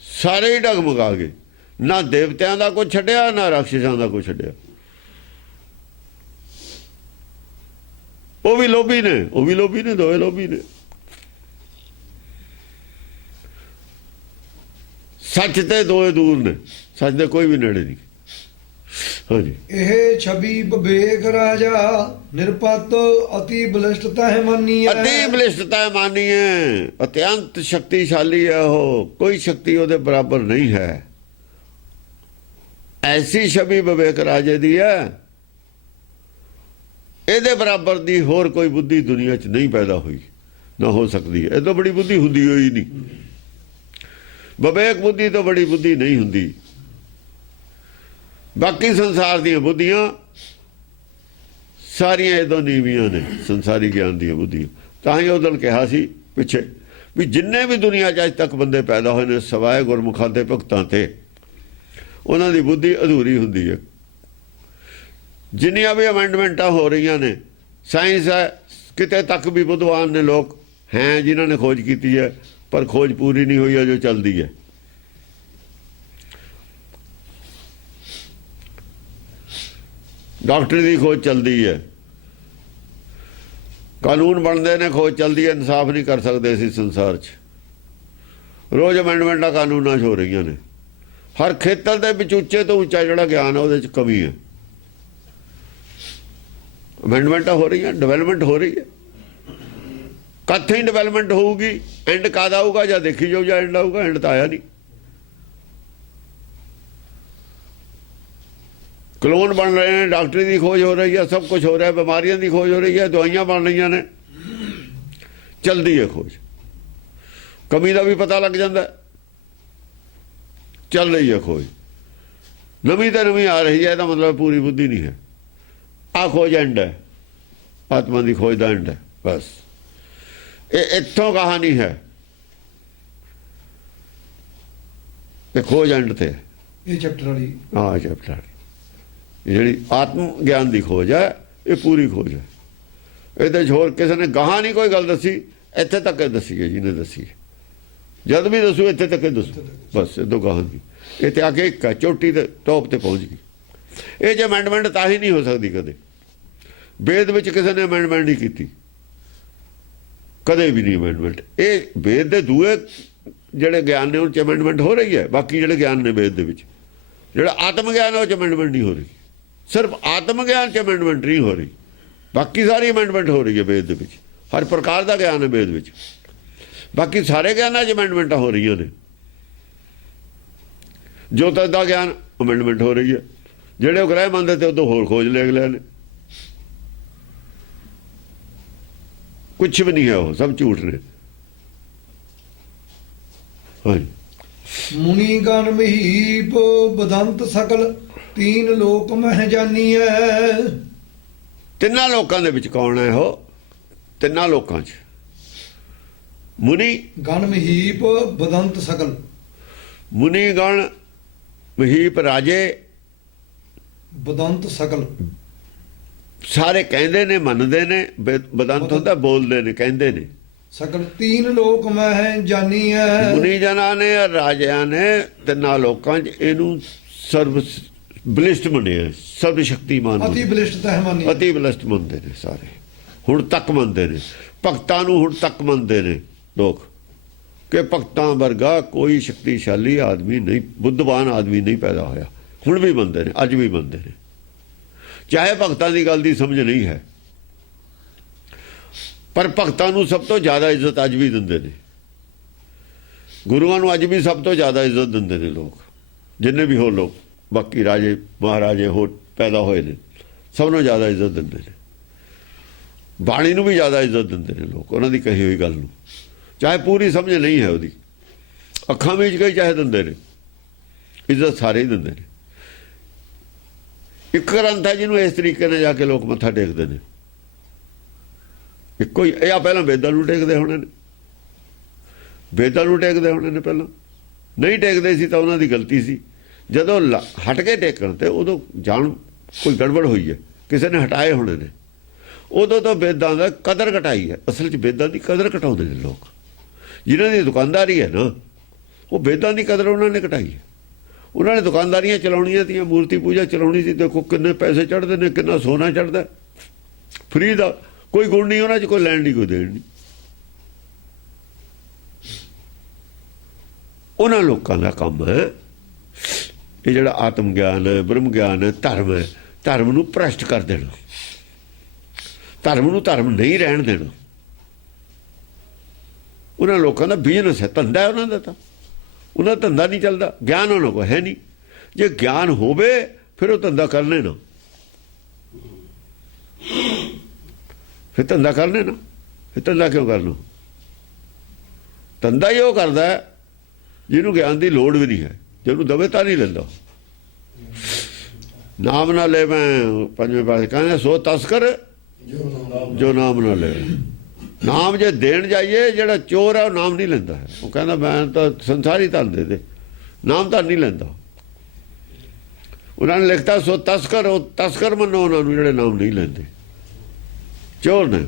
ਸਾਰੇ ਹੀ ਡਗਮਗਾ ਗਏ। ਨਾ ਦੇਵਤਿਆਂ ਦਾ ਕੁਝ ਛੱਡਿਆ, ਨਾ ਰਾਖਸ਼ਾਂ ਦਾ ਕੁਝ ਛੱਡਿਆ। ਉਹ ਵੀ ਲੋਭੀ ਨੇ, ਦੋਵੇਂ ਲੋਭੀ ਨੇ। ਸੱਚ ਤੇ ਦੋਏ ਦੂਰ ਨੇ, ਸੱਚ ਦੇ ਕੋਈ ਵੀ ਨੇੜੇ ਨਹੀਂ। ਹਾਂਜੀ, ਇਹ ਛਵੀ ਵਿਵੇਕ ਰਾਜਾ ਨਿਰਪਤ ਅਤੀ ਬਲਿਸ਼ਟਤਾ ਹੈ ਮਾਨੀਏ। ਅਤੀ ਬਲਿਸ਼ਟਤਾ ਮਾਨੀਏ, ਅਤਿਅੰਤ ਸ਼ਕਤੀਸ਼ਾਲੀ ਹੈ ਉਹ, ਕੋਈ ਸ਼ਕਤੀ ਉਹਦੇ ਬਰਾਬਰ ਨਹੀਂ ਹੈ। ਐਸੀ ਛਵੀ ਵਿਵੇਕ ਰਾਜੇ ਦੀ ਹੈ, ਇਹਦੇ ਬਰਾਬਰ ਦੀ ਹੋਰ ਕੋਈ ਬੁੱਧੀ ਦੁਨੀਆ 'ਚ ਨਹੀਂ ਪੈਦਾ ਹੋਈ, ਨਾ ਹੋ ਸਕਦੀ ਹੈ। ਇਹ ਤੋਂ ਬੜੀ ਬੁੱਧੀ ਹੁੰਦੀ ਹੋਈ ਨਹੀਂ, ਵਿਵੇਕ ਬੁੱਧੀ ਤੋਂ ਬੜੀ ਬੁੱਧੀ ਨਹੀਂ ਹੁੰਦੀ। ਬਾਕੀ ਸੰਸਾਰ ਦੀਆਂ ਬੁੱਧੀਆਂ ਸਾਰੀਆਂ ਇਹਦੋਂ ਨੀਵੀਆਂ ਨੇ, ਸੰਸਾਰੀ ਗਿਆਨ ਦੀਆਂ ਬੁੱਧੀਆਂ। ਤਾਂ ਹੀ ਉਦੋਂ ਕਿਹਾ ਸੀ ਪਿੱਛੇ ਵੀ ਜਿੰਨੇ ਵੀ ਦੁਨੀਆ 'ਚ ਅੱਜ ਤੱਕ ਬੰਦੇ ਪੈਦਾ ਹੋਏ ਨੇ, ਸਵਾਏ ਗੁਰਮੁਖਾਂ ਦੇ ਭਗਤਾਂ ਤੇ, ਉਹਨਾਂ ਦੀ ਬੁੱਧੀ ਅਧੂਰੀ ਹੁੰਦੀ ਹੈ। ਜਿੰਨੀਆਂ ਵੀ ਅਮੈਂਡਮੈਂਟਾਂ ਹੋ ਰਹੀਆਂ ਨੇ, ਸਾਇੰਸ ਹੈ, ਕਿਤੇ ਤੱਕ ਵੀ ਬੁੱਧਵਾਨ ਨੇ ਲੋਕ ਹੈ ਜਿਨ੍ਹਾਂ ਨੇ ਖੋਜ ਕੀਤੀ ਹੈ, ਪਰ ਖੋਜ ਪੂਰੀ ਨਹੀਂ ਹੋਈ ਹੈ ਜੋ ਚੱਲਦੀ ਹੈ। ਡਾਕਟਰੀ ਦੀ ਖੋਜ ਚੱਲਦੀ ਹੈ, ਕਾਨੂੰਨ ਬਣਦੇ ਨੇ, ਖੋਜ ਚੱਲਦੀ ਹੈ। ਇਨਸਾਫ ਨਹੀਂ ਕਰ ਸਕਦੇ ਅਸੀਂ ਸੰਸਾਰ 'ਚ। ਰੋਜ਼ ਅਮੈਂਡਮੈਂਟਾਂ ਕਾਨੂੰਨਾਂ 'ਚ ਹੋ ਰਹੀਆਂ ਨੇ। ਹਰ ਖੇਤਰ ਦੇ ਵਿੱਚ ਉੱਚੇ ਤੋਂ ਉੱਚਾ ਜਿਹੜਾ ਗਿਆਨ ਹੈ ਉਹਦੇ 'ਚ ਕਮੀ ਹੈ। ਅਮੈਂਡਮੈਂਟਾਂ ਹੋ ਰਹੀਆਂ, ਡਿਵੈਲਪਮੈਂਟ ਹੋ ਰਹੀ ਹੈ। ਕੱਥੇ ਹੀ ਡਿਵੈਲਪਮੈਂਟ ਹੋਊਗੀ, ਐਂਡ ਕਦ ਆਊਗਾ? ਜਾਂ ਦੇਖੀ ਜਾਊ ਜਾਂ ਐਂਡ ਆਊਗਾ। ਐਂਡ ਤਾਂ ਆਇਆ ਨਹੀਂ। ਕਲੋਨ ਬਣ ਰਹੇ ਨੇ, ਡਾਕਟਰੀ ਦੀ ਖੋਜ ਹੋ ਰਹੀ ਹੈ, ਸਭ ਕੁਝ ਹੋ ਰਿਹਾ, ਬਿਮਾਰੀਆਂ ਦੀ ਖੋਜ ਹੋ ਰਹੀ ਹੈ, ਦਵਾਈਆਂ ਬਣ ਰਹੀਆਂ ਨੇ, ਚਲਦੀ ਹੈ ਖੋਜ। ਕਮੀ ਦਾ ਵੀ ਪਤਾ ਲੱਗ ਜਾਂਦਾ, ਚੱਲ ਰਹੀ ਹੈ ਖੋਜ। ਨਵੀਂ ਤਾਂ ਨਵੀਂ ਆ ਰਹੀ ਹੈ, ਇਹਦਾ ਮਤਲਬ ਪੂਰੀ ਬੁੱਧੀ ਨਹੀਂ ਹੈ। ਆਹ ਖੋਜ ਐਂਡ ਹੈ, ਆਤਮਾ ਦੀ ਖੋਜ ਦਾ ਐਂਡ ਹੈ, ਬਸ। ਇਹ ਇੱਥੋਂ ਕਹਾਣੀ ਹੈ, ਇਹ ਖੋਜ ਐਂਡ ਤੇ। ਇਹ ਚੈਪਟਰ ਵਾਲੀ, ਹਾਂ ਚੈਪਟਰ ਜਿਹੜੀ ਆਤਮ ਗਿਆਨ ਦੀ ਖੋਜ ਹੈ, ਇਹ ਪੂਰੀ ਖੋਜ ਹੈ। ਇਹਦੇ 'ਚ ਹੋਰ ਕਿਸੇ ਨੇ ਗਾਹਾਂ ਨਹੀਂ ਕੋਈ ਗੱਲ ਦੱਸੀ, ਇੱਥੇ ਤੱਕ ਦੱਸੀ ਹੈ ਜਿਹਨੇ ਦੱਸੀ। ਜਦ ਵੀ ਦੱਸੂ ਇੱਥੇ ਤੱਕ ਦੱਸੂ, ਬਸ ਇਹ ਤੋਂ ਗਾਹਾਂ ਦੀ। ਇਹ ਤੇ ਆ ਕੇ ਇੱਕ ਚੋਟੀ ਦੇ ਟੌਪ ਤੇ ਪਹੁੰਚ ਗਈ। ਇਹ ਜੇ ਅਮੈਂਡਮੈਂਟ ਤਾਂ ਹੀ ਨਹੀਂ ਹੋ ਸਕਦੀ ਕਦੇ। ਵੇਦ ਵਿੱਚ ਕਿਸੇ ਨੇ ਅਮੈਂਡਮੈਂਟ ਨਹੀਂ ਕੀਤੀ, ਕਦੇ ਵੀ ਨਹੀਂ ਅਮੈਂਡਮੈਂਟ। ਇਹ ਵੇਦ ਦੇ ਦੂਏ ਜਿਹੜੇ ਗਿਆਨ ਨੇ, ਉਹਨਾਂ 'ਚ ਅਮੈਂਡਮੈਂਟ ਹੋ ਰਹੀ ਹੈ। ਬਾਕੀ ਜਿਹੜੇ ਗਿਆਨ ਨੇ ਵੇਦ ਦੇ ਵਿੱਚ, ਜਿਹੜਾ ਆਤਮ ਗਿਆਨ ਹੈ, ਉਹ 'ਚ ਅਮੈਂਡਮੈਂਟ ਨਹੀਂ ਹੋ ਰਹੀ। ਸਿਰਫ ਆਤਮ ਗਿਆਨ 'ਚ ਅਮੈਂਡਮੈਂਟ ਨਹੀਂ ਹੋ ਰਹੀ, ਬਾਕੀ ਸਾਰੀ ਅਮੈਂਡਮੈਂਟ ਹੋ ਰਹੀ ਹੈ ਵੇਦ ਦੇ ਵਿੱਚ। ਹਰ ਪ੍ਰਕਾਰ ਦਾ ਗਿਆਨ ਹੈ ਵੇਦ ਵਿੱਚ, ਬਾਕੀ ਸਾਰੇ ਗਿਆਨਾਂ 'ਚ ਅਮੈਂਡਮੈਂਟਾਂ ਹੋ ਰਹੀਆਂ ਨੇ। ਜੋਤਿਸ਼ ਦਾ ਗਿਆਨ ਅਮੈਂਡਮੈਂਟ ਹੋ ਰਹੀ ਹੈ। ਜਿਹੜੇ ਉਹ ਗ੍ਰਹਿ ਮੰਨਦੇ ਤੇ ਉਦੋਂ ਹੋਰ ਖੋਜ ਲੈ ਗਏ ਨੇ। ਕੁਛ ਵੀ ਨਹੀਂ ਹੈ, ਉਹ ਸਭ ਝੂਠ ਨੇ। ਹਾਂਜੀ, ਮੁਨੀ ਗਨ ਮਹੀਪ ਬਦੰਤ ਸਕਲ ਤੀਨ ਲੋਕ ਮਹਿ ਜਾਨੀਐ। ਤਿੰਨਾਂ ਲੋਕਾਂ ਦੇ ਵਿੱਚ ਕੌਣ ਹੈ ਉਹ? ਤਿੰਨਾਂ ਲੋਕਾਂ 'ਚ ਮੁਨੀ ਗਨ ਮਹੀਪ ਬਦੰਤ ਸਕਲ। ਮੁਨੀ ਗਣ ਮਹੀਪ ਰਾਜੇ ਬਦੰਤ ਸਕਲ, ਸਾਰੇ ਕਹਿੰਦੇ ਨੇ, ਮੰਨਦੇ ਨੇ। ਬਦੰਤ ਹੁੰਦਾ ਬੋਲਦੇ ਨੇ, ਕਹਿੰਦੇ ਨੇ। ਸਕਲ ਤੀਨ ਲੋਕ ਮਹਿ ਜਾਨੀਐ। ਮੁਨੀ ਜਨਾਂ ਨੇ, ਰਾਜਿਆਂ ਨੇ, ਤਿੰਨਾਂ ਲੋਕਾਂ 'ਚ ਇਹਨੂੰ ਸਰਵ ਬਲਿਸ਼ਟ ਮੰਨਿਆ, ਸਰਵ ਸ਼ਕਤੀਮਾਨ। ਅਤੀ ਬਲਿਸ਼ਟ ਹੈ ਮਾਨੀ, ਅਤੀ ਬਲਿਸ਼ਟ ਮੰਨਦੇ ਨੇ ਸਾਰੇ, ਹੁਣ ਤੱਕ ਮੰਨਦੇ ਨੇ। ਭਗਤਾਂ ਨੂੰ ਹੁਣ ਤੱਕ ਮੰਨਦੇ ਨੇ ਲੋਕ ਕਿ ਭਗਤਾਂ ਵਰਗਾ ਕੋਈ ਸ਼ਕਤੀਸ਼ਾਲੀ ਆਦਮੀ ਨਹੀਂ, ਬੁੱਧਵਾਨ ਆਦਮੀ ਨਹੀਂ ਪੈਦਾ ਹੋਇਆ। ਹੁਣ ਵੀ ਮੰਨਦੇ ਨੇ, ਅੱਜ ਵੀ ਮੰਨਦੇ ਨੇ, ਚਾਹੇ ਭਗਤਾਂ ਦੀ ਗੱਲ ਦੀ ਸਮਝ ਨਹੀਂ ਹੈ। ਪਰ ਭਗਤਾਂ ਨੂੰ ਸਭ ਤੋਂ ਜ਼ਿਆਦਾ ਇੱਜ਼ਤ ਅੱਜ ਵੀ ਦਿੰਦੇ ਨੇ। ਗੁਰੂਆਂ ਨੂੰ ਅੱਜ ਵੀ ਸਭ ਤੋਂ ਜ਼ਿਆਦਾ ਇੱਜ਼ਤ ਦਿੰਦੇ ਨੇ ਲੋਕ, ਜਿੰਨੇ ਵੀ ਹੋਰ ਲੋਕ, ਬਾਕੀ ਰਾਜੇ ਮਹਾਰਾਜੇ ਹੋਰ ਪੈਦਾ ਹੋਏ ਨੇ, ਸਭ ਨੂੰ ਜ਼ਿਆਦਾ ਇੱਜ਼ਤ ਦਿੰਦੇ ਨੇ। ਬਾਣੀ ਨੂੰ ਵੀ ਜ਼ਿਆਦਾ ਇੱਜ਼ਤ ਦਿੰਦੇ ਨੇ ਲੋਕ, ਉਹਨਾਂ ਦੀ ਕਹੀ ਹੋਈ ਗੱਲ ਨੂੰ, ਚਾਹੇ ਪੂਰੀ ਸਮਝ ਨਹੀਂ ਹੈ ਉਹਦੀ। ਅੱਖਾਂ ਵਿੱਚ ਕਈ ਚਾਹੇ ਦਿੰਦੇ ਨੇ, ਇੱਜ਼ਤ ਸਾਰੇ ਹੀ ਦਿੰਦੇ ਨੇ। ਇੱਕ ਗ੍ਰੰਥ ਹੈ ਜਿਹਨੂੰ ਇਸ ਤਰੀਕੇ ਨਾਲ ਜਾ ਕੇ ਲੋਕ ਮੱਥਾ ਟੇਕਦੇ ਨੇ। ਇੱਕੋ ਹੀ, ਇਹ ਆ ਪਹਿਲਾਂ ਵੇਦਾਂ ਨੂੰ ਟੇਕਦੇ ਹੋਣੇ ਨੇ, ਵੇਦਾਂ ਨੂੰ ਟੇਕਦੇ ਹੋਣੇ ਨੇ ਪਹਿਲਾਂ, ਨਹੀਂ ਟੇਕਦੇ ਸੀ ਤਾਂ ਉਹਨਾਂ ਦੀ ਗਲਤੀ ਸੀ। ਜਦੋਂ ਹਟ ਕੇ ਟੇਕਣ ਤੇ ਉਦੋਂ ਜਾਣ ਕੋਈ ਗੜਬੜ ਹੋਈ ਹੈ, ਕਿਸੇ ਨੇ ਹਟਾਏ ਹੋਣੇ ਨੇ, ਉਦੋਂ ਤਾਂ ਵੇਦਾਂ ਦਾ ਕਦਰ ਘਟਾਈ ਹੈ। ਅਸਲ 'ਚ ਵੇਦਾਂ ਦੀ ਕਦਰ ਘਟਾਉਂਦੇ ਨੇ ਲੋਕ, ਜਿਨ੍ਹਾਂ ਦੀ ਦੁਕਾਨਦਾਰੀ ਹੈ ਨਾ, ਉਹ ਵੇਦਾਂ ਦੀ ਕਦਰ ਉਹਨਾਂ ਨੇ ਘਟਾਈ ਹੈ। ਉਹਨਾਂ ਨੇ ਦੁਕਾਨਦਾਰੀਆਂ ਚਲਾਉਣੀਆਂ ਤੀਆਂ, ਮੂਰਤੀ ਪੂਜਾ ਚਲਾਉਣੀ ਸੀ। ਦੇਖੋ ਕਿੰਨੇ ਪੈਸੇ ਚੜ੍ਹਦੇ ਨੇ, ਕਿੰਨਾ ਸੋਨਾ ਚੜ੍ਹਦਾ ਫਰੀ ਦਾ, ਕੋਈ ਗੁਣ ਨਹੀਂ ਉਹਨਾਂ 'ਚ, ਕੋਈ ਲੈਣ ਨਹੀਂ ਕੋਈ ਦੇਣ ਨਹੀਂ। ਉਹਨਾਂ ਲੋਕਾਂ ਦਾ ਕੰਮ ਹੈ ਇਹ ਜਿਹੜਾ ਆਤਮ ਗਿਆਨ ਹੈ, ਬ੍ਰਹਮ ਗਿਆਨ ਹੈ, ਧਰਮ ਹੈ, ਧਰਮ ਨੂੰ ਭ੍ਰਸ਼ਟ ਕਰ ਦੇਣਾ, ਧਰਮ ਨੂੰ ਧਰਮ ਨਹੀਂ ਰਹਿਣ ਦੇਣਾ। ਉਹਨਾਂ ਲੋਕਾਂ ਦਾ ਬਿਜ਼ਨਸ ਹੈ, ਧੰਦਾ ਹੈ ਉਹਨਾਂ ਦਾ, ਤਾਂ ਉਹਨਾਂ ਦਾ ਧੰਦਾ ਨਹੀਂ ਚੱਲਦਾ। ਗਿਆਨ ਉਹਨਾਂ ਕੋਲ ਹੈ ਨਹੀਂ। ਜੇ ਗਿਆਨ ਹੋਵੇ ਫਿਰ ਉਹ ਧੰਦਾ ਕਰ ਲੈਣਾ, ਫਿਰ ਧੰਦਾ ਕਰ ਲੈਣਾ। ਫਿਰ ਧੰਦਾ ਕਿਉਂ ਕਰਨਾ? ਧੰਦਾ ਹੀ ਉਹ ਕਰਦਾ ਹੈ ਜਿਹਨੂੰ ਗਿਆਨ ਦੀ ਲੋੜ ਵੀ ਨਹੀਂ ਹੈ, ਜਿਹਨੂੰ ਦਵੇ ਤਾਂ ਨਹੀਂ ਲੈਂਦਾ। ਨਾਮ ਨਾ ਲੈ, ਮੈਂ ਪੰਜਵੇਂ ਪਾਸੇ ਕਹਿੰਦਾ ਸੋ ਤਸਕਰ ਜੋ ਨਾਮ ਨਾ ਲੈ। ਨਾਮ ਜੇ ਦੇਣ ਜਾਈਏ, ਜਿਹੜਾ ਚੋਰ ਹੈ ਉਹ ਨਾਮ ਨਹੀਂ ਲੈਂਦਾ ਹੈ। ਉਹ ਕਹਿੰਦਾ ਮੈਂ ਤਾਂ ਸੰਸਾਰੀ ਧਨ ਦੇ ਦੇ, ਨਾਮ ਤਾਂ ਨਹੀਂ ਲੈਂਦਾ। ਉਹਨਾਂ ਨੇ ਲਿਖਤਾ ਸੋ ਤਸਕਰ, ਉਹ ਤਸਕਰ ਮੰਨੋ ਉਹਨਾਂ ਨੂੰ ਜਿਹੜੇ ਨਾਮ ਨਹੀਂ ਲੈਂਦੇ, ਚੋਰ ਨੇ।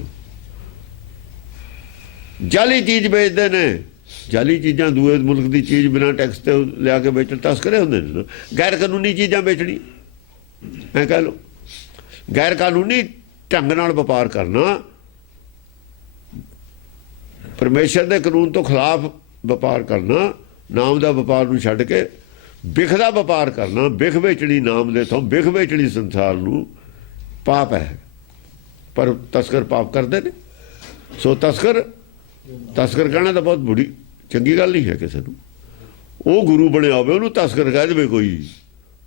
ਜਾਲੀ ਚੀਜ਼ ਵੇਚਦੇ ਨੇ, ਜਾਲੀ ਚੀਜ਼ਾਂ, ਦੂਏ ਮੁਲਕ ਦੀ ਚੀਜ਼ ਬਿਨਾਂ ਟੈਕਸ ਤੇ ਲਿਆ ਕੇ ਵੇਚਣ, ਤਸਕਰੇ ਹੁੰਦੇ ਨੇ। ਗੈਰ ਕਾਨੂੰਨੀ ਚੀਜ਼ਾਂ ਵੇਚਣੀ, ਮੈਂ ਕਹਿ ਲਓ ਗੈਰ ਕਾਨੂੰਨੀ ਢੰਗ ਨਾਲ ਵਪਾਰ ਕਰਨਾ, ਪਰਮੇਸ਼ਰ ਦੇ ਕਾਨੂੰਨ ਤੋਂ ਖਿਲਾਫ ਵਪਾਰ ਕਰਨਾ, ਨਾਮ ਦਾ ਵਪਾਰ ਨੂੰ ਛੱਡ ਕੇ ਬਿਖ ਦਾ ਵਪਾਰ ਕਰਨਾ, ਬਿਖ ਵੇਚਣੀ ਨਾਮ ਦੇ ਤੋਂ, ਬਿਖ ਵੇਚਣੀ ਸੰਸਾਰ ਨੂੰ, ਪਾਪ ਹੈ। ਪਰ ਤਸਕਰ ਪਾਪ ਕਰਦੇ ਨੇ। ਸੋ ਤਸਕਰ ਕਹਿਣਾ ਤਾਂ ਬਹੁਤ ਬੁਰੀ ਚੰਗੀ ਗੱਲ ਨਹੀਂ ਹੈ ਕਿਸੇ ਨੂੰ। ਉਹ ਗੁਰੂ ਬਣਿਆ ਹੋਵੇ ਉਹਨੂੰ ਤਸਕਰ ਕਹਿ ਦੇਵੇ ਕੋਈ,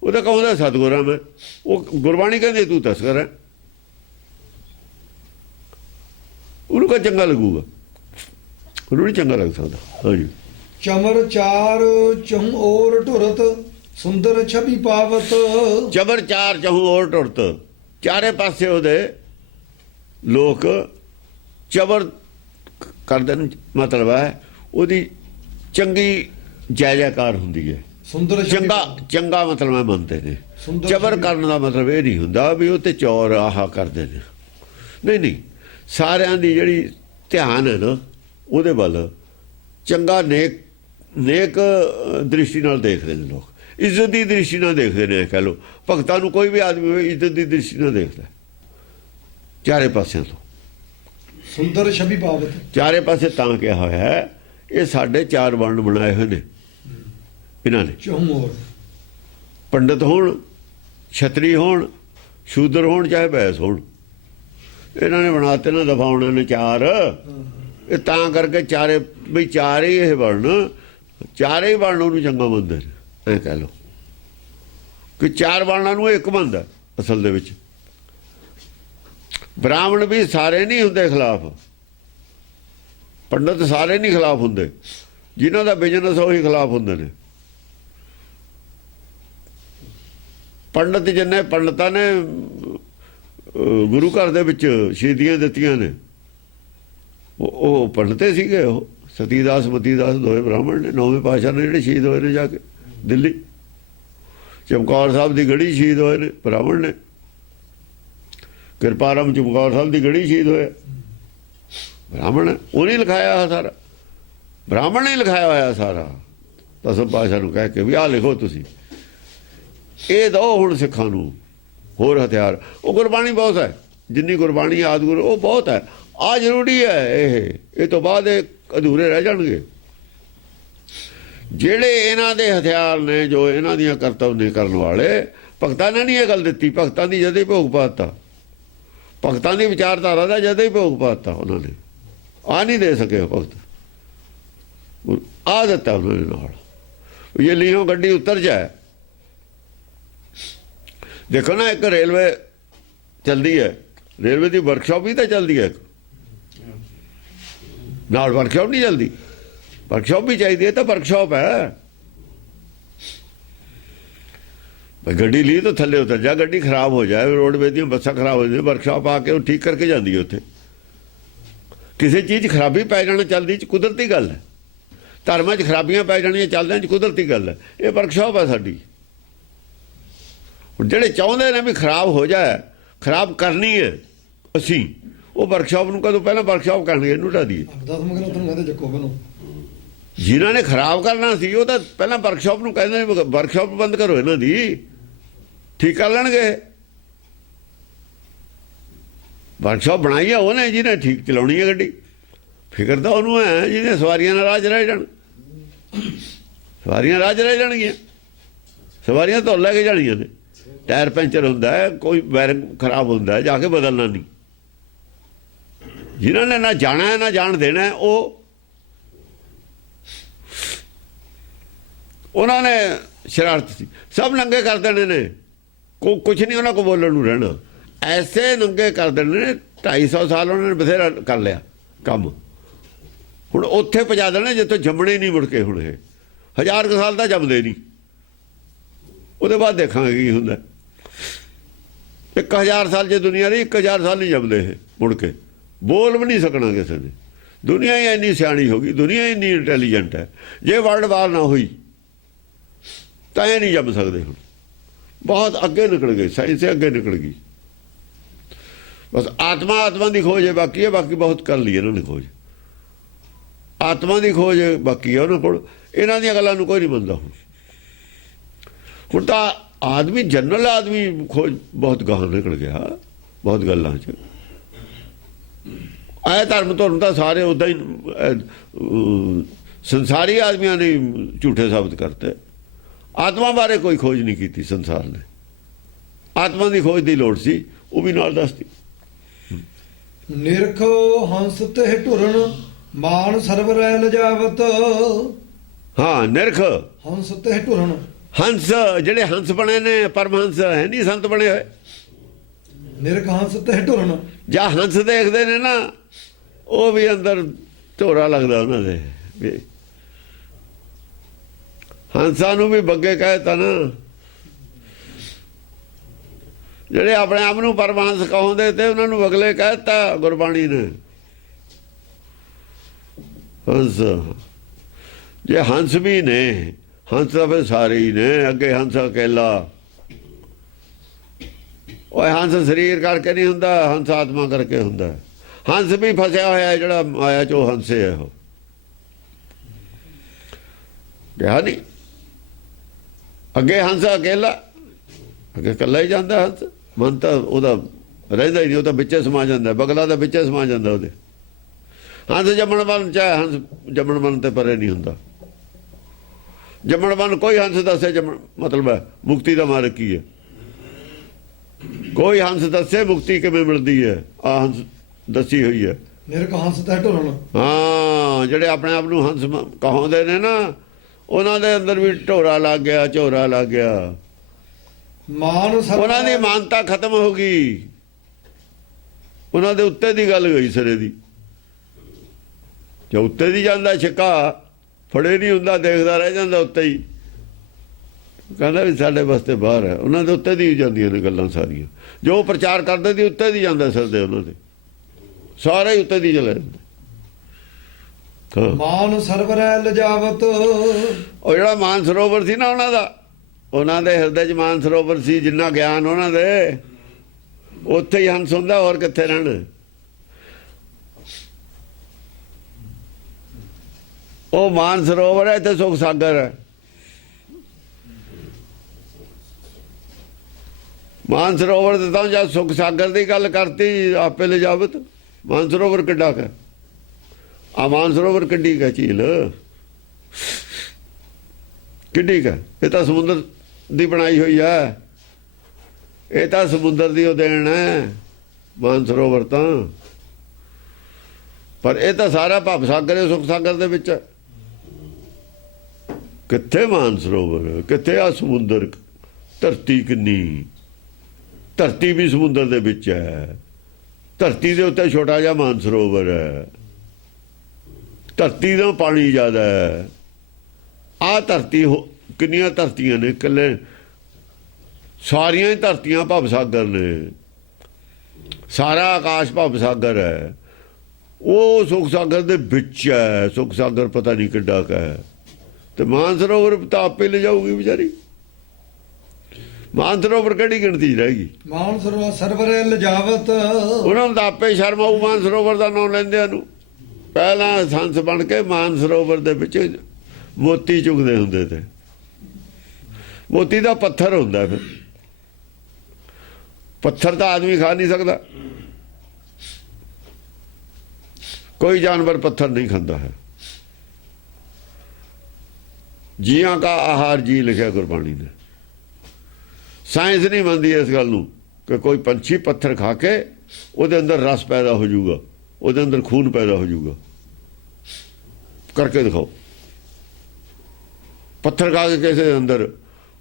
ਉਹ ਤਾਂ ਕਹੋਂਦਾ ਸਤਿਗੁਰਾਂ ਮੈਂ, ਉਹ ਗੁਰਬਾਣੀ ਕਹਿੰਦੇ ਤੂੰ ਤਸਕਰ ਹੈ, ਉਹਨੂੰ ਕਾ ਚੰਗਾ ਲੱਗੂਗਾ? ਉਹਨੂੰ ਨਹੀਂ ਚੰਗਾ ਲੱਗ ਸਕਦਾ। ਹਾਂਜੀ। ਚਮਰ ਚਾਰ ਚਹੁ ਔਰ ਢੁਰਤ, ਸੁੰਦਰ ਛਵੀ ਪਾਵਤ। ਚਮਰ ਚਾਰ ਚਹੁ ਔਰ ਢੁਰਤ, ਚਾਰੇ ਪਾਸੇ ਉਹਦੇ ਲੋਕ ਚਬਰ ਕਰਦੇ ਨੇ। ਮਤਲਬ ਹੈ ਉਹਦੀ ਚੰਗੀ ਜੈ ਜੈਕਾਰ ਹੁੰਦੀ ਹੈ। ਸੁੰਦਰ ਚੰਗਾ ਮਤਲਬ ਹੈ ਮੰਨਦੇ ਨੇ। ਚਬਰ ਕਰਨ ਦਾ ਮਤਲਬ ਇਹ ਨਹੀਂ ਹੁੰਦਾ ਵੀ ਉਹ ਤੇ ਚੌਰ ਆਹ ਕਰਦੇ ਨੇ, ਨਹੀਂ ਨਹੀਂ। ਸਾਰਿਆਂ ਦੀ ਜਿਹੜੀ ਧਿਆਨ ਹੈ ਨਾ ਉਹਦੇ ਵੱਲ ਚੰਗਾ ਨੇਕ ਦ੍ਰਿਸ਼ਟੀ ਨਾਲ ਦੇਖਦੇ ਨੇ ਲੋਕ, ਇੱਜ਼ਤ ਦੀ ਦ੍ਰਿਸ਼ਟੀ ਨਾਲ ਦੇਖਦੇ ਨੇ। ਕਹਿ ਲਓ ਭਗਤਾਂ ਨੂੰ ਕੋਈ ਵੀ ਆਦਮੀ ਹੋਵੇ ਇੱਜ਼ਤ ਦੀ ਦ੍ਰਿਸ਼ਟੀ ਨਾਲ ਦੇਖਦਾ ਚਾਰੇ ਪਾਸਿਆਂ ਤੋਂ। ਸੁੰਦਰ ਛਵੀ ਪਾਵਤ, ਚਾਰੇ ਪਾਸੇ ਤਾਂ ਕਿਹਾ ਹੋਇਆ ਹੈ, ਇਹ ਸਾਡੇ ਚਾਰ ਵਰਣ ਬਣਾਏ ਹੋਏ ਨੇ ਇਹਨਾਂ ਨੇ। ਪੰਡਤ ਹੋਣ, ਛਤਰੀ ਹੋਣ, ਸ਼ੂਦਰ ਹੋਣ, ਚਾਹੇ ਬੈਸ ਹੋਣ, ਇਹਨਾਂ ਨੇ ਬਣਾਤੇ ਨਾ ਦਫਾਉਣੇ ਨੇ ਚਾਰ। ਇਹ ਤਾਂ ਕਰਕੇ ਚਾਰੇ ਵੀ ਚਾਰ ਹੀ ਇਹ ਵਰਣ, ਚਾਰੇ ਹੀ ਵਰਣ ਉਹਨੂੰ ਚੰਗਾ ਮੰਨਦੇ ਨੇ। ਐਂ ਕਹਿ ਲਓ ਕਿ ਚਾਰ ਵਰਣਾਂ ਨੂੰ ਇੱਕ ਮੰਨਦਾ ਅਸਲ ਦੇ ਵਿੱਚ। ਬ੍ਰਾਹਮਣ ਵੀ ਸਾਰੇ ਨਹੀਂ ਹੁੰਦੇ ਖਿਲਾਫ, ਪੰਡਤ ਸਾਰੇ ਨਹੀਂ ਖਿਲਾਫ ਹੁੰਦੇ, ਜਿਨ੍ਹਾਂ ਦਾ ਬਿਜ਼ਨਸ ਉਹੀ ਖਿਲਾਫ ਹੁੰਦੇ ਨੇ। ਪੰਡਤ ਜਿੰਨੇ ਪੰਡਤਾਂ ਨੇ ਗੁਰੂ ਘਰ ਦੇ ਵਿੱਚ ਸ਼ਹੀਦੀਆਂ ਦਿੱਤੀਆਂ ਨੇ, ਉਹ ਪੰਡਤੇ ਸੀਗੇ। ਉਹ ਸਤੀਦਾਸ ਮਤੀਦਾਸ ਦੋਵੇਂ ਬ੍ਰਾਹਮਣ ਨੇ। ਨੌਵੇਂ ਪਾਤਸ਼ਾਹ ਨੇ ਜਿਹੜੇ ਸ਼ਹੀਦ ਹੋਏ ਨੇ ਜਾ ਕੇ ਦਿੱਲੀ, ਚਮਕੌਰ ਸਾਹਿਬ ਦੀ ਗੜੀ ਸ਼ਹੀਦ ਹੋਏ ਨੇ ਬ੍ਰਾਹਮਣ ਨੇ। ਕਿਰਪਾਰਮ ਚਮਕੌਰ ਸਾਹਿਬ ਦੀ ਗੜੀ ਸ਼ਹੀਦ ਹੋਇਆ ਬ੍ਰਾਹਮਣ, ਉਹਨੇ ਲਿਖਾਇਆ ਹੋਇਆ ਸਾਰਾ, ਬ੍ਰਾਹਮਣ ਨੇ ਲਿਖਾਇਆ ਹੋਇਆ ਸਾਰਾ। ਦਸਮ ਪਾਤਸ਼ਾਹ ਨੂੰ ਕਹਿ ਕੇ ਵੀ ਆਹ ਲਿਖੋ ਤੁਸੀਂ, ਇਹ ਦਿਓ ਹੁਣ ਸਿੱਖਾਂ ਨੂੰ ਹੋਰ ਹਥਿਆਰ। ਉਹ ਗੁਰਬਾਣੀ ਬਹੁਤ ਹੈ, ਜਿੰਨੀ ਗੁਰਬਾਣੀ ਆਦਿ ਗੁਰੂ ਉਹ ਬਹੁਤ ਹੈ। ਆ ਜ਼ਰੂਰੀ ਹੈ, ਇਹ ਤੋਂ ਬਾਅਦ ਇਹ ਅਧੂਰੇ ਰਹਿ ਜਾਣਗੇ। ਜਿਹੜੇ ਇਹਨਾਂ ਦੇ ਹਥਿਆਰ ਨੇ, ਜੋ ਇਹਨਾਂ ਦੀਆਂ ਕਰਤੱਵ ਨੇ ਕਰਨ ਵਾਲੇ, ਭਗਤਾਂ ਨੇ ਨਹੀਂ ਇਹ ਗੱਲ ਦਿੱਤੀ। ਭਗਤਾਂ ਦੀ ਜਦੇ ਹੀ ਭੋਗ ਪਾਤਾ, ਭਗਤਾਂ ਦੀ ਵਿਚਾਰਧਾਰਾ ਦਾ ਜਦੇ ਹੀ ਭੋਗ ਪਾਤਾ ਉਹਨਾਂ ਨੇ। ਆ ਨਹੀਂ ਦੇ ਸਕੇ ਭਗਤ, ਆ ਦਿੱਤਾ ਉਹਨਾਂ ਨੇ ਨਾਲ। ਇਹ ਲੀਹੋਂ ਗੱਡੀ ਉਤਰ ਜਾਏ। ਦੇਖੋ ਨਾ, ਇੱਕ ਰੇਲਵੇ ਚਲਦੀ ਹੈ, ਰੇਲਵੇ ਦੀ ਵਰਕਸ਼ਾਪ ਵੀ ਤਾਂ ਚੱਲਦੀ ਹੈ, ਨਾਲ ਵਰਕਸ਼ਾਪ ਨਹੀਂ ਚੱਲਦੀ। ਵਰਕਸ਼ਾਪ ਵੀ ਚਾਹੀਦੀ ਹੈ, ਤਾਂ ਵਰਕਸ਼ਾਪ ਹੈ। ਗੱਡੀ ਲਈ ਤਾਂ ਥੱਲੇ ਉਤਰ ਜਾ, ਗੱਡੀ ਖਰਾਬ ਹੋ ਜਾਏ, ਰੋਡਵੇਜ਼ ਦੀਆਂ ਬੱਸਾਂ ਖਰਾਬ ਹੋ ਜਾਂਦੀਆਂ, ਵਰਕਸ਼ਾਪ ਆ ਕੇ ਉਹ ਠੀਕ ਕਰਕੇ ਜਾਂਦੀ ਹੈ। ਉੱਥੇ ਕਿਸੇ ਚੀਜ਼ ਖਰਾਬੀ ਪੈ ਜਾਣਾ ਚੱਲਦੀ ਚ ਕੁਦਰਤੀ ਗੱਲ ਹੈ। ਧਰਮਾਂ 'ਚ ਖਰਾਬੀਆਂ ਪੈ ਜਾਣੀਆਂ ਚੱਲਦਿਆਂ 'ਚ ਕੁਦਰਤੀ ਗੱਲ ਹੈ। ਇਹ ਵਰਕਸ਼ਾਪ ਹੈ ਸਾਡੀ। ਹੁਣ ਜਿਹੜੇ ਚਾਹੁੰਦੇ ਨੇ ਵੀ ਖਰਾਬ ਹੋ ਜਾਏ, ਖਰਾਬ ਕਰਨੀ ਹੈ ਅਸੀਂ, ਉਹ ਵਰਕਸ਼ਾਪ ਨੂੰ ਕਦੋਂ ਪਹਿਲਾਂ ਵਰਕਸ਼ਾਪ ਕਰਨਗੇ, ਇਹਨੂੰ ਢਾ ਦਈਏ। ਅਰਦਾਸ ਮਗਰ ਤੁਹਾਨੂੰ ਕਹਿੰਦੇ ਚੱਕੋ ਮੈਨੂੰ। ਜਿਨ੍ਹਾਂ ਨੇ ਖਰਾਬ ਕਰਨਾ ਸੀ ਉਹ ਤਾਂ ਪਹਿਲਾਂ ਵਰਕਸ਼ਾਪ ਨੂੰ ਕਹਿੰਦੇ ਨੇ ਵਰਕਸ਼ਾਪ ਬੰਦ ਕਰੋ, ਇਹਨਾਂ ਦੀ ਠੀਕ ਕਰ ਲੈਣਗੇ। ਵਰਕਸ਼ਾਪ ਬਣਾਈ ਆ ਉਹਨੇ, ਜਿਹਨੇ ਠੀਕ ਚਲਾਉਣੀ ਹੈ ਗੱਡੀ। ਫਿਕਰ ਤਾਂ ਉਹਨੂੰ ਹੈ ਜਿਹਨੇ ਸਵਾਰੀਆਂ ਨਾਲ ਰਾਜ ਰਹਿ ਜਾਣ। ਸਵਾਰੀਆਂ ਰਾਜ ਰਹਿ ਜਾਣਗੀਆਂ, ਸਵਾਰੀਆਂ ਤੋਂ ਲੈ ਕੇ ਜਾਣੀਆਂ ਨੇ। ਟਾਇਰ ਪੈਂਚਰ ਹੁੰਦਾ ਹੈ, ਕੋਈ ਬੈਰਿੰਗ ਖਰਾਬ ਹੁੰਦਾ ਹੈ, ਜਾ ਕੇ ਬਦਲਣਾ ਨਹੀਂ। ਜਿਨ੍ਹਾਂ ਨੇ ਨਾ ਜਾਣਾ ਨਾ ਜਾਣ ਦੇਣਾ, ਉਹਨਾਂ ਨੇ ਸ਼ਰਾਰਤ ਸੀ। ਸਭ ਨੰਗੇ ਕਰ ਦੇਣੇ ਨੇ, ਕੁਛ ਨਹੀਂ ਉਹਨਾਂ ਕੋਲ ਬੋਲਣ ਨੂੰ ਰਹਿਣਾ। ਐਸੇ ਨੰਗੇ ਕਰ ਦੇਣੇ ਨੇ। 250 ਸਾਲ ਉਹਨਾਂ ਨੇ ਬਥੇਰਾ ਕਰ ਲਿਆ ਕੰਮ। ਹੁਣ ਉੱਥੇ ਪਹੁੰਚਾ ਦੇਣੇ ਜਿੱਥੋਂ ਜੰਮਣੇ ਨਹੀਂ ਮੁੜ ਕੇ। ਹੁਣ ਇਹ 1000 ਸਾਲ ਦਾ ਜੰਮਦੇ ਨਹੀਂ, ਉਹਦੇ ਬਾਅਦ ਦੇਖਾਂਗੇ ਕੀ ਹੁੰਦਾ। 1000 ਸਾਲ ਜੇ ਦੁਨੀਆ ਰਹੀ, 1000 ਸਾਲ ਨਹੀਂ ਜੰਮਦੇ ਇਹ ਮੁੜ ਕੇ। ਬੋਲ ਵੀ ਨਹੀਂ ਸਕਣਾ ਕਿਸੇ ਨੇ। ਦੁਨੀਆ ਹੀ ਇੰਨੀ ਸਿਆਣੀ ਹੋ ਗਈ, ਦੁਨੀਆ ਹੀ ਇੰਨੀ ਇੰਟੈਲੀਜੈਂਟ ਹੈ। ਜੇ ਵਰਲਡ ਵਾਰ ਨਾ ਹੋਈ ਤਾਂ ਇਹ ਨਹੀਂ ਜੰਮ ਸਕਦੇ। ਹੁਣ ਬਹੁਤ ਅੱਗੇ ਨਿਕਲ ਗਏ, ਸਾਇੰਸ ਅੱਗੇ ਨਿਕਲ ਗਈ। ਬਸ ਆਤਮਾ ਦੀ ਖੋਜ ਹੈ, ਬਾਕੀ ਹੈ। ਬਾਕੀ ਬਹੁਤ ਕਰ ਲਈ ਇਹਨਾਂ ਨੇ ਖੋਜ। ਆਤਮਾ ਦੀ ਖੋਜ ਬਾਕੀ ਹੈ ਉਹਨਾਂ ਕੋਲ। ਇਹਨਾਂ ਦੀਆਂ ਗੱਲਾਂ ਨੂੰ ਕੋਈ ਨਹੀਂ ਮੰਨਦਾ। ਹੁਣ ਤਾਂ ਆਦਮੀ, ਜਨਰਲ ਆਦਮੀ ਖੋਜ ਬਹੁਤ ਗਾਹਾਂ ਨਿਕਲ ਗਿਆ, ਬਹੁਤ ਗੱਲਾਂ 'ਚ। ਆਏ ਧਰਮ ਧੁਰਮ ਤਾਂ ਸਾਰੇ ਉੱਦਾਂ ਹੀ ਸੰਸਾਰੀ ਆਦਮੀਆਂ ਨੇ ਝੂਠੇ ਸਾਬਤ ਕਰਤੇ। ਆਤਮਾ ਬਾਰੇ ਕੋਈ ਖੋਜ ਨਹੀਂ ਕੀਤੀ ਸੰਸਾਰ ਨੇ। ਆਤਮਾ ਦੀ ਖੋਜ ਦੀ ਲੋੜ ਸੀ, ਉਹ ਵੀ ਨਾਲ ਦੱਸਦੀ। ਨਿਰਖ ਹੰਸ ਤੇ ਢੁਰਨ ਮਾਨ ਸਰਵਰੈ ਲਜਾਵਤ। ਹਾਂ, ਨਿਰਖ ਹੰਸ ਤੇ ਢੁਰਨ। ਹੰਸ ਜਿਹੜੇ ਹੰਸ ਬਣੇ ਨੇ, ਪਰਮਹੰਸ ਹੈ ਨਹੀਂ ਸੰਤ ਬਣੇ ਹੋਏ। ਨਿਰਖ ਹੰਸ ਤੇ ਢੁਰਨ। ਜਾਂ ਹੰਸ ਦੇਖਦੇ ਨੇ ਨਾ, ਉਹ ਵੀ ਅੰਦਰ ਝੋਰਾ ਲੱਗਦਾ ਉਹਨਾਂ ਦੇ ਵੀ। ਹੰਸਾਂ ਨੂੰ ਵੀ ਬੱਗੇ ਕਹਿਤਾ ਨਾ। ਜਿਹੜੇ ਆਪਣੇ ਆਪ ਨੂੰ ਪਰਮਹੰਸ ਕਹਾਉਂਦੇ ਤੇ ਉਹਨਾਂ ਨੂੰ ਅਗਲੇ ਕਹਿਤਾ ਗੁਰਬਾਣੀ ਨੇ ਹੰਸ। ਜੇ ਹੰਸ ਵੀ ਨੇ, ਹੰਸ ਤਾਂ ਫਿਰ ਸਾਰੇ ਹੀ ਨੇ। ਅੱਗੇ ਹੰਸ ਅਕੇਲਾ। ਉਹ ਹੰਸ ਸਰੀਰ ਕਰਕੇ ਨਹੀਂ ਹੁੰਦਾ, ਹੰਸ ਆਤਮਾ ਕਰਕੇ ਹੁੰਦਾ। ਹੰਸ ਵੀ ਫਸਿਆ ਹੋਇਆ ਜਿਹੜਾ ਮਾਇਆ ਚੋਂ ਹੰਸੇ ਹੈ। ਉਹ ਕਿਹਾ ਨਹੀਂ, ਅੱਗੇ ਹੰਸ ਅਕੇਲਾ, ਅੱਗੇ ਇਕੱਲਾ ਹੀ ਜਾਂਦਾ ਹੰਸ। ਮਨ ਤਾਂ ਉਹਦਾ ਰਹਿੰਦਾ ਹੀ ਨਹੀਂ, ਉਹ ਤਾਂ ਵਿੱਚੇ ਸਮਾ ਜਾਂਦਾ। ਬਗਲਾ ਤਾਂ ਵਿੱਚੇ ਸਮਾ ਜਾਂਦਾ ਉਹਦੇ। ਹੰਸ ਜੰਮਣ ਮਨ ਚਾਹੇ ਹੰਸ ਜੰਮਣ ਮਨ ਤੇ ਪਰੇ ਨਹੀਂ ਹੁੰਦਾ। ਜੰਮਣ ਮਨ ਕੋਈ ਹੰਸ ਦੱਸੇ ਜੰਮਣ ਮਤਲਬ ਹੈ ਮੁਕਤੀ ਦਾ ਮਾਰਗ ਕੀ ਹੈ। ਕੋਈ ਹੰਸ ਦੱਸੇ ਮੁਕਤੀ ਕਿਵੇਂ ਮਿਲਦੀ ਹੈ, ਆ ਹੰਸ ਦੱਸੀ ਹੋਈ ਹੈ। ਨਿਰਖ ਹੰਸ ਤੇ ਢੁਰਨ। ਹਾਂ, ਜਿਹੜੇ ਆਪਣੇ ਆਪ ਨੂੰ ਹੰਸ ਕਹਾਉਂਦੇ ਨੇ ਨਾ, ਉਹਨਾਂ ਦੇ ਅੰਦਰ ਵੀ ਢੋਰਾ ਲੱਗ ਗਿਆ, ਝੋਰਾ ਲੱਗ ਗਿਆ। ਮਾਨ ਉਹਨਾਂ ਦੀ ਮਾਨਤਾ ਖਤਮ ਹੋ ਗਈ। ਉਹਨਾਂ ਦੇ ਉੱਤੇ ਦੀ ਗੱਲ ਗਈ ਸਿਰੇ ਦੀ। ਜੋ ਉੱਤੇ ਦੀ ਜਾਂਦਾ ਛਿੱਕਾ ਫੜੇ ਨਹੀਂ ਹੁੰਦਾ, ਦੇਖਦਾ ਰਹਿ ਜਾਂਦਾ ਉੱਤੇ ਹੀ। ਕਹਿੰਦਾ ਵੀ ਸਾਡੇ ਵਾਸਤੇ ਬਾਹਰ ਹੈ। ਉਹਨਾਂ ਦੇ ਉੱਤੇ ਦੀ ਜਾਂਦੀਆਂ ਨੇ ਗੱਲਾਂ ਸਾਰੀਆਂ। ਜੋ ਪ੍ਰਚਾਰ ਕਰਦੇ ਦੀ ਉੱਤੇ ਦੀ ਜਾਂਦਾ ਸਿਰ ਦੇ ਉਹਨਾਂ ਦੇ, ਸਾਰੇ ਹੀ ਉੱਤੇ ਦੀ ਚਲੇ ਜਾਂਦੇ। ਮਾਨ ਸਰਵਰੈ ਲਜਾਵਤ। ਉਹ ਜਿਹੜਾ ਮਾਨ ਸਰੋਵਰ ਸੀ ਨਾ ਉਹਨਾਂ ਦੇ ਹਿਰਦੇ 'ਚ ਮਾਨ ਸਰੋਵਰ ਸੀ। ਜਿੰਨਾ ਗਿਆਨ ਉਹਨਾਂ ਦੇ, ਉੱਥੇ ਹੀ ਹੰਸ ਹੁੰਦਾ, ਹੋਰ ਕਿੱਥੇ ਰਹਿਣ। ਉਹ ਮਾਨ ਸਰੋਵਰ ਹੈ ਤੇ ਸੁਖ ਸਾਗਰ ਹੈ। ਮਾਨ ਸਰੋਵਰ ਤੇ ਤਾਂ ਜਦ ਸੁਖ ਸਾਗਰ ਦੀ ਗੱਲ ਕਰਤੀ ਆਪੇ ਲਿਜਾਵਤ। ਮਾਨ ਸਰੋਵਰ ਕਿੱਡਾ ਕੁ, ਆ ਮਾਨ ਸਰੋਵਰ ਕਿੱਡੀ ਕੁ ਝੀਲ, ਕਿੱਡੀ ਕੁ। ਇਹ ਤਾਂ ਸਮੁੰਦਰ ਦੀ ਬਣਾਈ ਹੋਈ ਹੈ। ਇਹ ਤਾਂ ਸਮੁੰਦਰ ਦੀ ਉਹ ਦੇਣ ਹੈ ਮਾਨ ਸਰੋਵਰ ਤਾਂ। ਪਰ ਇਹ ਤਾਂ ਸਾਰਾ ਭਵ ਸਾਗਰ ਹੈ, ਸੁਖ ਸਾਗਰ ਦੇ ਵਿੱਚ। ਕਿੱਥੇ ਮਾਨ ਸਰੋਵਰ, ਕਿੱਥੇ ਆ ਸਮੁੰਦਰ। ਧਰਤੀ ਕਿੰਨੀ, ਧਰਤੀ ਵੀ ਸਮੁੰਦਰ ਦੇ ਵਿੱਚ ਹੈ। ਧਰਤੀ ਦੇ ਉੱਤੇ ਛੋਟਾ ਜਿਹਾ ਮਾਨ ਸਰੋਵਰ ਹੈ। ਧਰਤੀ ਦਾ ਪਾਣੀ ਜ਼ਿਆਦਾ ਹੈ। ਆਹ ਧਰਤੀ ਕਿੰਨੀਆਂ ਧਰਤੀਆਂ ਨੇ, ਇਕੱਲੇ ਸਾਰੀਆਂ ਹੀ ਧਰਤੀਆਂ ਭਵ ਸਾਗਰ ਨੇ। ਸਾਰਾ ਆਕਾਸ਼ ਭਵ ਸਾਗਰ ਹੈ। ਉਹ ਸੁਖ ਸਾਗਰ ਦੇ ਵਿੱਚ ਹੈ। ਸੁਖ ਸਾਗਰ ਪਤਾ ਨਹੀਂ ਕਿੱਡਾ ਕੁ ਹੈ, ਤੇ ਮਾਨਸਰੋਵਰ ਤਾਂ ਆਪੇ ਲੈ ਜਾਊਗੀ ਵਿਚਾਰੀ। ਮਾਨਸਰੋਵਰ ਕਿਹੜੀ ਗਿਣਤੀ 'ਚ ਰਹੇਗੀ? ਮਾਨ ਸਰਵਰ ਲਜਾਵਤ, ਉਹਨਾਂ ਨੂੰ ਤਾਂ ਆਪੇ ਸ਼ਰਮ ਆਊ ਮਾਨਸਰੋਵਰ ਦਾ ਨਾਮ ਲੈਂਦਿਆਂ ਨੂੰ। ਪਹਿਲਾਂ ਹੰਸ ਬਣ ਕੇ ਮਾਨਸਰੋਵਰ ਦੇ ਵਿੱਚ ਮੋਤੀ ਚੁਗਦੇ ਹੁੰਦੇ ਤੇ। ਮੋਤੀ ਦਾ ਪੱਥਰ ਹੁੰਦਾ, ਫਿਰ ਪੱਥਰ ਤਾਂ ਆਦਮੀ ਖਾ ਨਹੀਂ ਸਕਦਾ, ਕੋਈ ਜਾਨਵਰ पत्थर नहीं खाता है। जियां का आहार जी लिखा गुरबाणी ने। साइंस नहीं मानती इस गल नूं कि कोई पंछी पत्थर खा के ਉਹਦੇ अंदर रस पैदा हो जाऊगा, ਉਹਦੇ अंदर खून पैदा हो जाऊगा। करके दिखाओ। पत्थर खा के किसी अंदर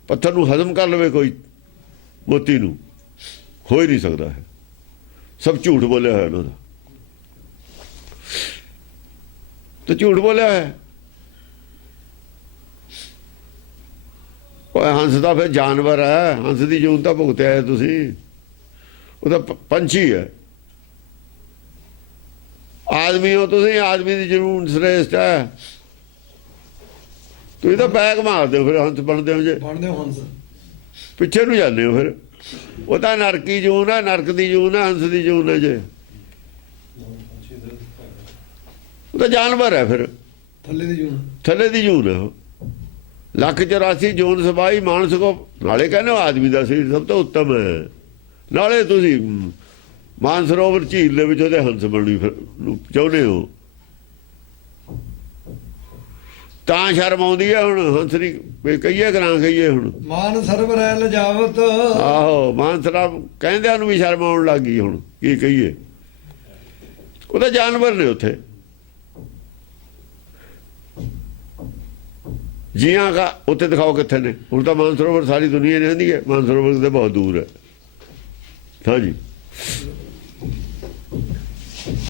पत्थर नूं हजम कर लवे कोई, मोती नूं हो ही नहीं सकता है। सब झूठ बोलिया है उन्होंने, तो झूठ बोलिया है। हंस का फिर जानवर है, हंस की जून तो भुगत्या है तुसी, वो तो पंछी है। आदमी हो तुसी, आदमी की जून श्रेष्ठ है। तुम तो बैग मारते हो फिर हंस बनते हो जे, ਬਣਦੇ ਹੋ ਹੰਸ। पिछे नूं जाते हो फिर। वो तो नरकी जून है, नरक की जून है, हंस की जून है जे। वो तो जानवर है फिर, ਥੱਲੇ ਦੀ ਜੂਨ। थले की जून है। 184 ਜੂਨ ਸਬਾਈ ਮਾਨਸ ਕੋ, ਨਾਲੇ ਕਹਿੰਦੇ ਹੋ ਆਦਮੀ ਦਾ ਸਰੀਰ ਸਭ ਤੋਂ ਉੱਤਮ ਹੈ, ਨਾਲੇ ਤੁਸੀਂ ਮਾਨਸਰੋਵਰ ਝੀਲ ਦੇ ਵਿੱਚ ਉਹਦੇ ਹੰਸ ਬਣਨੀ ਚਾਹੁੰਦੇ ਹੋ। ਤਾਂ ਸ਼ਰਮ ਆਉਂਦੀ ਹੈ ਹੁਣ ਹੰਸ ਨਹੀਂ ਵੀ ਕਹੀਏ ਕਿ ਨਾ ਕਹੀਏ। ਹੁਣ ਮਾਨ ਸਰਵਰ ਲਜਾਵਤ, ਆਹੋ ਮਾਨਸਰਾ ਕਹਿੰਦਿਆਂ ਨੂੰ ਵੀ ਸ਼ਰਮ ਆਉਣ ਲੱਗ ਗਈ। ਹੁਣ ਕੀ ਕਹੀਏ, ਉਹ ਤਾਂ ਜਾਨਵਰ ਨੇ ਉੱਥੇ। जियां का उत्ते दिखाओ कितने ने। हूँ तो मानसरोवर सारी दुनिया नहीं आती है, मानसरोवर से बहुत दूर है। हाँ जी।